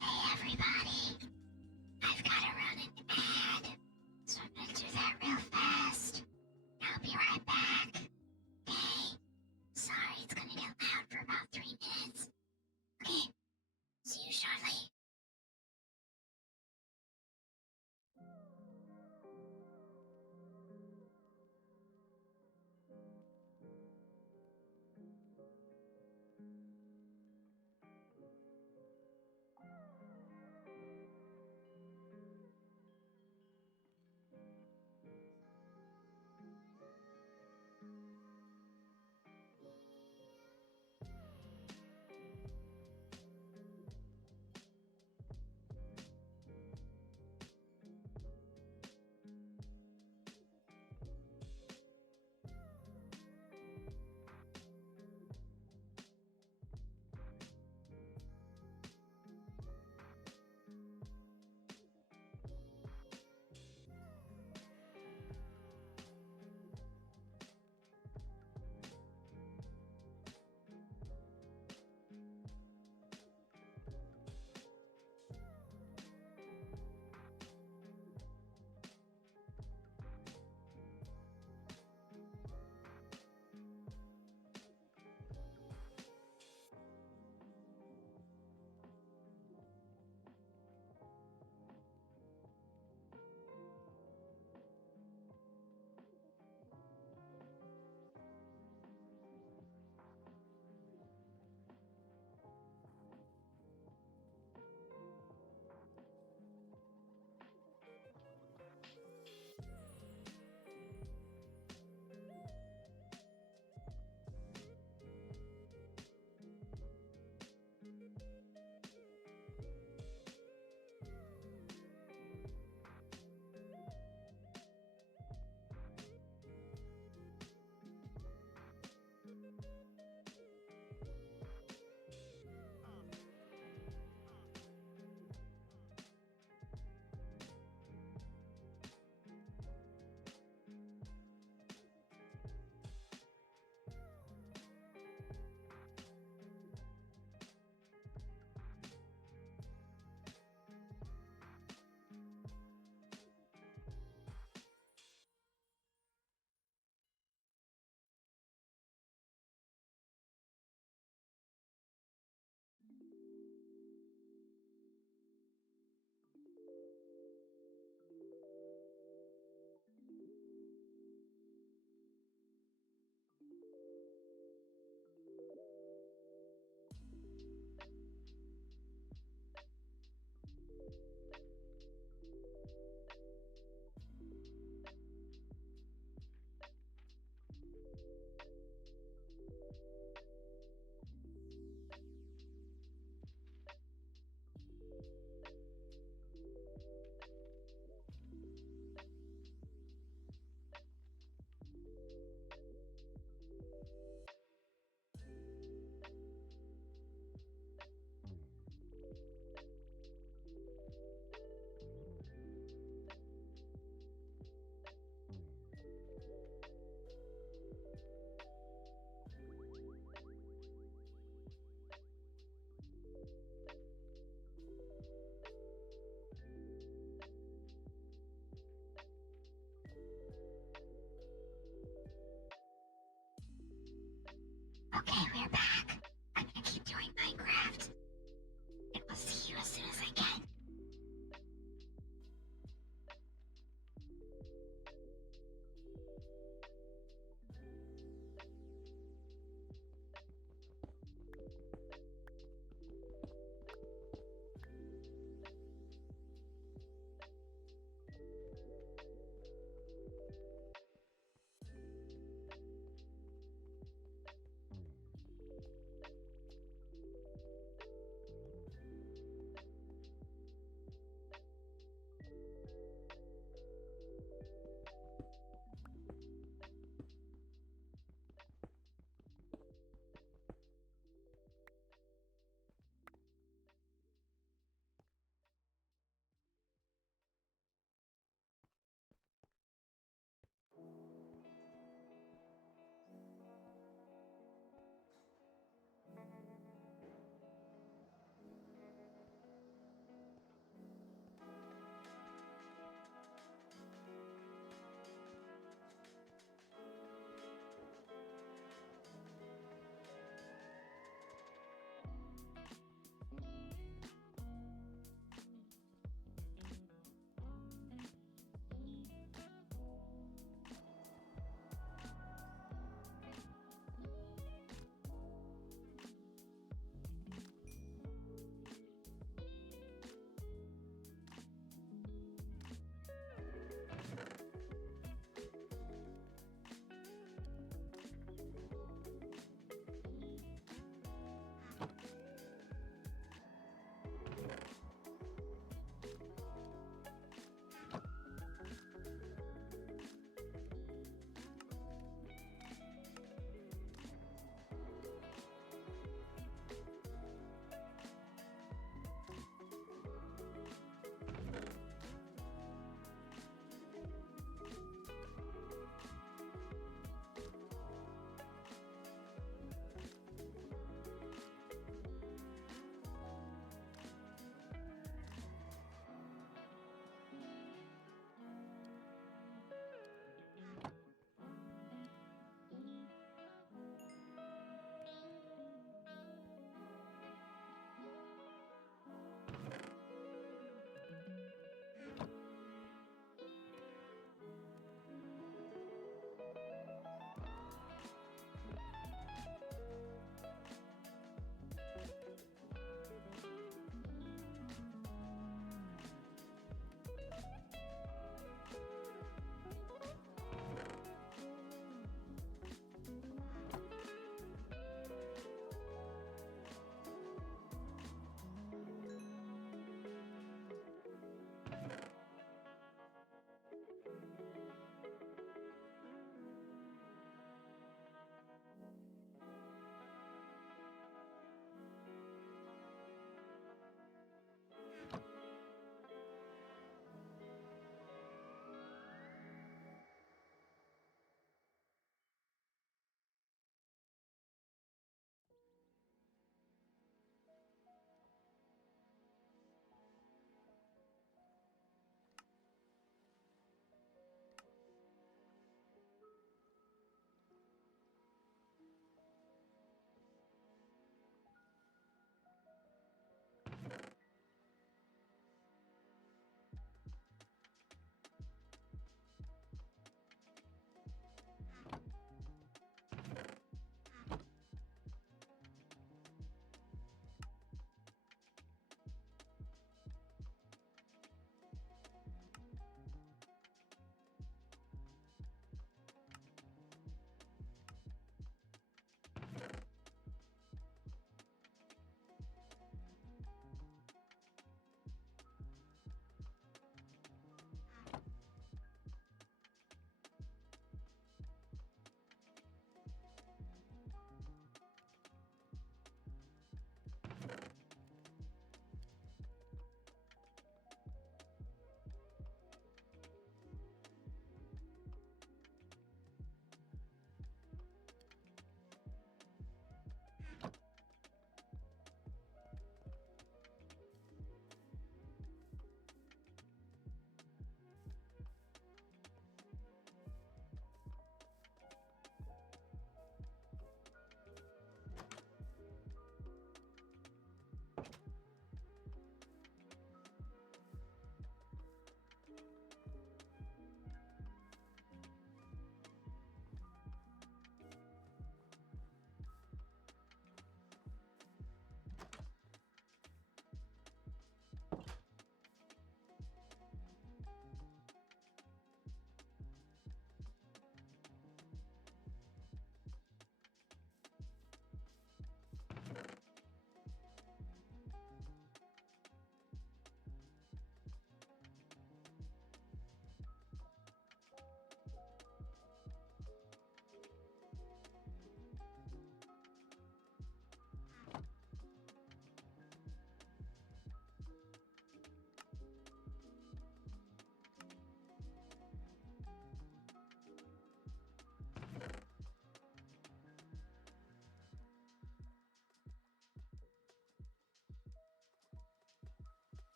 Hey everybody, I've got to run an ad, so I'm gonna do that real fast.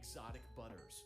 exotic butters.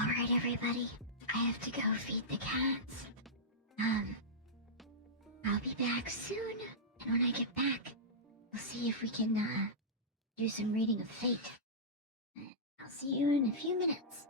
Alright, everybody. I have to go feed the cats. I'll be back soon. And when I get back, we'll see if we can, do some reading of fate. I'll see you in a few minutes.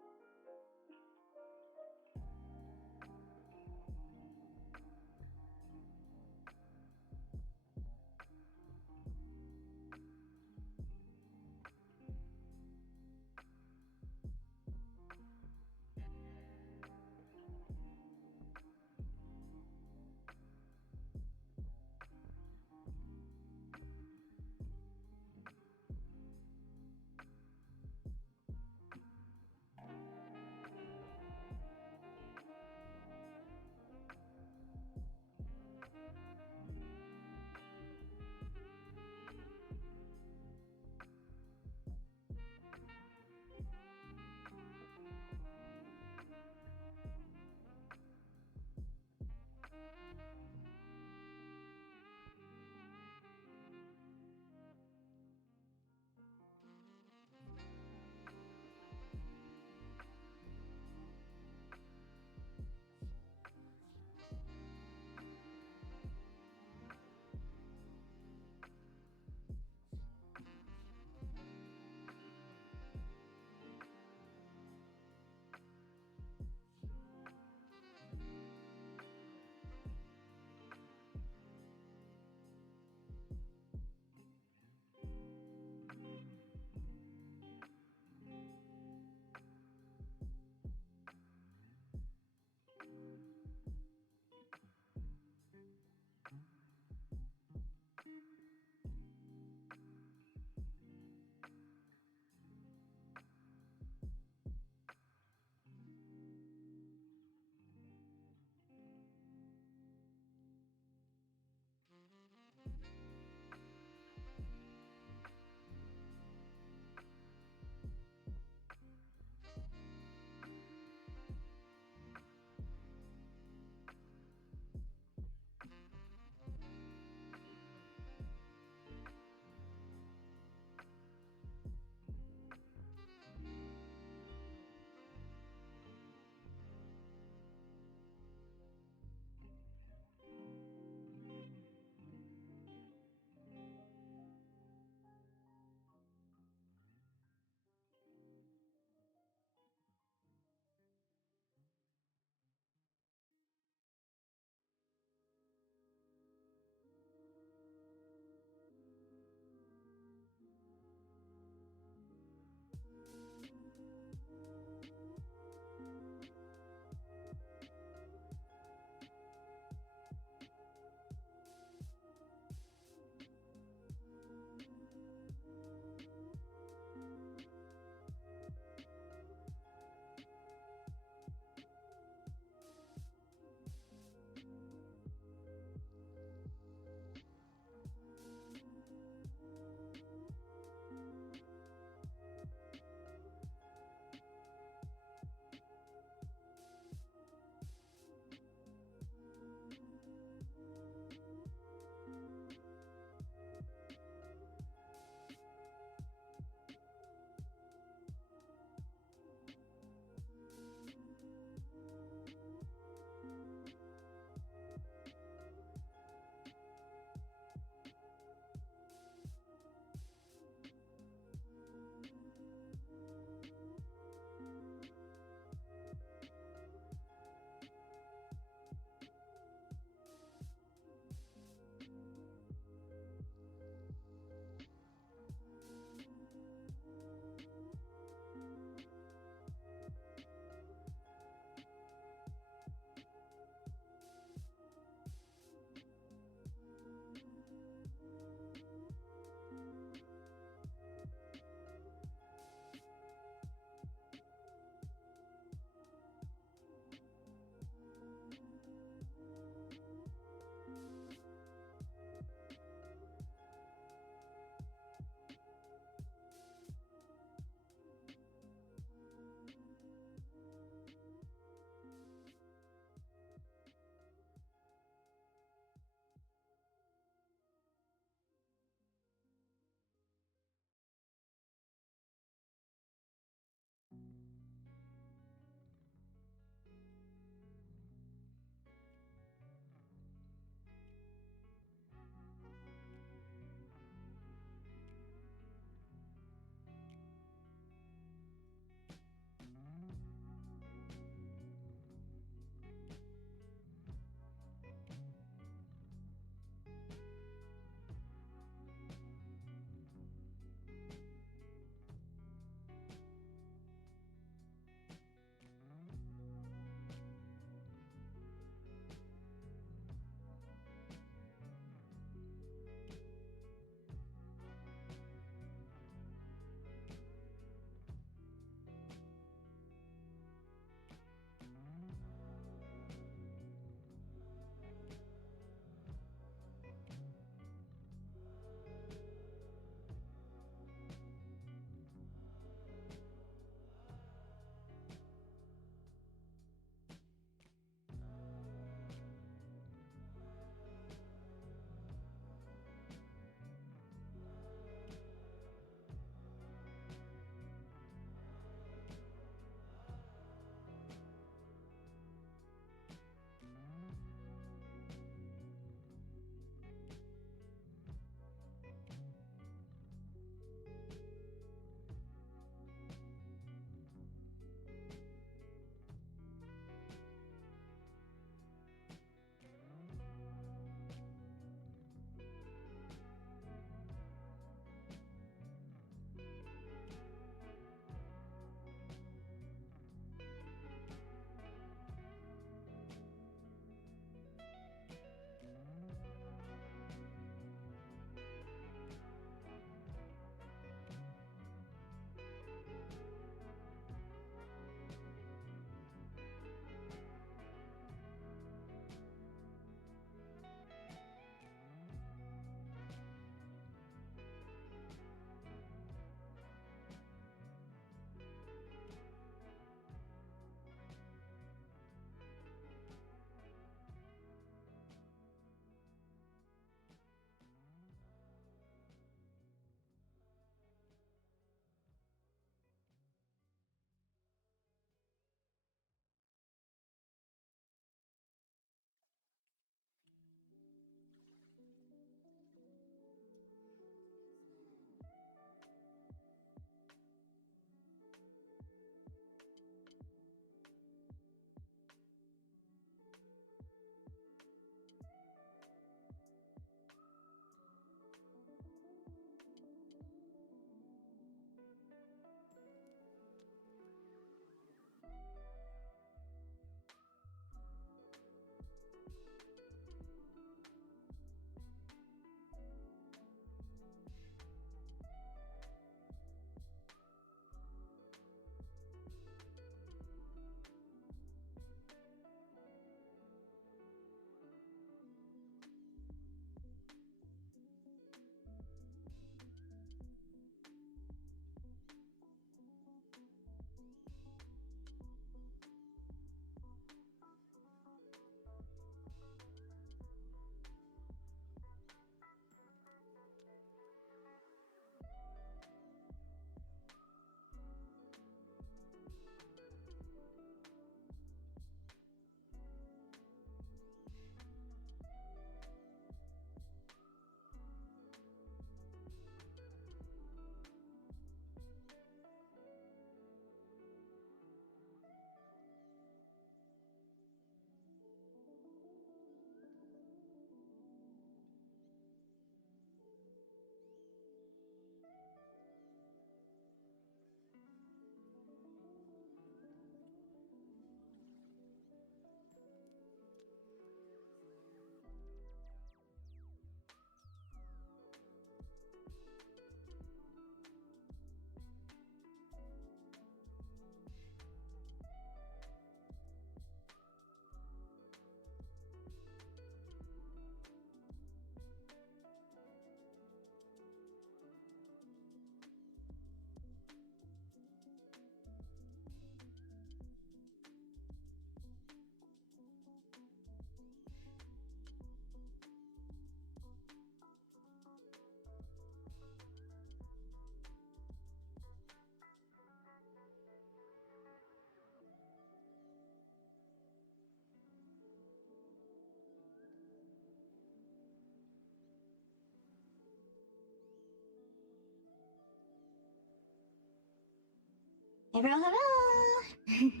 Hello, hello.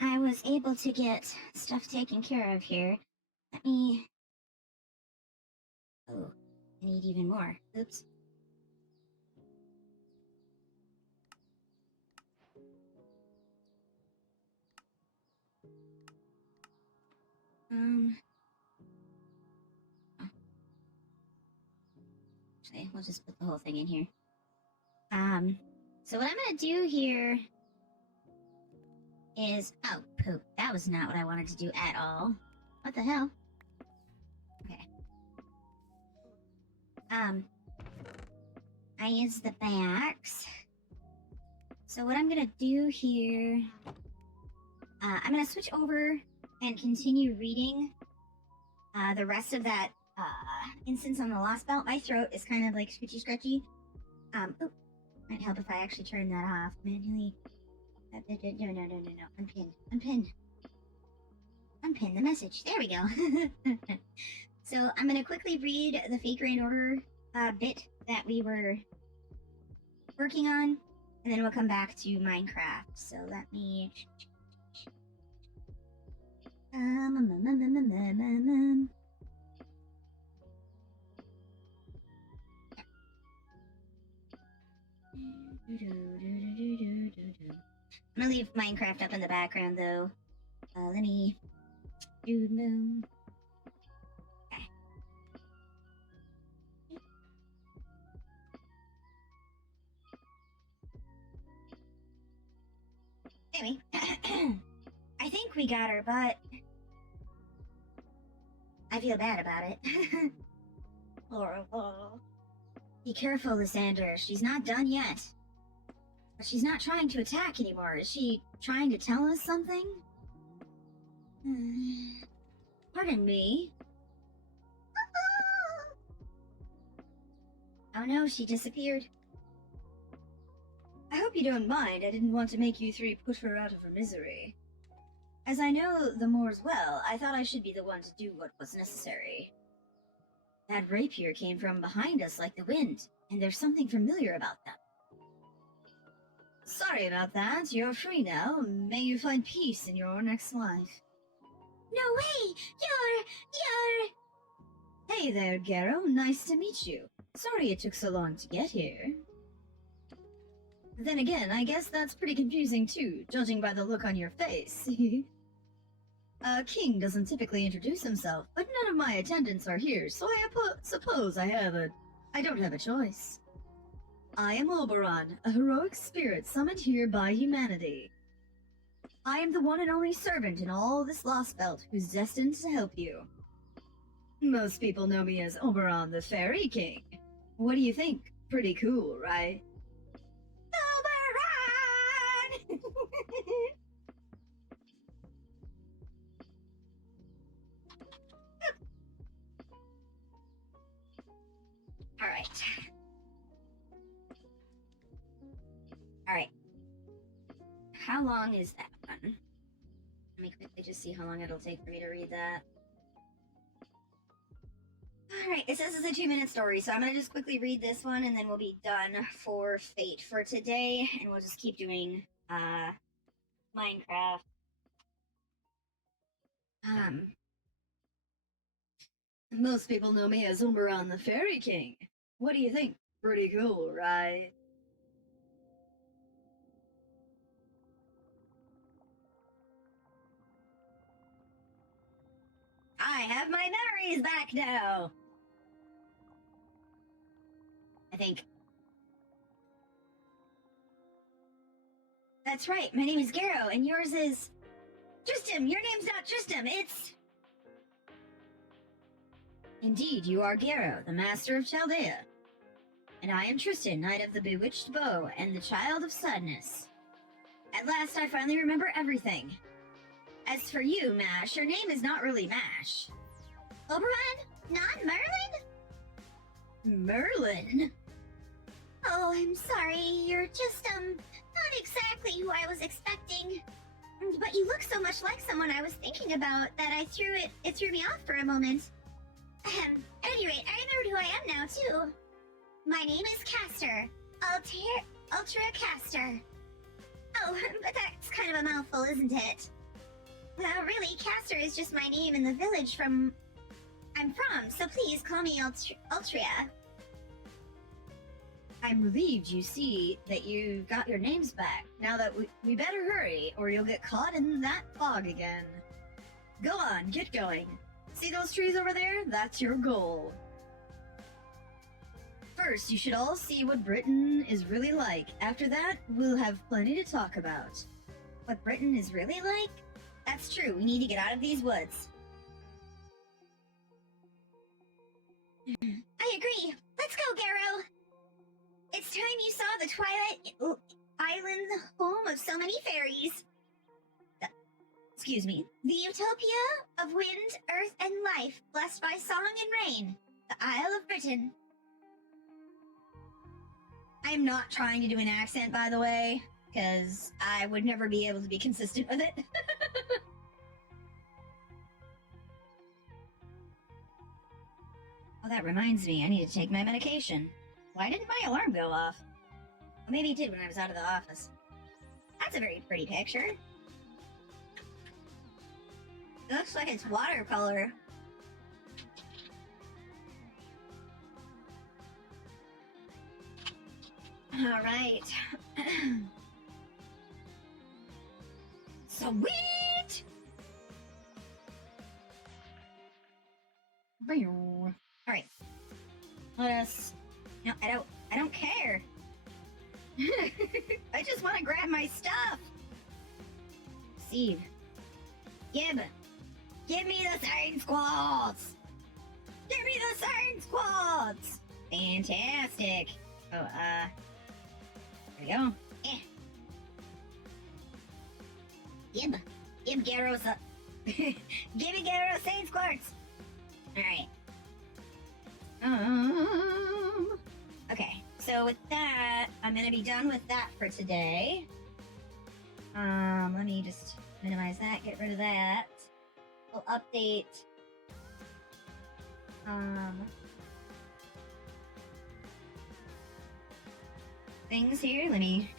I was able to get stuff taken care of here. Let me... Oh, I need even more. Oops. Actually, we'll just put the whole thing in here. So what I'm gonna do here is... Oh, poop. That was not what I wanted to do at all. What the hell? Okay. I use the backs. So what I'm gonna do here... I'm gonna switch over and continue reading the rest of that instance on the Lost Belt. My throat is kind of like scratchy. Oop. Might help if I actually turn that off manually. No. Unpin. Unpin the message. There we go. So I'm gonna quickly read the fake grand order bit that we were working on, and then we'll come back to Minecraft. So let me... I'm gonna leave Minecraft up in the background though. Let me... Okay. Anyway, I think we got her, but I feel bad about it. Horrible. Be careful, Lysander. She's not done yet. But she's not trying to attack anymore. Is she trying to tell us something? Pardon me? Oh no, she disappeared. I hope you don't mind. I didn't want to make you three put her out of her misery. As I know the Moors well, I thought I should be the one to do what was necessary. That rapier came from behind us like the wind, and there's something familiar about them. Sorry about that. You're free now. May you find peace in your next life. No way! You're... Hey there, Gero. Nice to meet you. Sorry it took so long to get here. Then again, I guess that's pretty confusing too, judging by the look on your face. A king doesn't typically introduce himself, but none of my attendants are here, so I suppose I don't have a choice. I am Oberon, a heroic spirit summoned here by humanity. I am the one and only servant in all this Lost Belt who's destined to help you. Most people know me as Oberon the Fairy King. What do you think? Pretty cool, right? Oberon! Alright. How long is that one? Let me quickly just see how long it'll take for me to read that. Alright, it says it's a 2-minute story, so I'm gonna just quickly read this one and then we'll be done for Fate for today, and we'll just keep doing, Minecraft. Most people know me as Oberon the Fairy King. What do you think? Pretty cool, right? I have my memories back now! I think. That's right, my name is Gero, and yours is... Tristram! Your name's not Tristram, it's... Indeed, you are Gero, the master of Chaldea. And I am Tristan, knight of the bewitched bow, and the child of sadness. At last I finally remember everything. As for you, Mash, your name is not really Mash. Oberon? Not Merlin? Merlin? Oh, I'm sorry. You're just, not exactly who I was expecting. But you look so much like someone I was thinking about that it threw me off for a moment. At any rate, I remembered who I am now, too. My name is Castor, Ultra Caster. Oh, but that's kind of a mouthful, isn't it? Well, really, Caster is just my name in the village I'm from, so please call me Ultria. I'm relieved you see that you got your names back. Now that we better hurry, or you'll get caught in that fog again. Go on, get going. See those trees over there? That's your goal. First, you should all see what Britain is really like. After that, we'll have plenty to talk about. What Britain is really like? That's true, we need to get out of these woods. I agree. Let's go, Gero. It's time you saw the Twilight Island, home of so many fairies. Excuse me. The utopia of wind, earth, and life, blessed by song and rain. The Isle of Britain. I'm not trying to do an accent, by the way, because I would never be able to be consistent with it. Oh, that reminds me, I need to take my medication. Why didn't my alarm go off? Well, maybe it did when I was out of the office. That's a very pretty picture. It looks like it's watercolor. Alright. Sweet! Alright. Let us... No, I don't care. I just want to grab my stuff. Steve. Give me the Sign Squads! Give me the Sign Squads! Fantastic. Oh, there we go. Give Gero some... Give me Gero Saint Squarts! Alright. Okay, so with that, I'm gonna be done with that for today. Let me just minimize that, get rid of that. We'll update... things here. Let me...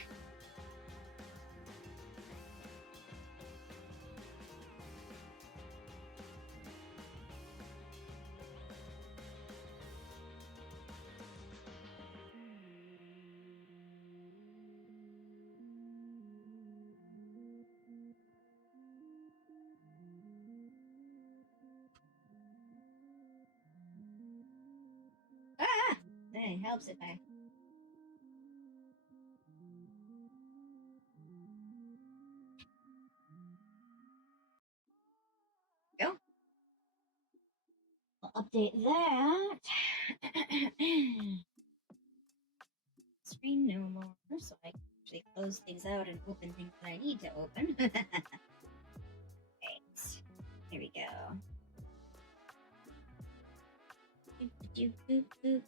Ah! It helps if I... Go. I'll update that. Screen no more, so I can actually close things out and open things that I need to open. Right. Here we go. Boop, boop, boop, boop.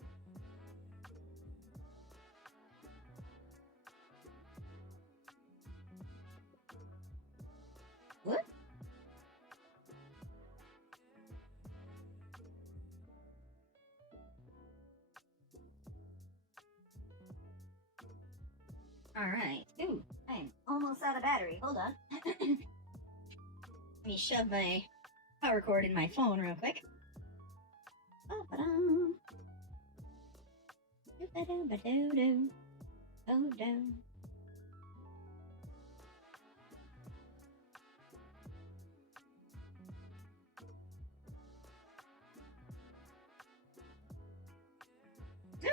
What? Alright. Ooh, I'm almost out of battery. Hold on. Let me shove my power cord in my phone real quick. Ba-ba-dum. Do-ba-do-ba-do-do. Oh-do.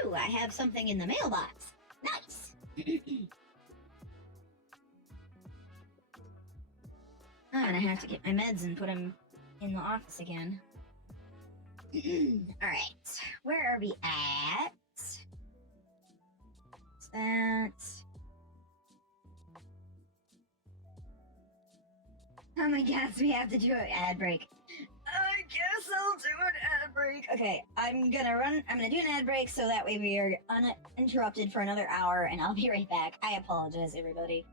Ooh, I have something in the mailbox. Nice! I'm gonna have to get my meds and put them in the office again. Alright, where are we at? What's that? Oh my gosh, we have to do an ad break. I guess I'll do an ad break. Okay, I'm gonna do an ad break so that way we are uninterrupted for another hour, and I'll be right back. I apologize, everybody.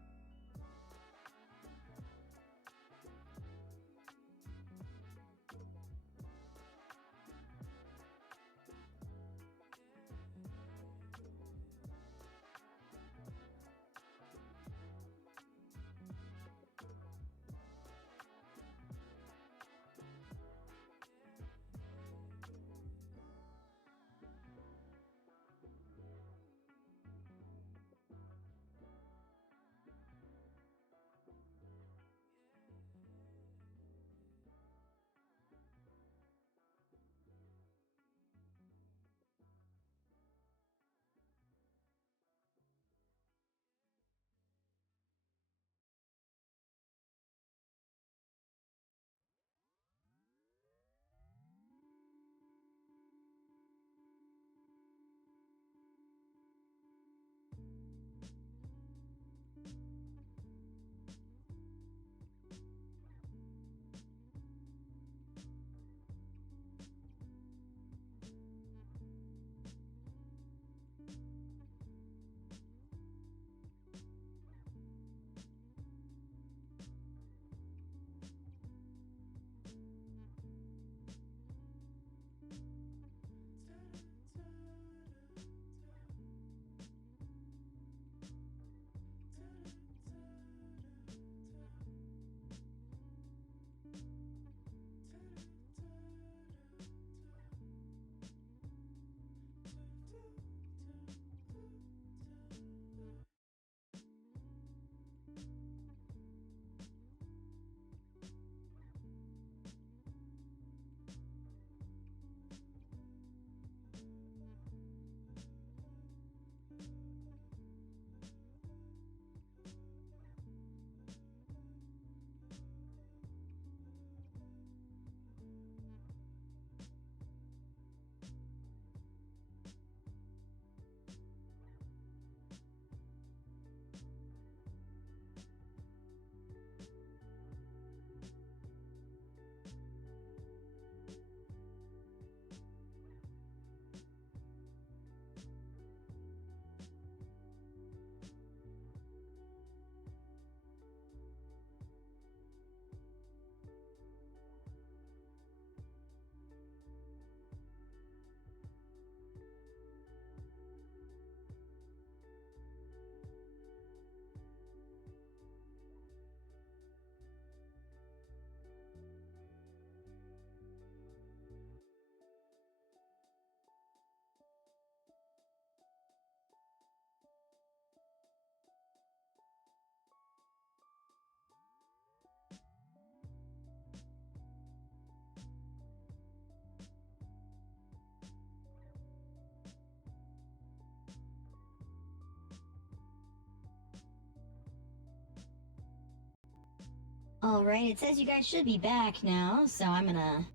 Alright, it says you guys should be back now, so I'm gonna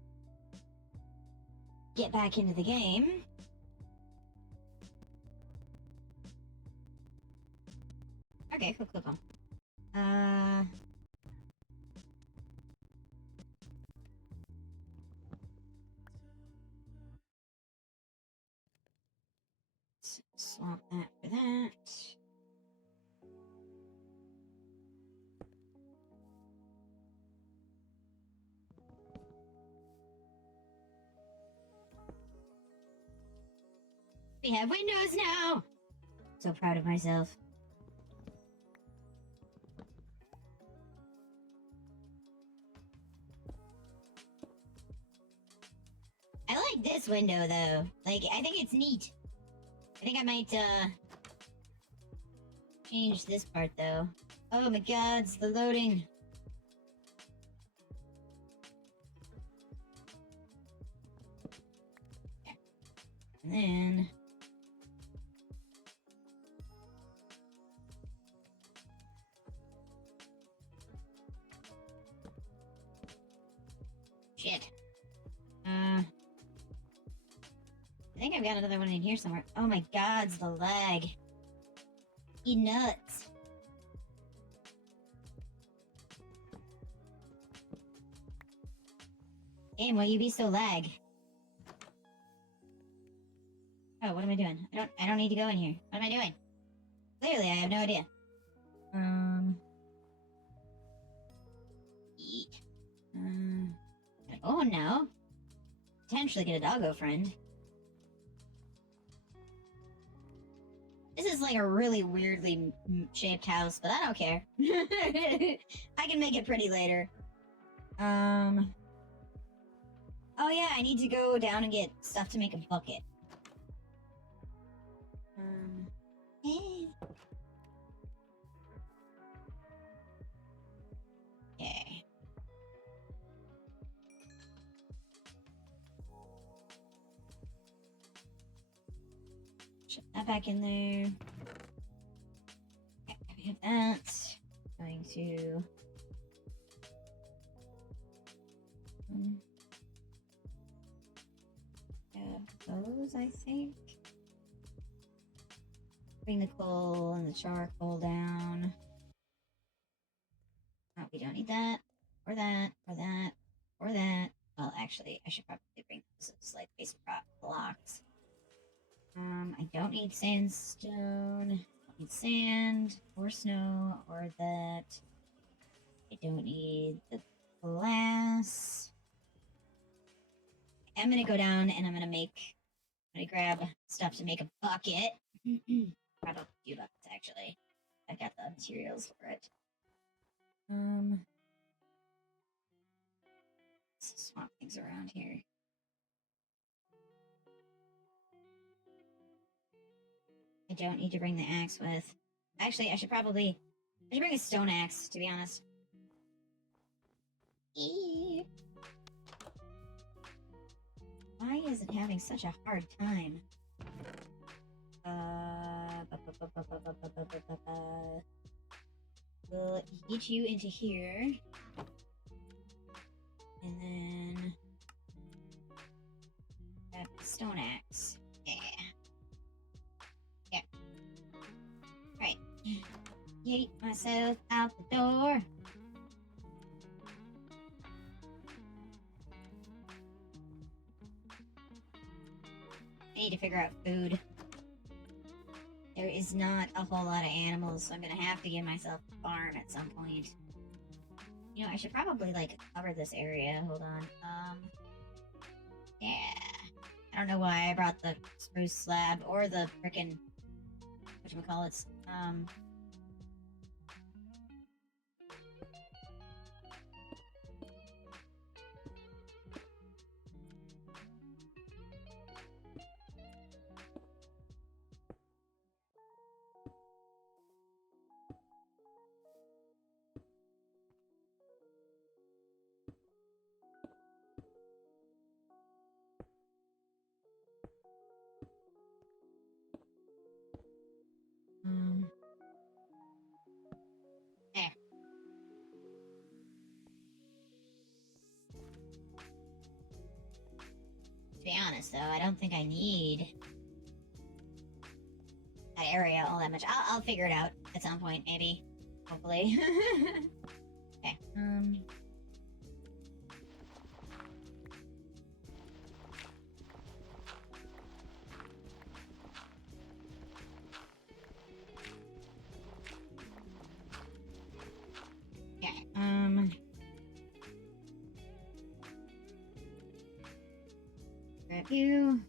get back into the game. Okay, cool. Swap that for that. We have windows now! So proud of myself. I like this window though. Like, I think it's neat. I think I might, change this part though. Oh my god, it's the loading. And then... Shit. I think I've got another one in here somewhere. Oh my god, it's the lag. He nuts. Game, will you be so lag? Oh, what am I doing? I don't need to go in here. What am I doing? Clearly, I have no idea. Eat. Oh no. Potentially get a doggo friend. This is like a really weirdly shaped house, but I don't care. I can make it pretty later. Oh yeah, I need to go down and get stuff to make a bucket. Okay. Shut that back in there. Okay, we have that. Going to... those, I think. Bring the coal and the charcoal down. Oh, we don't need that, or that, or that, or that. Well, actually, I should probably bring those as like base blocks. I don't need sandstone. I don't need sand, or snow, or that. I don't need the glass. I'm gonna go down and I'm gonna grab stuff to make a bucket. Probably 2 buckets actually. I got the materials for it. Let's swap things around here. I don't need to bring the axe with. Actually, I should bring a stone axe, to be honest. Why is it having such a hard time? We'll get you into here. And then... grab the stone axe. Yeah. Yeah. Right. Yeet myself out the door. I need to figure out food. There is not a whole lot of animals, so I'm gonna have to give myself a farm at some point. You know, I should probably, like, cover this area. Hold on. Yeah. I don't know why I brought the spruce slab or the frickin' whatchamacallits. honest, though, I don't think I need that area all that much. I'll figure it out at some point, maybe. Hopefully. Okay, Okay, grab you.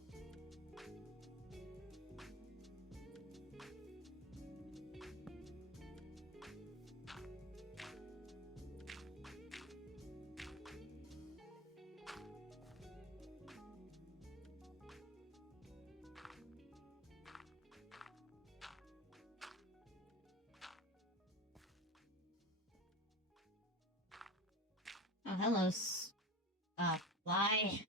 Oh, hello, fly.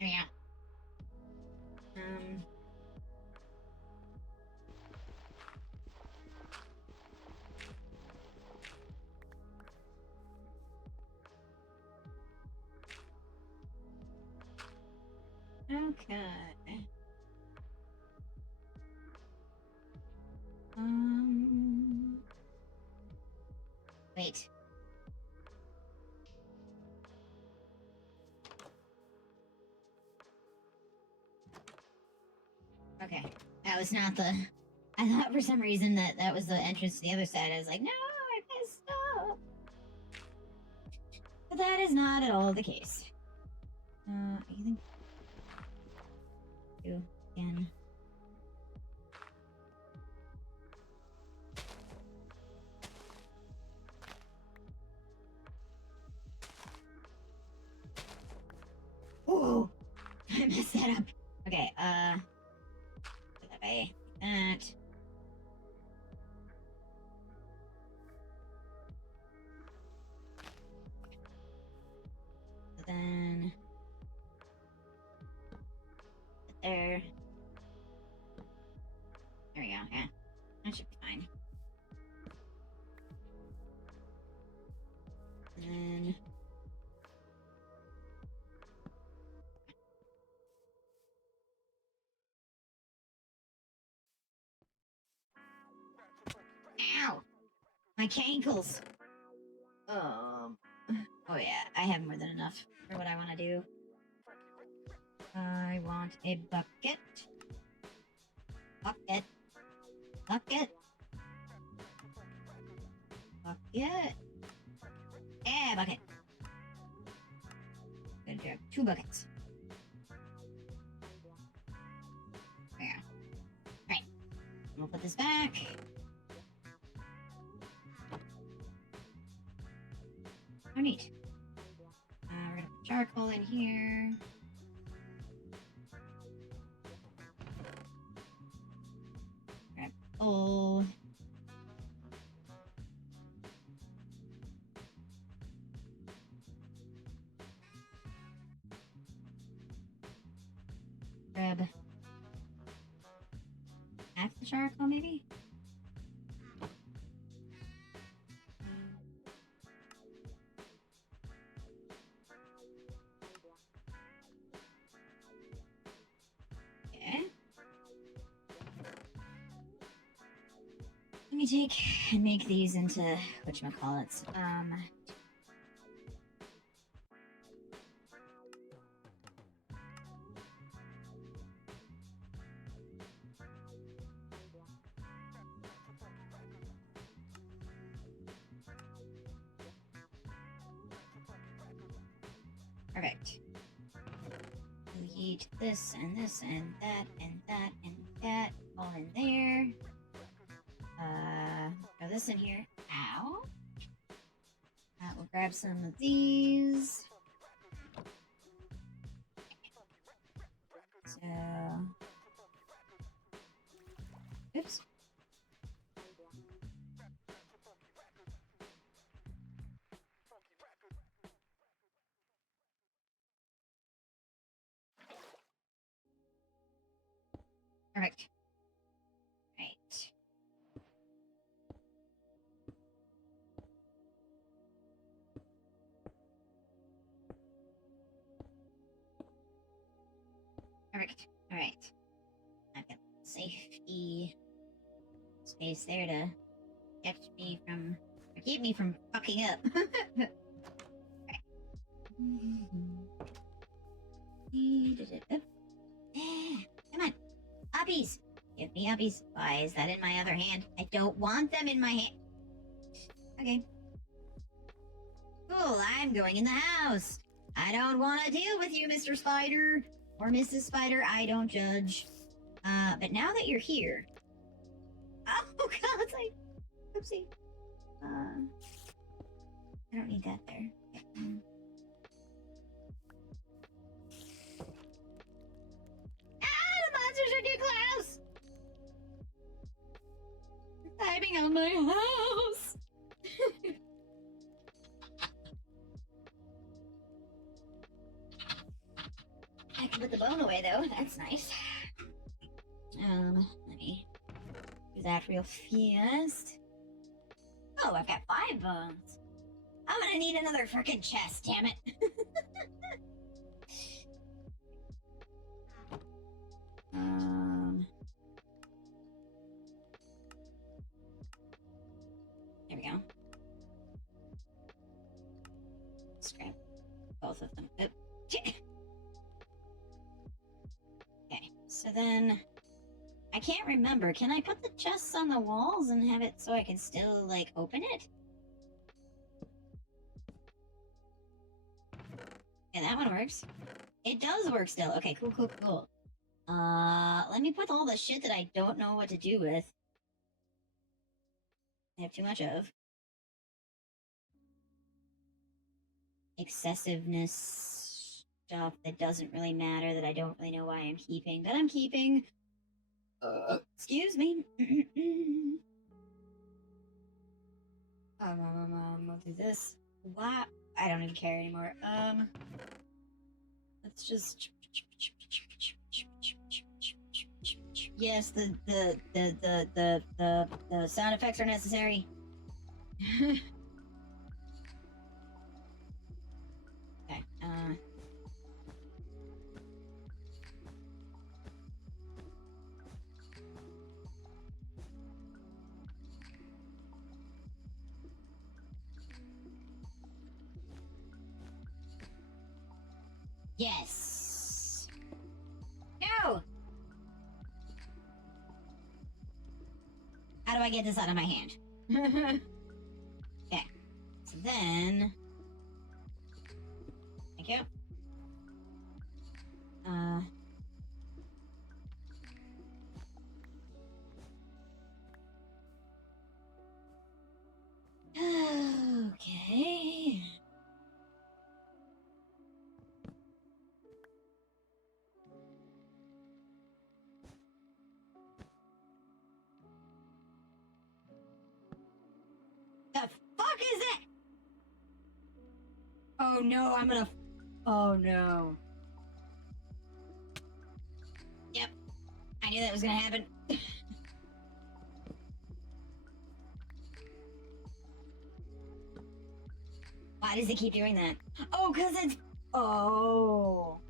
There we go. Okay. Wait. Okay. That was not the... I thought for some reason that was the entrance to the other side. I was like, no, I messed up. But that is not at all the case. I think... Do again. Whoa! I messed that up. Okay, put that away. That. So then. Put there. There we go, yeah. That should be fine. And then. Ow! My cankles! Oh yeah, I have more than enough for what I want to do. I want a bucket. Bucket. Bucket. Bucket. Yeah, bucket. Gonna grab 2 buckets. There we go. Alright. We'll put this back. Oh, neat. We're gonna put charcoal in here. Grab coal. Grab half the charcoal, maybe? Okay. Let me take and make these into whatchamacallits. Perfect. We heat this and this and that and that and that all in there. Throw this in here. Ow. We'll grab some of these. So, oops. Perfect. Right. Perfect. Alright. I've got safety space there to keep me from fucking up. Right. Come on. Uppies! Give me uppies. Why is that in my other hand? I don't want them in my hand. Okay. Cool, I'm going in the house. I don't want to deal with you, Mr. Spider. Or Mrs. Spider, I don't judge. But now that you're here... Oh, God, oopsie. I don't need that there. Okay. The monsters are too close! They're climbing on my house! I can put the bone away, though. That's nice. Let me do that real fast. Oh, I've got 5 bones. I'm gonna need another frickin' chest, damn it. There we go. Let's grab both of them. Oop. Okay, so then I can't remember. Can I put the chests on the walls and have it so I can still, like, open it? Yeah, that one works. It does work still. Okay, cool. Let me put all the shit that I don't know what to do with. I have too much of. Excessiveness stuff that doesn't really matter, that I don't really know why I'm keeping, but I'm keeping. Excuse me. We'll do this. What? I don't even care anymore. Let's just. Yes, the sound effects are necessary. Okay. Yes. No. How do I get this out of my hand? Okay. So then. Thank you. Okay. The fuck is that? Oh no, I'm gonna. Oh no. Yep. I knew that was gonna happen. Why does it keep doing that? Oh, because it's. Oh.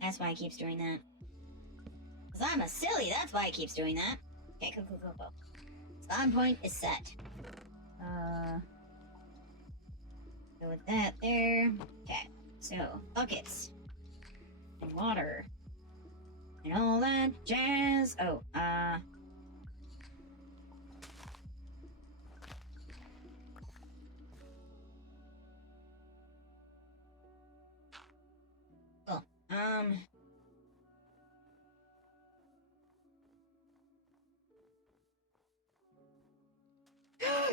That's why it keeps doing that. Because I'm a silly, that's why it keeps doing that. Okay, cool. Spawn point is set. Go with that there. Okay, so buckets. And water. And all that jazz. Oh, Cool.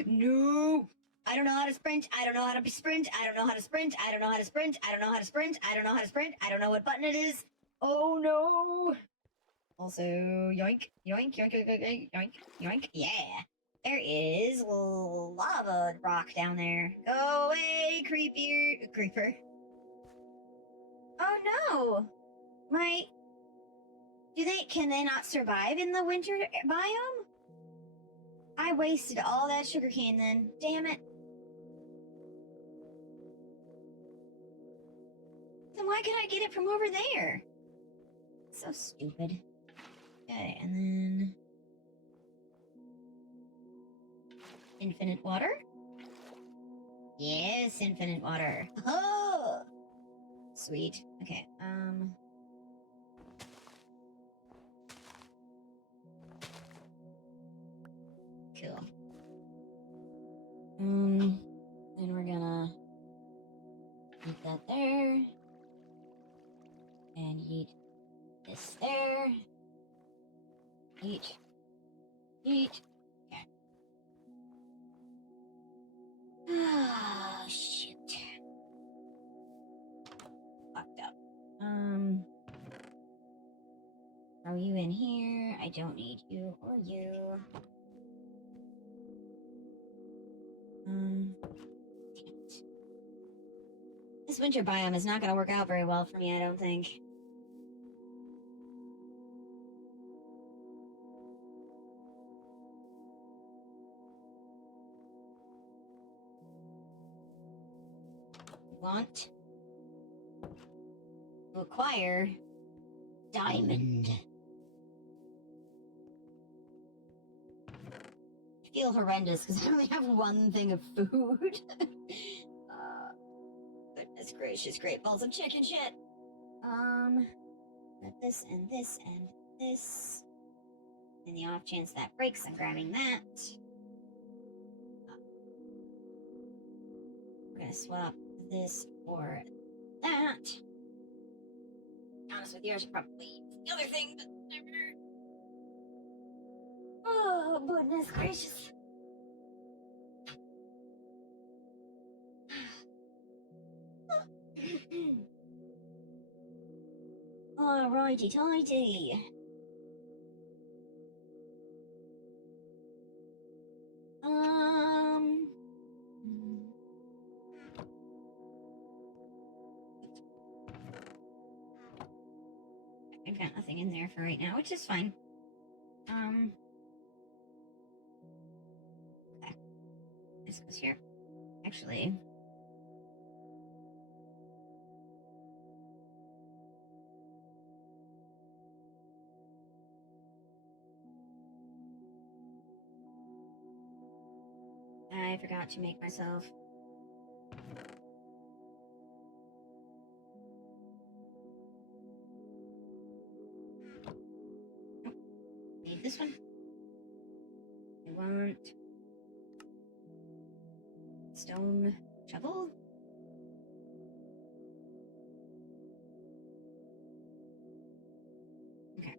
No! I don't know how to sprint. I don't know how to sprint. I don't know how to sprint. I don't know how to sprint. I don't know how to sprint. I don't know how to sprint. I don't know what button it is. Oh no! Also, yoink, yoink, yoink, yoink, yoink, yoink, yoink. Yeah. There is lava rock down there. Go away, creeper. Oh Oh no! Can they not survive in the winter biome? I wasted all that sugarcane then. Damn it. Then why can't I get it from over there? So stupid. Okay, and then... Infinite water? Yes, infinite water. Oh! Sweet. Okay, Cool. Then we're gonna eat that there. And eat this there. Eat. Eat. Okay. Ah, shoot. Fucked up. Throw you in here. I don't need you or you. Damn it. This winter biome is not gonna work out very well for me, I don't think. Want to acquire diamond. I feel horrendous because I only have one thing of food. Goodness gracious, great balls of chicken shit. Let this and this and this. In the off chance that breaks, I'm grabbing that. We're gonna swap this for that. To be honest with you, I should probably use the other thing, but whatever. Oh, goodness gracious. Alrighty tighty. I've got nothing in there for right now, which is fine. Okay. This goes here. Actually. I forgot to make myself. Oh, need this one. I want stone shovel. Okay.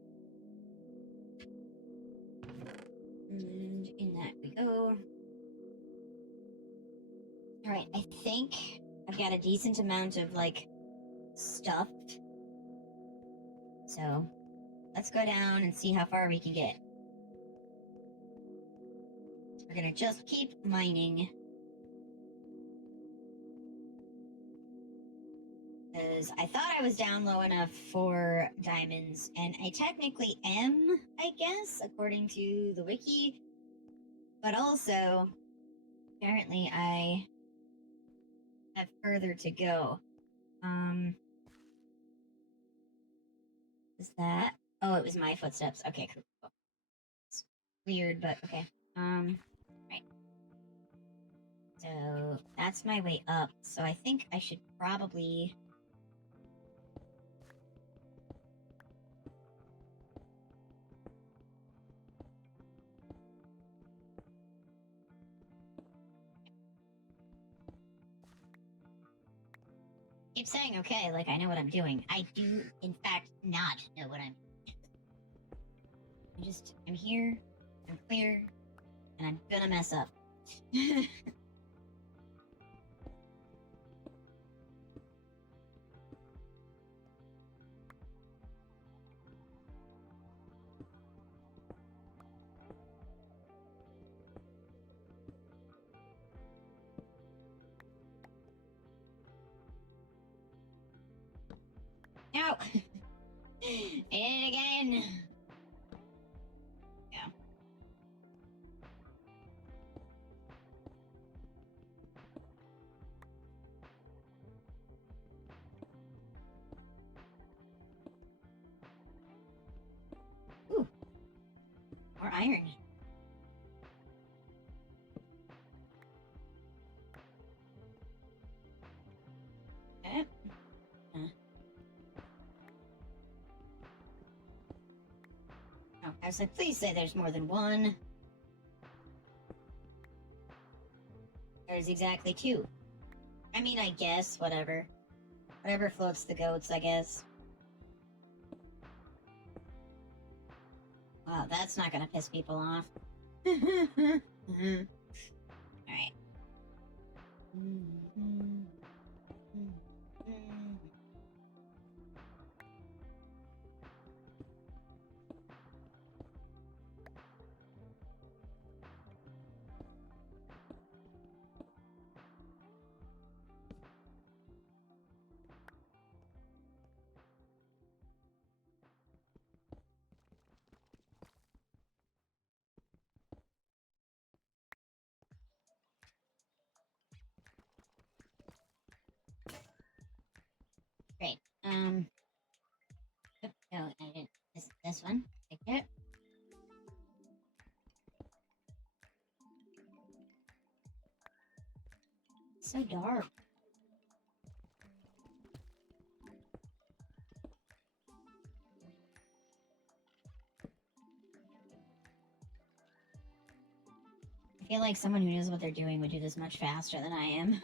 And in that we go. Alright, I think I've got a decent amount of, like, stuff. So, let's go down and see how far we can get. We're gonna just keep mining. Because I thought I was down low enough for diamonds, and I technically am, I guess, according to the wiki. But also, apparently I have further to go. Is that? Oh, it was my footsteps. Okay, cool. It's weird, but okay. Right. So that's my way up. So I think I should probably. Keep saying okay, like I know what I'm doing. I do, in fact, not know what I'm doing. I'm here, I'm clear, and I'm gonna mess up. go! I did it again! Yeah. Ooh. More iron. Okay. Oh, I was like, please say there's more than one. There's exactly two. I mean, I guess, whatever. Whatever floats the goats, I guess. Wow, that's not gonna piss people off. Alright. Great. Oh, no, I didn't. This one. Take it. So dark. I feel like someone who knows what they're doing would do this much faster than I am.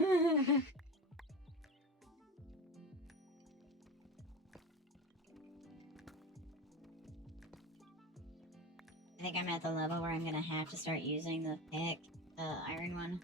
I think I'm at the level where I'm gonna have to start using the pick, the iron one.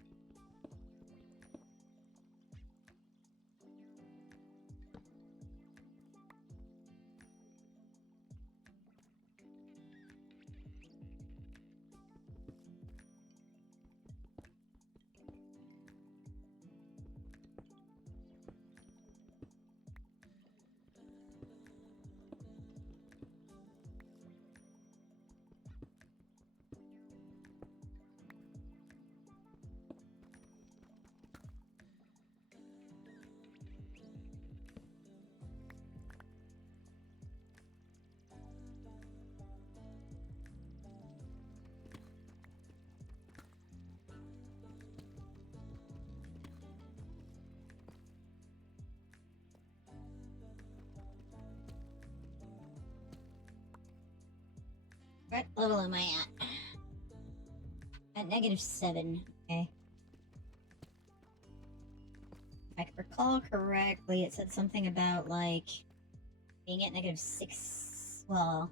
What level am I at? At -7, okay. If I can recall correctly, it said something about, like, being at -6. Well,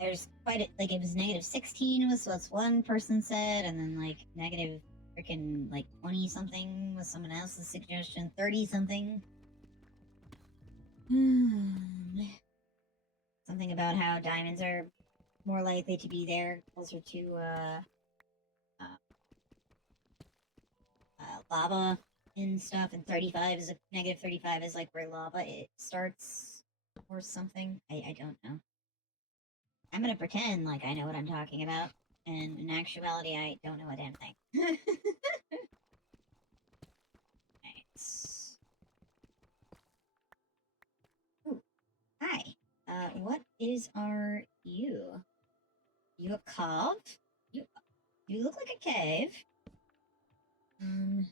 there's quite a, like, it was -16 was what one person said, and then, like, negative freaking, like, 20 something was someone else's suggestion, 30 something. Something about how diamonds are more likely to be there, closer to, lava and stuff, and 35 is -35 is like where lava it starts or something. I don't know. I'm gonna pretend like I know what I'm talking about, and in actuality, I don't know a damn thing. Right. Ooh, hi. What is our you? You a cove? You look like a cave. There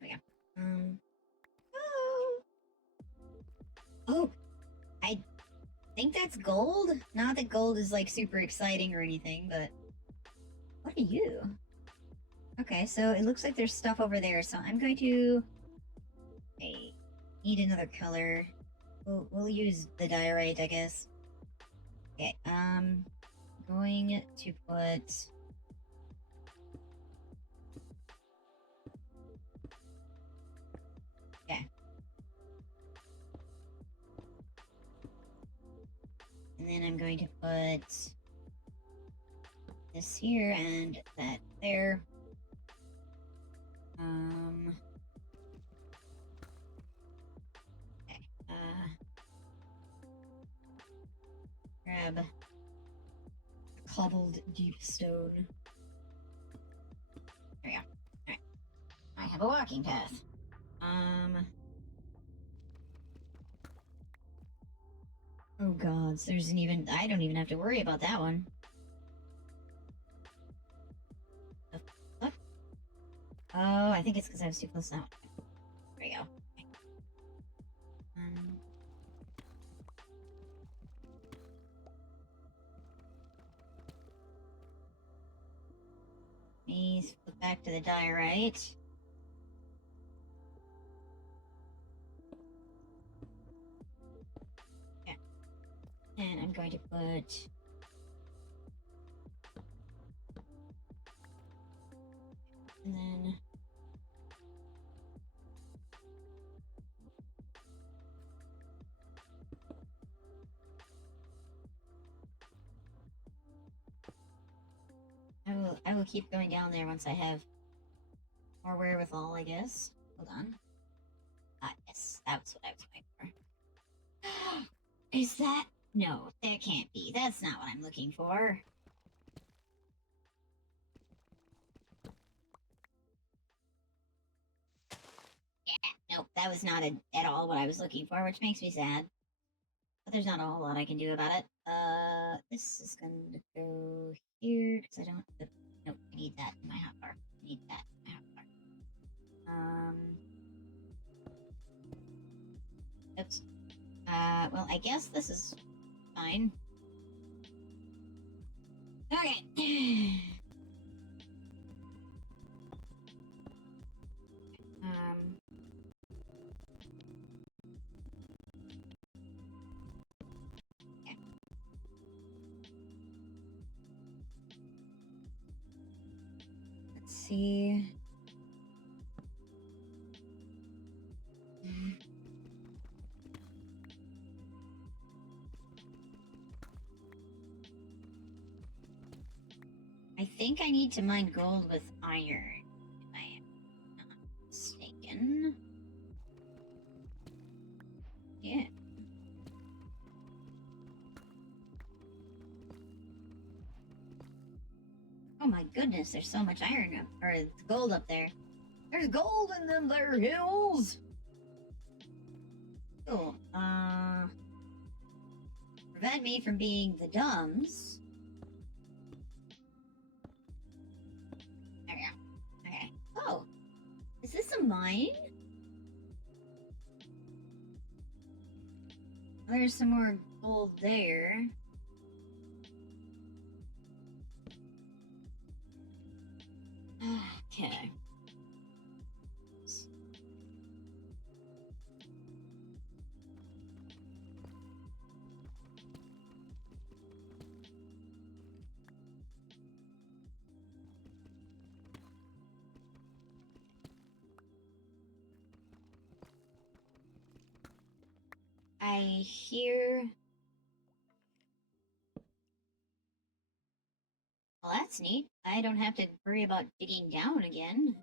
we go. Oh. Oh, I think that's gold. Not that gold is like super exciting or anything, but what are you? Okay, so it looks like there's stuff over there, so I'm going to need another color. We'll use the diorite, I guess. Okay, going to put and then I'm going to put this here and that there. grab a cobbled deep stone. There we go. Alright. I have a walking path. Oh god, so there's an even. I don't even have to worry about that one. The fuck? Oh, I think it's because I was too close now. There we go. Okay. Let me flip back to the diorite. Yeah. And I'm going to put... And then... I will keep going down there once I have more wherewithal, I guess. Hold on. Ah, yes, that's what I was looking for. Is that? No, there can't be. That's not what I'm looking for. Yeah, nope, that was not at all what I was looking for, which makes me sad. But there's not a whole lot I can do about it. This is going to go here, because I don't... Nope, I need that in my hotbar. I need that in my hotbar. Oops. Well, I guess this is fine. Okay. Yeah. Let's see. I think I need to mine gold with iron, if I am not mistaken. Yeah. Oh my goodness, there's so much iron up, or gold up there. There's gold in them there hills! Cool. Prevent me from being the dumbs. There we go. Okay. Oh! Is this a mine? There's some more gold there. Okay. I hear... Well, that's neat. I don't have to worry about digging down again.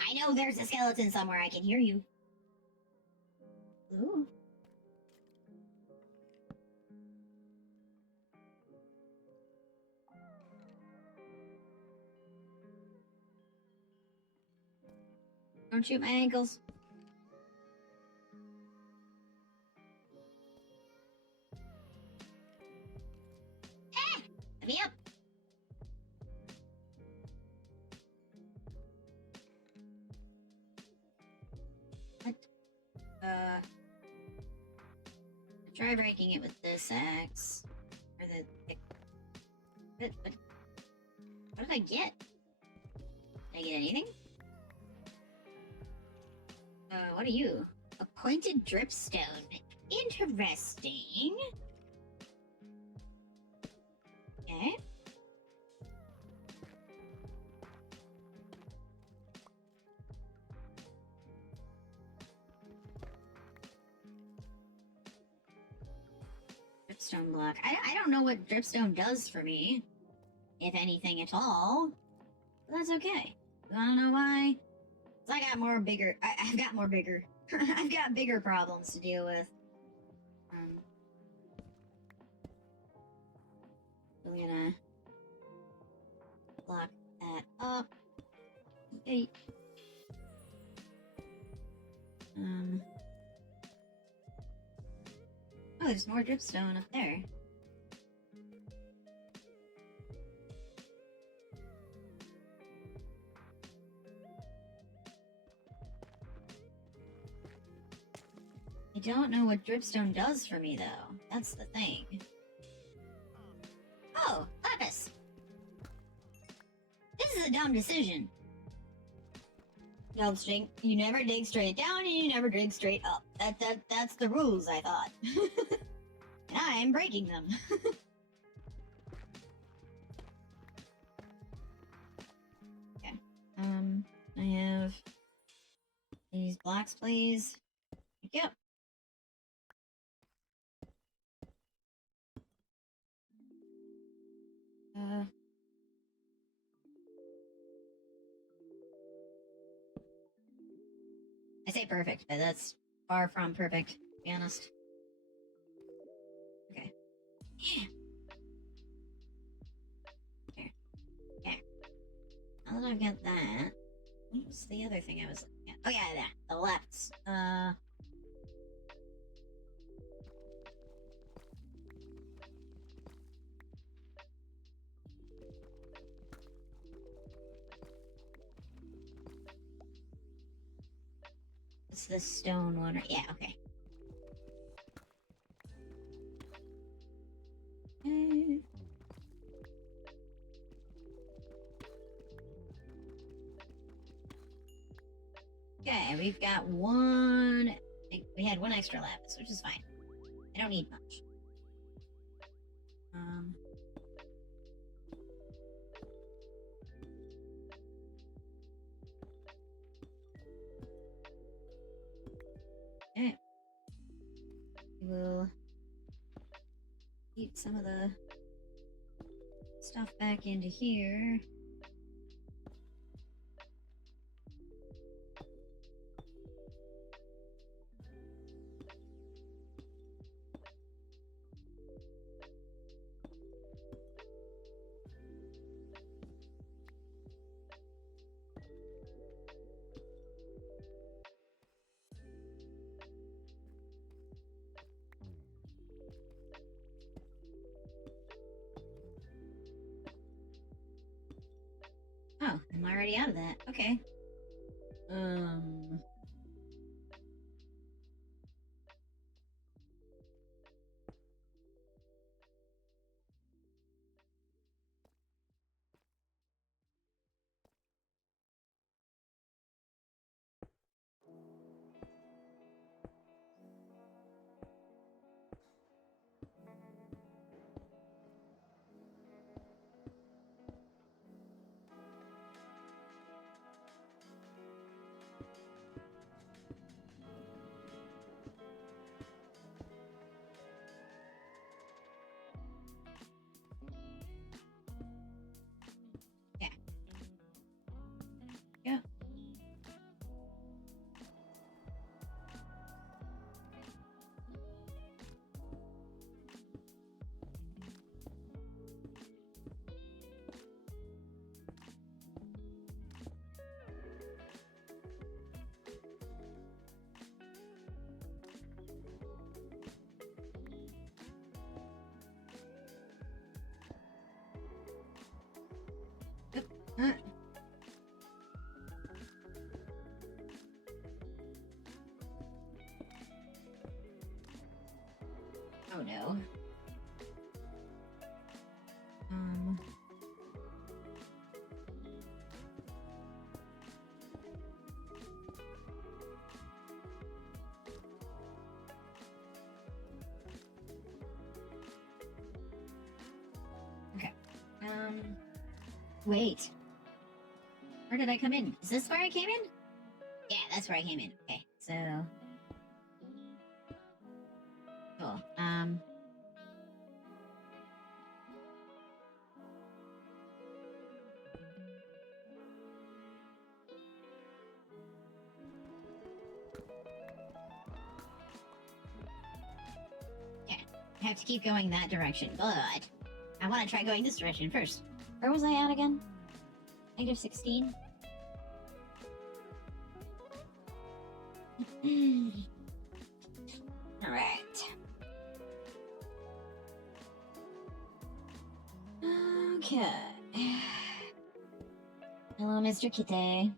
I know there's a skeleton somewhere. I can hear you. Ooh. Don't shoot my ankles. Ah! Let me up. What? Try breaking it with this axe. Or the... What did I get? Did I get anything? What are you? A pointed dripstone. Interesting. Okay. Dripstone block. I don't know what dripstone does for me. If anything at all. But that's okay. You wanna know why? 'Cause I've got more bigger I've got bigger problems to deal with. We're gonna block that up. Okay. Oh, there's more dripstone up there. I don't know what dripstone does for me, though. That's the thing. Oh, Lapis! This is a dumb decision. No, you never dig straight down and you never dig straight up. That's the rules, I thought. And I am breaking them. Okay. I have these blocks, please. Yep. I say perfect, but that's far from perfect, to be honest. Okay. Yeah. There. Okay. Now that I've got that, what was the other thing I was looking at? Oh yeah, that. The left. It's the stone one, right? Yeah, okay. Okay, we've got one. We had one extra lapis, which is fine. I don't need much. Okay. We will eat some of the stuff back into here. Oh, I'm already out of that. Okay. Yeah. Yeah. Huh? Oh no. Okay. Wait. Where did I come in? Is this where I came in? Yeah, that's where I came in. Okay, so... Cool. Yeah, I have to keep going that direction, but... I want to try going this direction first. Where was I at again? Negative 16? Alright. Okay. Hello, Mr. Kitty.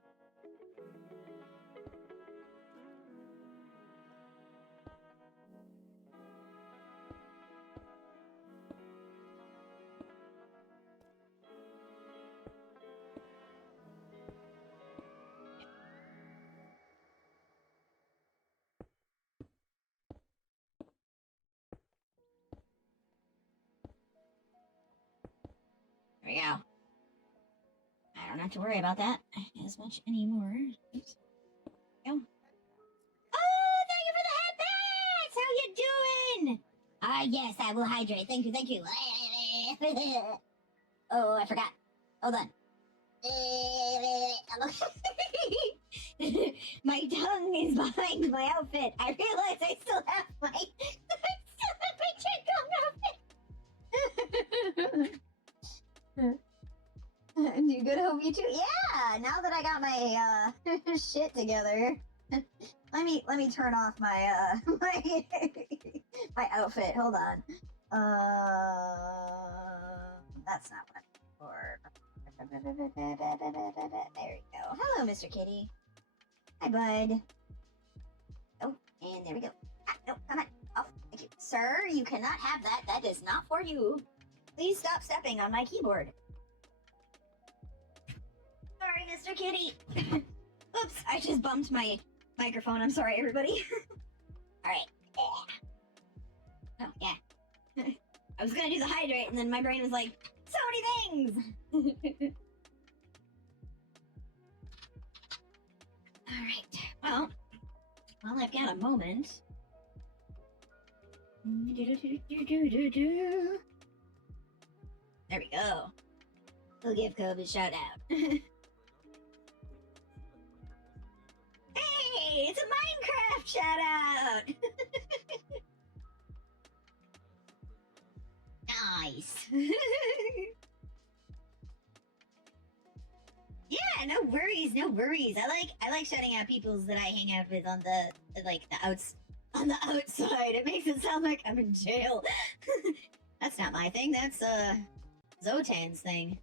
There we go. I don't have to worry about that as much anymore. Oops. Go. Oh, thank you for the headbands! How you doing? Yes, I will hydrate. Thank you, thank you. Oh, I forgot. Hold on. My tongue is behind my outfit. I realize I still have my chicken outfit. Do good, hope you too. Yeah, now that I got my shit together, let me turn off my my my outfit. Hold on. That's not what I'm looking for. There we go. Hello, Mr. Kitty. Hi, bud. Oh, and there we go. Ah, no, come on. Off. Thank you. Sir, you cannot have that. That is not for you. Please stop stepping on my keyboard. Sorry, Mr. Kitty. Oops, I just bumped my microphone. I'm sorry, everybody. Alright. Oh, yeah. I was gonna do the hydrate, and then my brain was like, so many things! Alright, well, while I've got a moment... There we go. We'll give Cobb a shout out. Hey, it's a Minecraft shout out! Nice. Yeah, no worries, no worries. I like shouting out peoples that I hang out with on the on the outside. It makes it sound like I'm in jail. That's not my thing. That's Zotan's thing.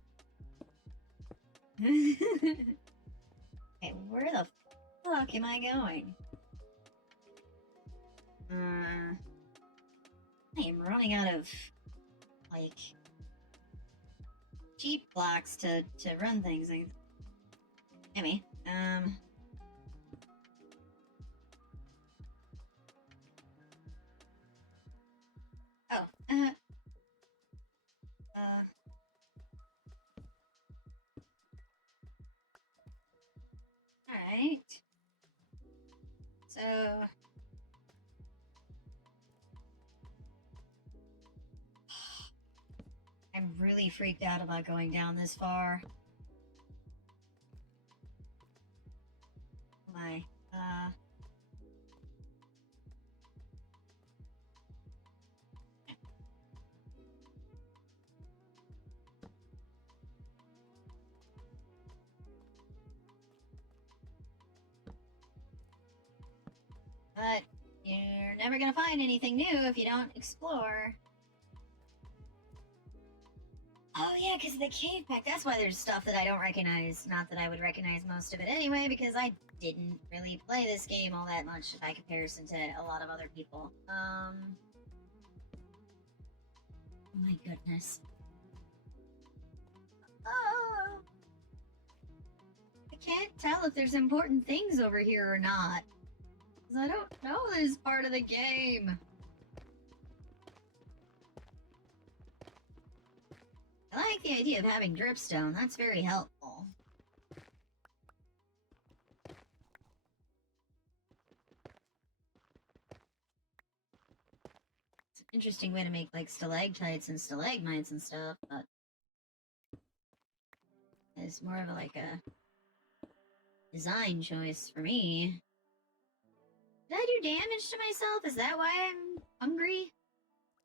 Okay, where the fuck am I going? I am running out of like cheap blocks to run things. Anyway, oh, alright. So, I'm really freaked out about going down this far. My, but you're never gonna find anything new if you don't explore. Oh yeah, because of the cave pack. That's why there's stuff that I don't recognize. Not that I would recognize most of it anyway, because I didn't really play this game all that much by comparison to a lot of other people. Oh my goodness. Oh! I can't tell if there's important things over here or not. Because I don't know this part of the game. I like the idea of having dripstone. That's very helpful. It's an interesting way to make, like, stalactites and stalagmites and stuff, but... it's more of a, like, a design choice for me. Did I do damage to myself? Is that why I'm hungry?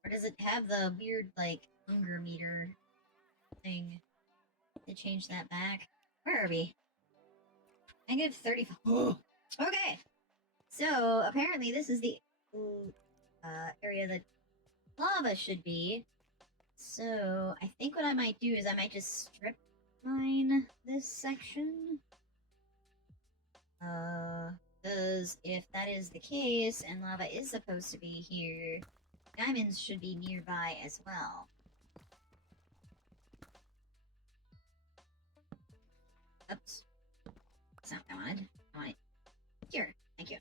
Or does it have the weird, like, hunger meter thing to change that back. Where are we? -35. Okay. So apparently this is the area that lava should be. So I think what I might do is I might just strip mine this section. Because if that is the case and lava is supposed to be here, diamonds should be nearby as well. Oops. That's not what I wanted. I want it here. Thank you.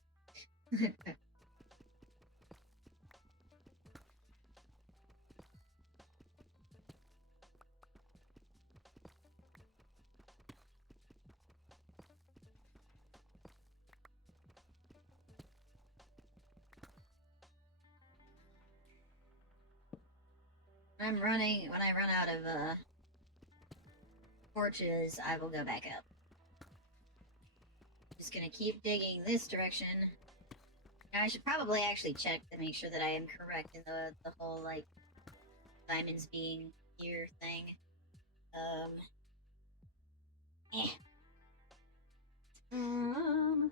When I run out of torches, I will go back up. Just gonna keep digging this direction. Now, I should probably actually check to make sure that I am correct in the whole, like, diamonds being here thing. Eh. Oh.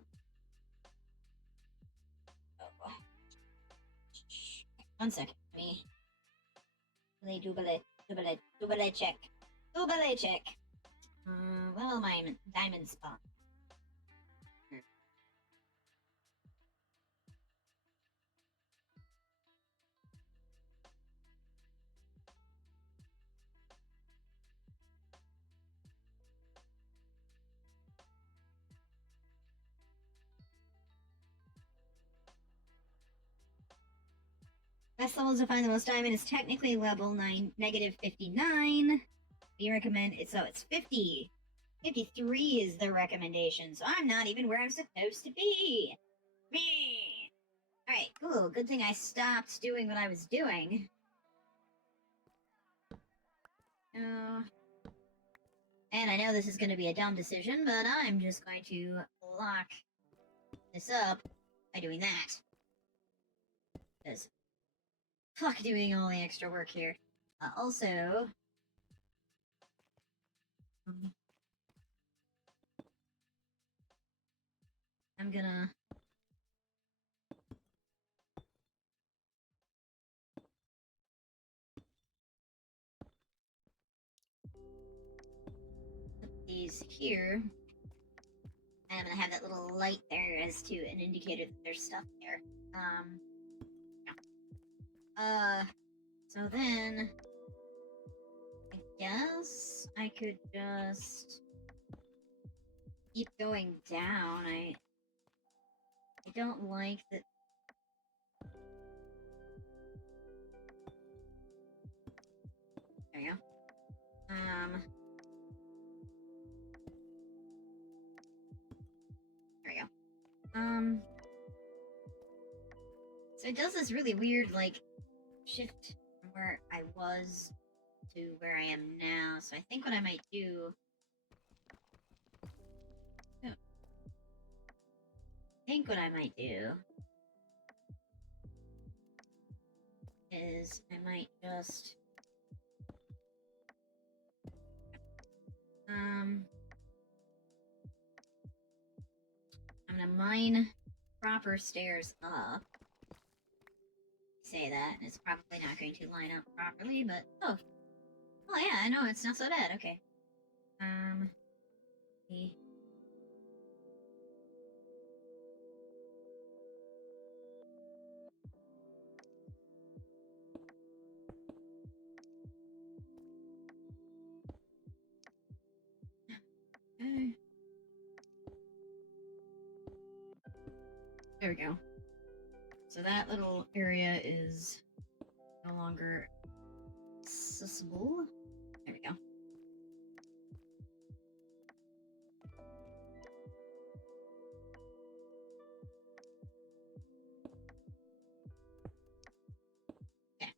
1 second. Double check. Double check. Well, my diamond spot. Best levels to find the most diamond is technically level 9, -59. We recommend it, so it's 50. 53 is the recommendation, so I'm not even where I'm supposed to be. Me. Alright, cool. Good thing I stopped doing what I was doing. And I know this is going to be a dumb decision, but I'm just going to lock this up by doing that. Because fuck doing all the extra work here. Also, I'm gonna put these here. And I'm gonna have that little light there as to an indicator that there's stuff there. Yeah. So then I guess I could just keep going down. I don't like that. There you go. There we go. So it does this really weird, like, shift from where I was to where I am now. So I think what I might do... Oh. I think what I might do is I might just... I'm gonna mine proper stairs up. Say that, and it's probably not going to line up properly, but oh yeah, I know it's not so bad. Okay. Okay. There we go. So that little area is no longer accessible. There we go. Yeah.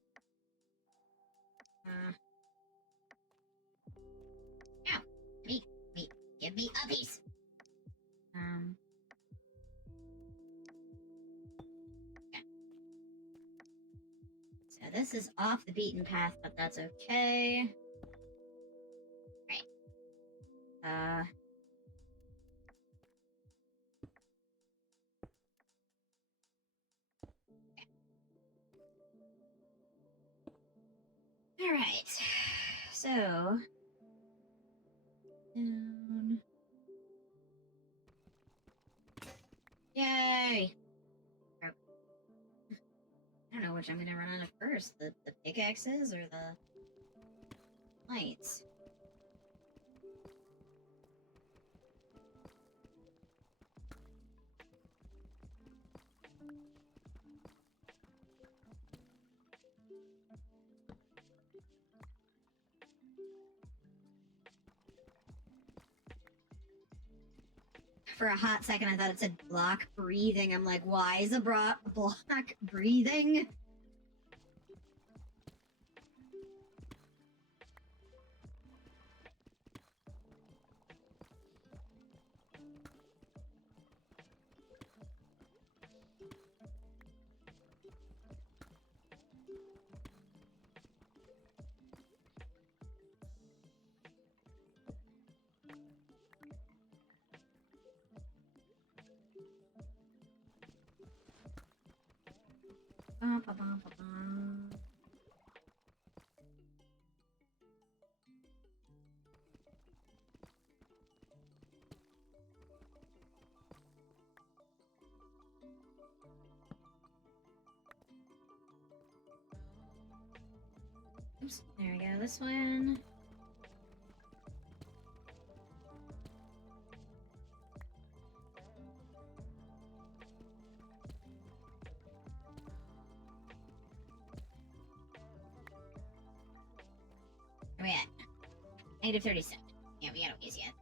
Ow! Meat! Give me a piece! So this is off the beaten path, but that's okay. Right. Alright. So. Down. Yay! I don't know which I'm gonna run out of first. The pickaxes or the lights? For a hot second, I thought it said block breathing. I'm like, why is a block breathing? Ba-ba-ba-ba-ba. Oops, there we go. This one. Where we at? Negative 37. Yeah, we got a ways yet.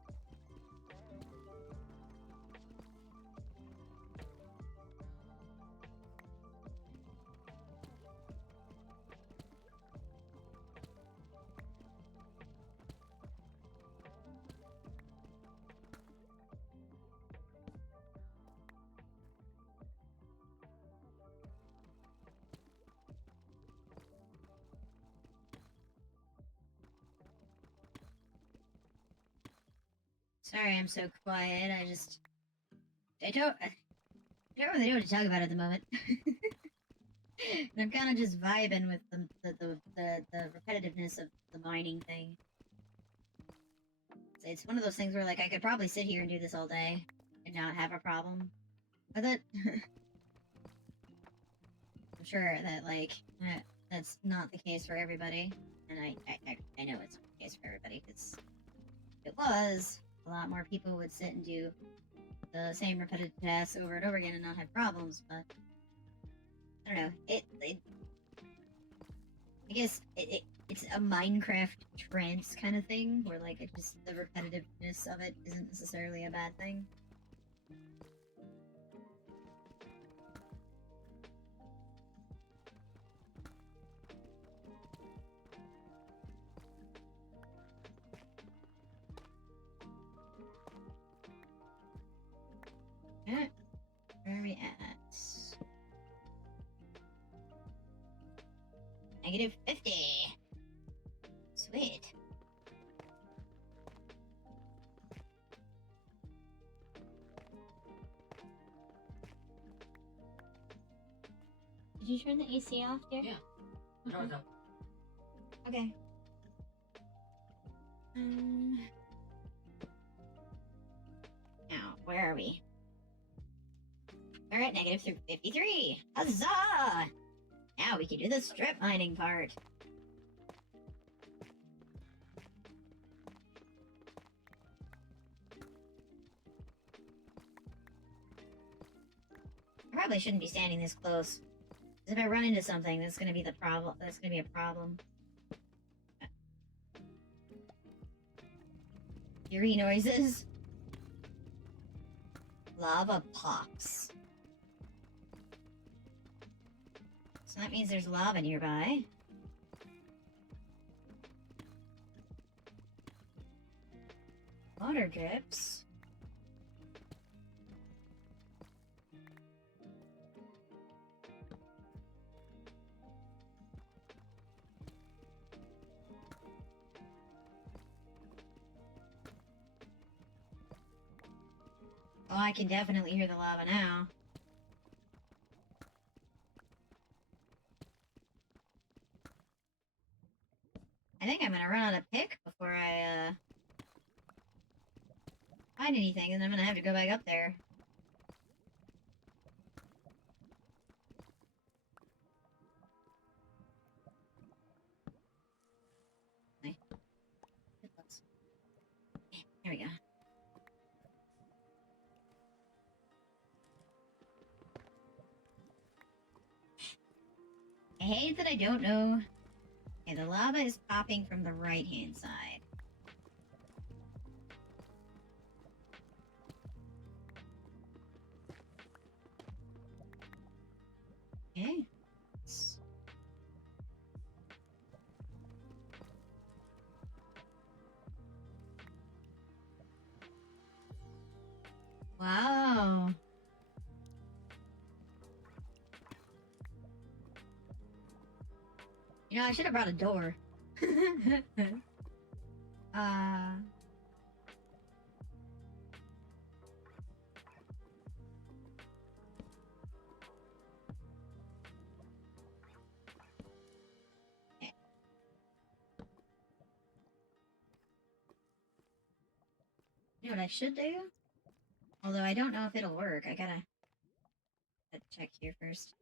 Sorry, I'm so quiet. I don't really know what to talk about at the moment. And I'm kind of just vibing with the repetitiveness of the mining thing. It's one of those things where, like, I could probably sit here and do this all day and not have a problem with it. I'm sure that, like, that's not the case for everybody. And I know it's not the case for everybody, because if it was, a lot more people would sit and do the same repetitive tasks over and over again and not have problems, but I don't know. I guess it's a Minecraft trance kind of thing, where like the repetitiveness of it isn't necessarily a bad thing. Yeah. Where are we at? Negative 50. Sweet. Did you turn the AC off, dear? Yeah. Doors up. Okay. Now, where are we? We're at negative 53. Huzzah! Now we can do the strip mining part. I probably shouldn't be standing this close. 'Cause if I run into something, that's gonna be the problem. That's gonna be a problem. Eerie noises. Lava pox. So that means there's lava nearby. Water drips. Oh, I can definitely hear the lava now. I think I'm gonna run out of pick before I find anything, and I'm gonna have to go back up there. There we go. I hate that I don't know. Okay, the lava is popping from the right-hand side. Okay. Wow. You know, I should have brought a door. uh... You know what I should do? Although I don't know if it'll work. I gotta check here first.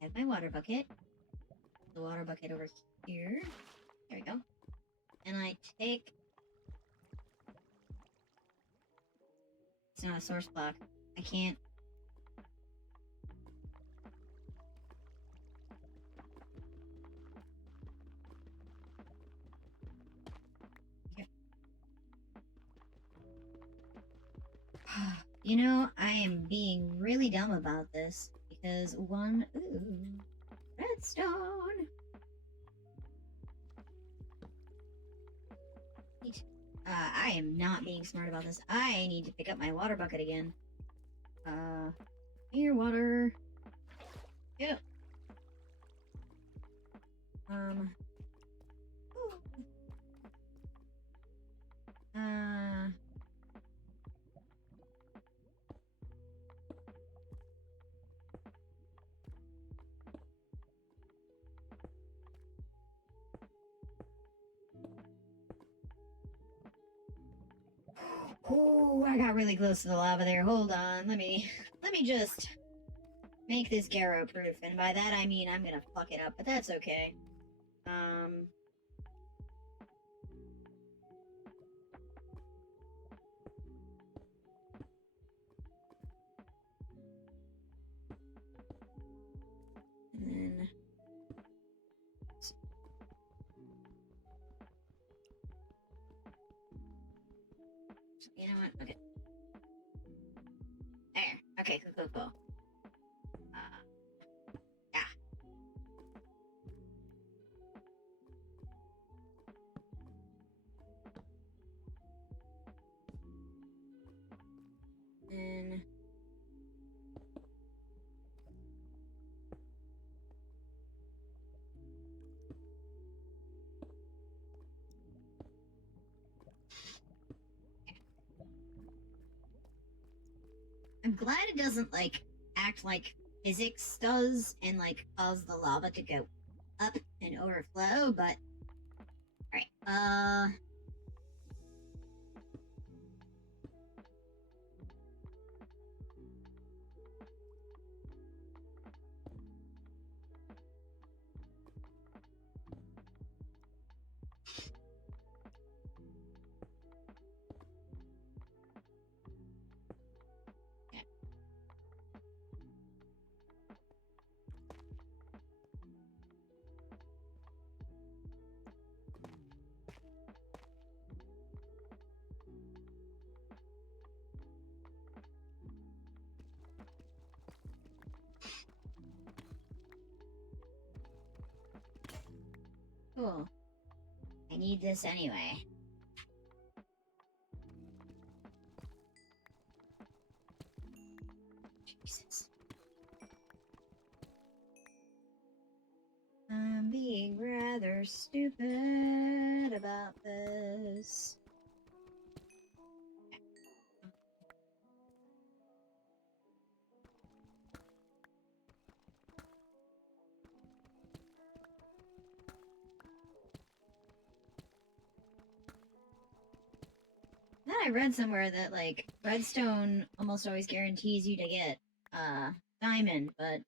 I have my water bucket. The water bucket over here. There we go. And I take... It's not a source block. I can't... Okay. You know, I am being really dumb about this. Because one... Ooh... Redstone! I am not being smart about this. I need to pick up my water bucket again. Here, water. Yep. Ooh. Oh, I got really close to the lava there. Hold on. Let me just make this Gero proof. And by that I mean I'm gonna fuck it up, but that's okay. And then you know what? Okay. There. Okay, cool. Yeah. Then I'm glad it doesn't like act like physics does and like cause the lava to go up and overflow, but alright, cool. I need this anyway. Jesus. I'm being rather stupid about this. I read somewhere that, like, redstone almost always guarantees you to get, diamond, but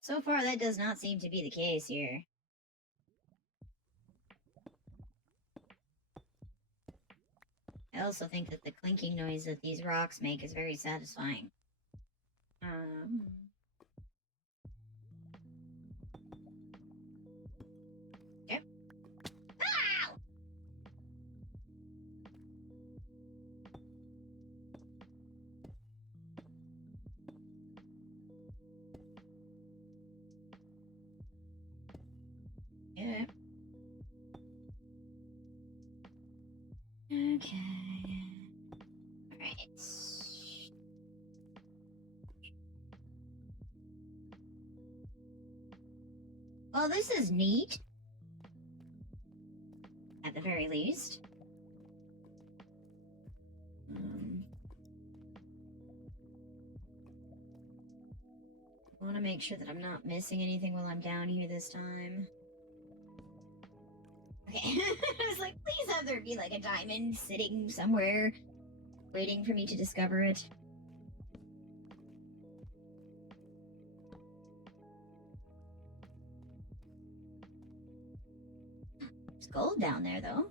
so far that does not seem to be the case here. I also think that the clinking noise that these rocks make is very satisfying. Okay. Ow! Yeah. Okay. Alright. Well, this is neat. At the very least. I want to make sure that I'm not missing anything while I'm down here this time. Okay. I was like, please have there be like a diamond sitting somewhere waiting for me to discover it. There's gold down there though.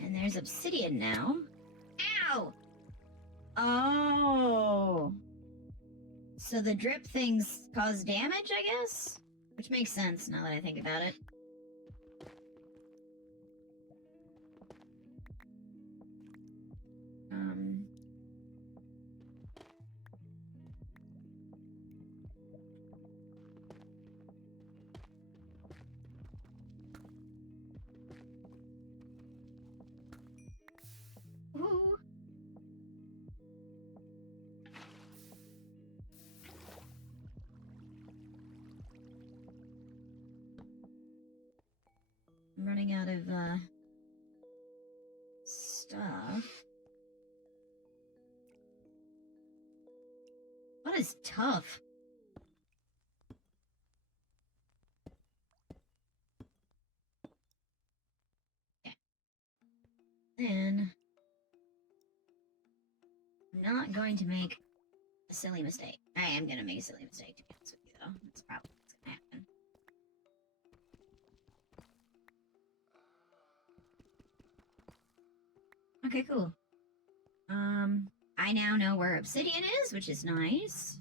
And there's obsidian now. Ow! Oh. So the drip things cause damage, I guess? Which makes sense now that I think about it. Ooh. I'm running out of, stuff. What is tough? Yeah. Then I'm not going to make a silly mistake. I am going to make a silly mistake, to be honest with you, though. That's probably what's going to happen. Okay, cool. I now know where obsidian is, which is nice.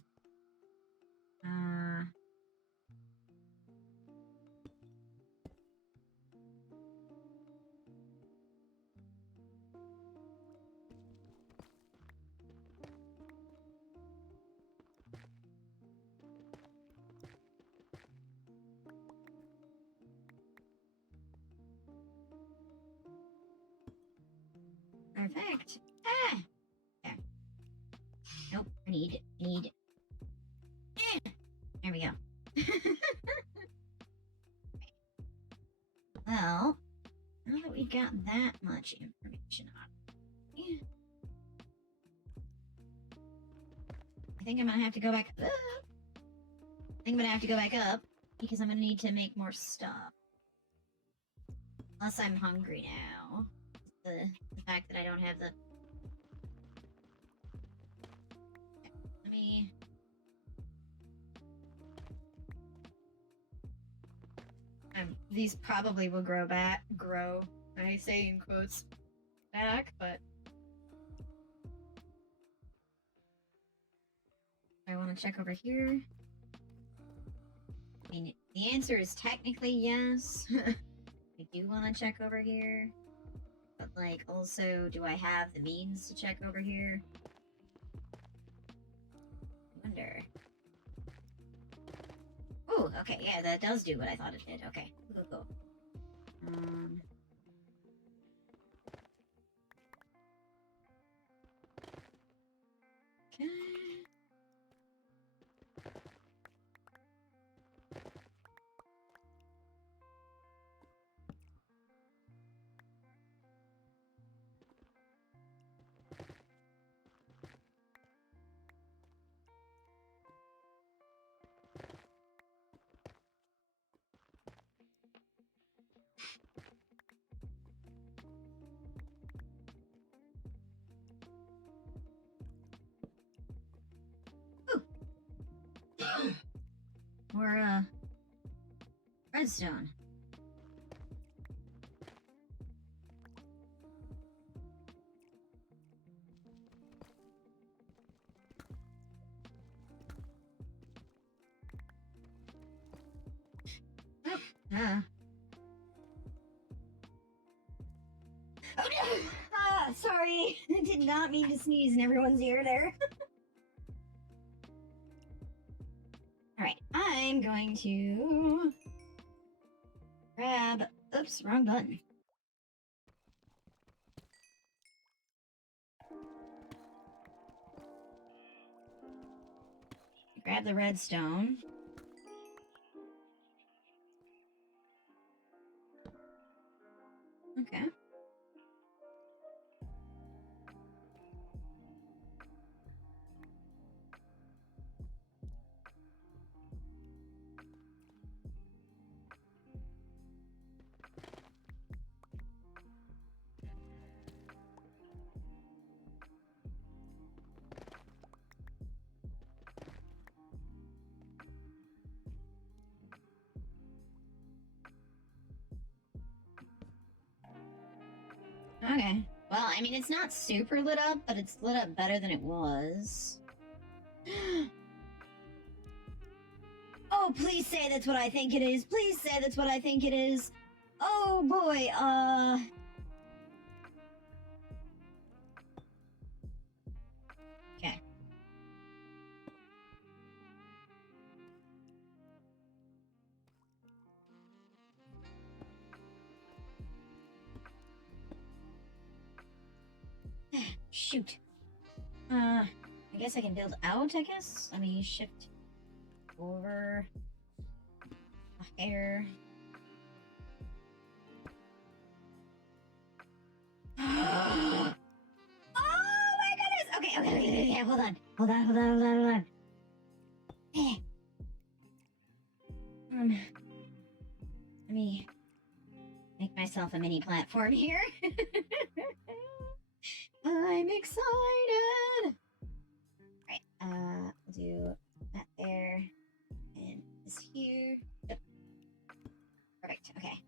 Perfect. Ah! There. Nope, I need. There we go. Well, now that we got that much information on it, I think I'm gonna have to go back up. I think I'm gonna have to go back up because I'm gonna need to make more stuff. Unless I'm hungry now. The fact that I don't have the... Okay, let me... these probably will grow, I say in quotes, back, but... I want to check over here. I mean, the answer is technically yes. I do want to check over here. But, like, also, do I have the means to check over here? I wonder. Ooh, okay, yeah, that does do what I thought it did. Okay, cool. Okay. for, redstone. Oh, oh no! Sorry. I did not mean to sneeze in everyone's ear there. Alright, I'm going to grab... Oops, wrong button. Grab the redstone. Okay. Okay. Well, I mean, it's not super lit up, but it's lit up better than it was. Oh, please say that's what I think it is. Please say that's what I think it is. Oh, boy, Okay. Shoot. I guess I can build out, I guess? Let me shift over a hair. Oh my goodness! Okay, hold on. Let me make myself a mini platform here. I'm excited! Alright, I'll do that there, and this here. Yep. Perfect, okay.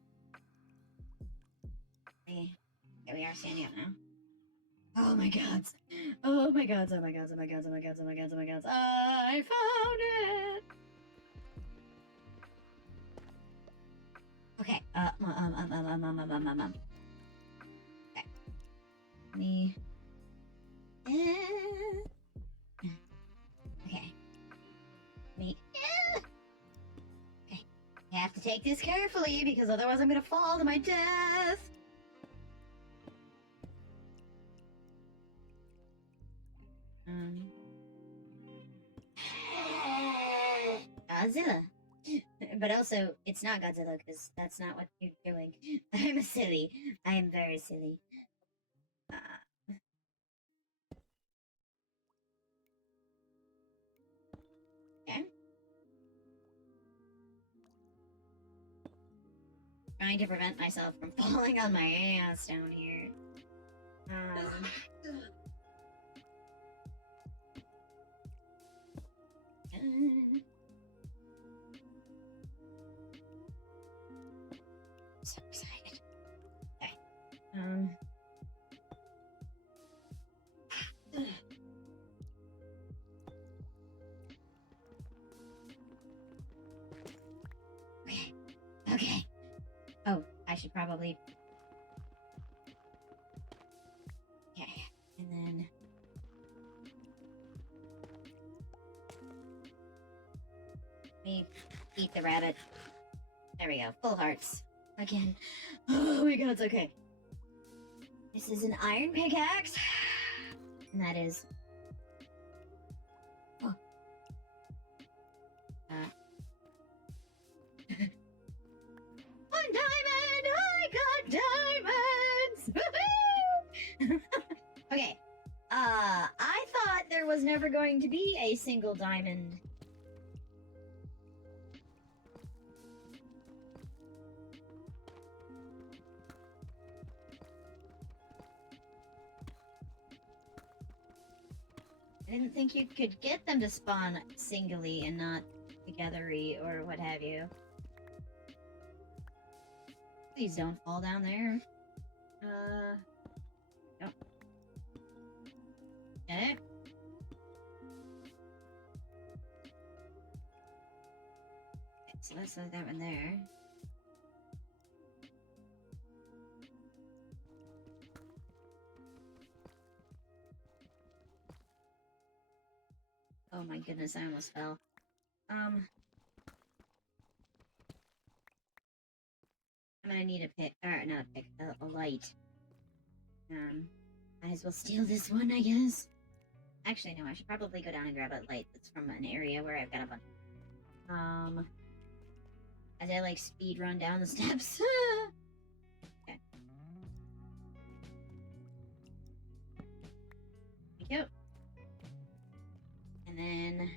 Here we are standing up now. Oh my gods! Oh my gods, oh my gods, oh my gods, oh my gods, oh my gods, oh my gods. I found it! Okay, Okay. Me. Okay. Me. Okay. I have to take this carefully because otherwise I'm gonna fall to my death. Godzilla. But also, it's not Godzilla because that's not what you're doing. I'm silly. I am very silly. Okay. Trying to prevent myself from falling on my ass down here. So excited. Okay. Okay. Oh, I should probably... Okay, and then... me eat the rabbit. There we go, full hearts. Again. Oh my god, it's okay. This is an iron pickaxe. And that is... Oh. One diamond! I got diamonds! Okay. I thought there was never going to be a single diamond. I didn't think you could get them to spawn singly and not togethery or what have you. Please don't fall down there. Nope. Okay. So let's let that one there. Oh my goodness, I almost fell. I'm gonna need a pick, or not a pick, a light. Might as well steal this one, I guess. Actually, no, I should probably go down and grab a light that's from an area where I've got a bunch. As I like speed run down the steps. Okay. Thank you. And then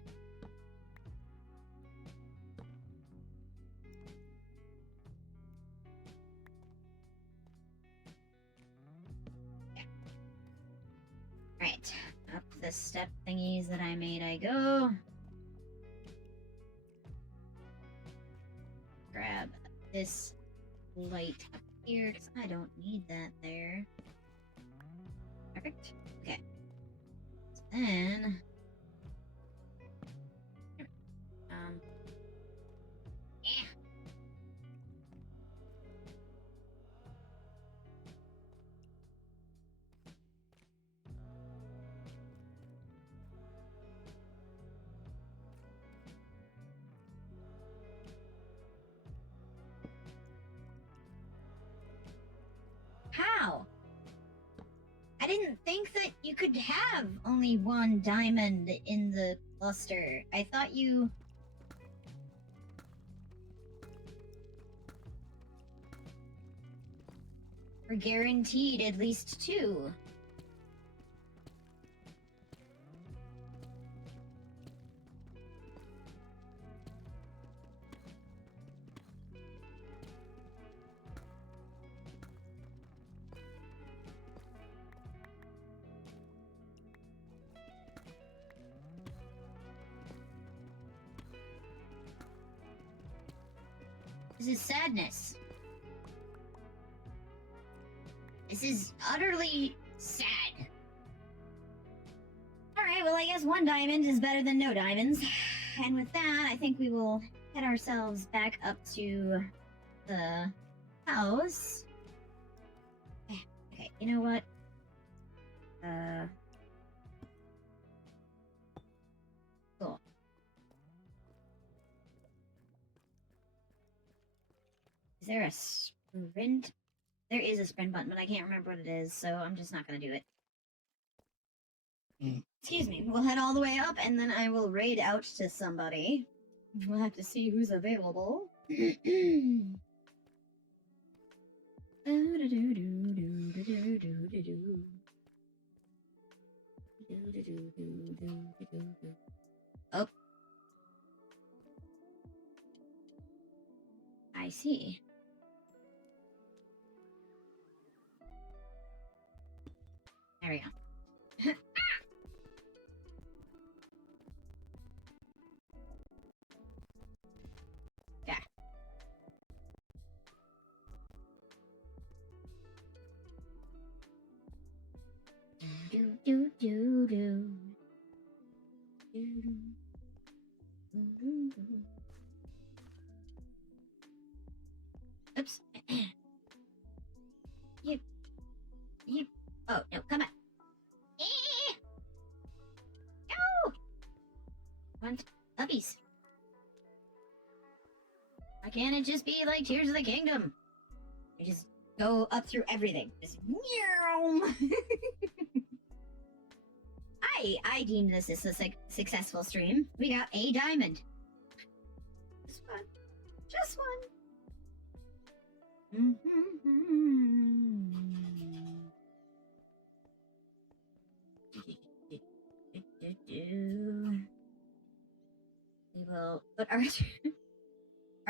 right, up the step thingies that I made I go. Grab this light up here, because I don't need that there. Perfect. Okay. So then... Yeah. How? I didn't think that you could have only one diamond in the cluster. I thought you... were guaranteed at least 2. This is sadness. This is utterly sad. Alright, well I guess 1 diamond is better than no diamonds. And with that, I think we will head ourselves back up to the house. Okay, you know what? Cool. Is there a sprint? There is a sprint button, but I can't remember what it is, so I'm just not gonna do it. Excuse me. We'll head all the way up, and then I will raid out to somebody. We'll have to see who's available. Oh. I see. There we go. Yeah. Do do do do. Oops. Yep. Oh, no, come on. No! Want puppies. Why can't it just be like Tears of the Kingdom? You just go up through everything. Just meow. I deem this as a successful stream. We got a diamond. Just one. Just one. We will put our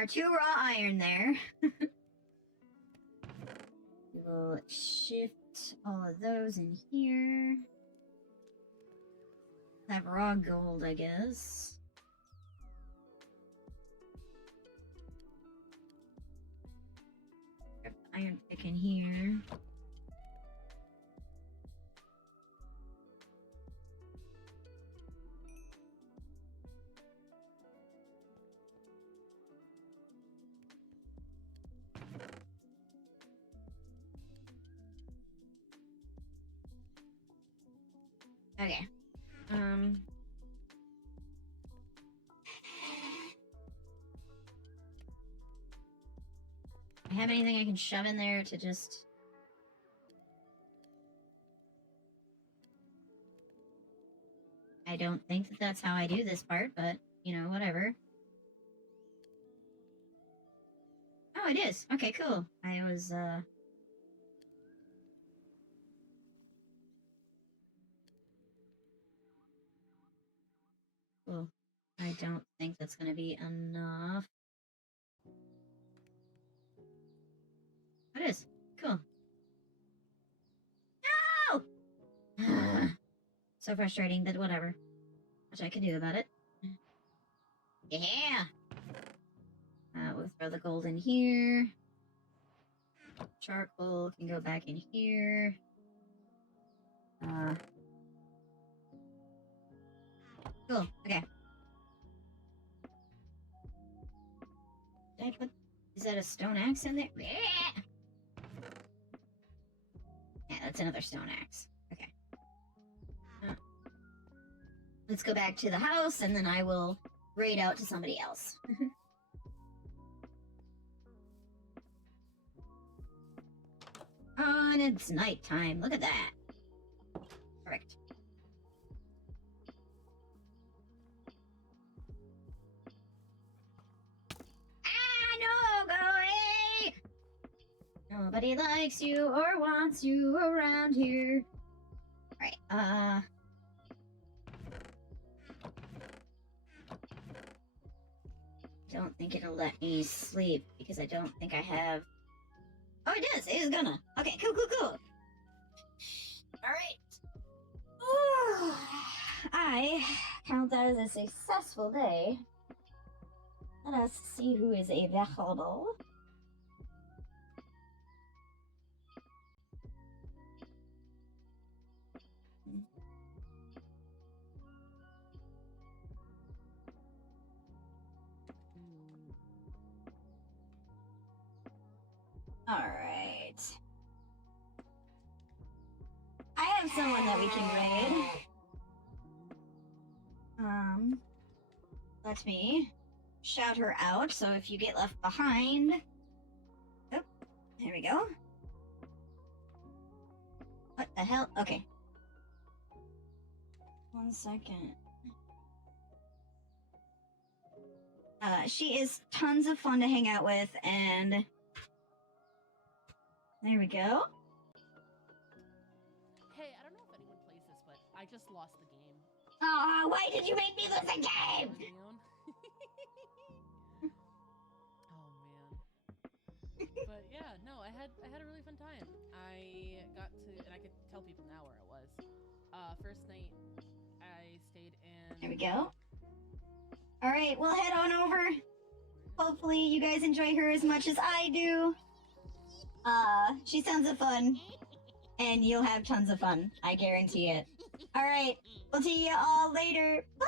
our 2 raw iron there. We will shift all of those in here. Have raw gold, I guess. iron pick in here. Okay. I have anything I can shove in there to just... I don't think that that's how I do this part, but, you know, whatever. Oh, it is. Okay, cool. I was, Cool. I don't think that's gonna be enough. It is. Cool. No! So frustrating, but whatever. Much I can do about it. Yeah! We'll throw the gold in here. Charcoal can go back in here. Cool. Okay. Did I put... Is that a stone axe in there? Yeah! Yeah, that's another stone axe. Okay. Let's go back to the house, and then I will raid out to somebody else. Oh, and it's nighttime. Look at that. Perfect. Ah, no, go away! Nobody likes you or wants you around here. Right, don't think it'll let me sleep because I don't think I have... Oh, it does! It is gonna! Okay, cool. Alright. I count that as a successful day. Let us see who is available. Alright. I have someone that we can raid. Let me shout her out, so if you get left behind... Oh, there we go. What the hell? Okay. 1 second. She is tons of fun to hang out with, and... There we go. Hey, I don't know if anyone plays this, but I just lost the game. Oh, why did you make me lose the game? On my own. Oh man. But yeah, no, I had a really fun time. I got to, and I could tell people now where I was. First night, I stayed in. There we go. All right, we'll head on over. Hopefully, you guys enjoy her as much as I do. She's tons of fun, and you'll have tons of fun. I guarantee it. All right, we'll see you all later. Bye.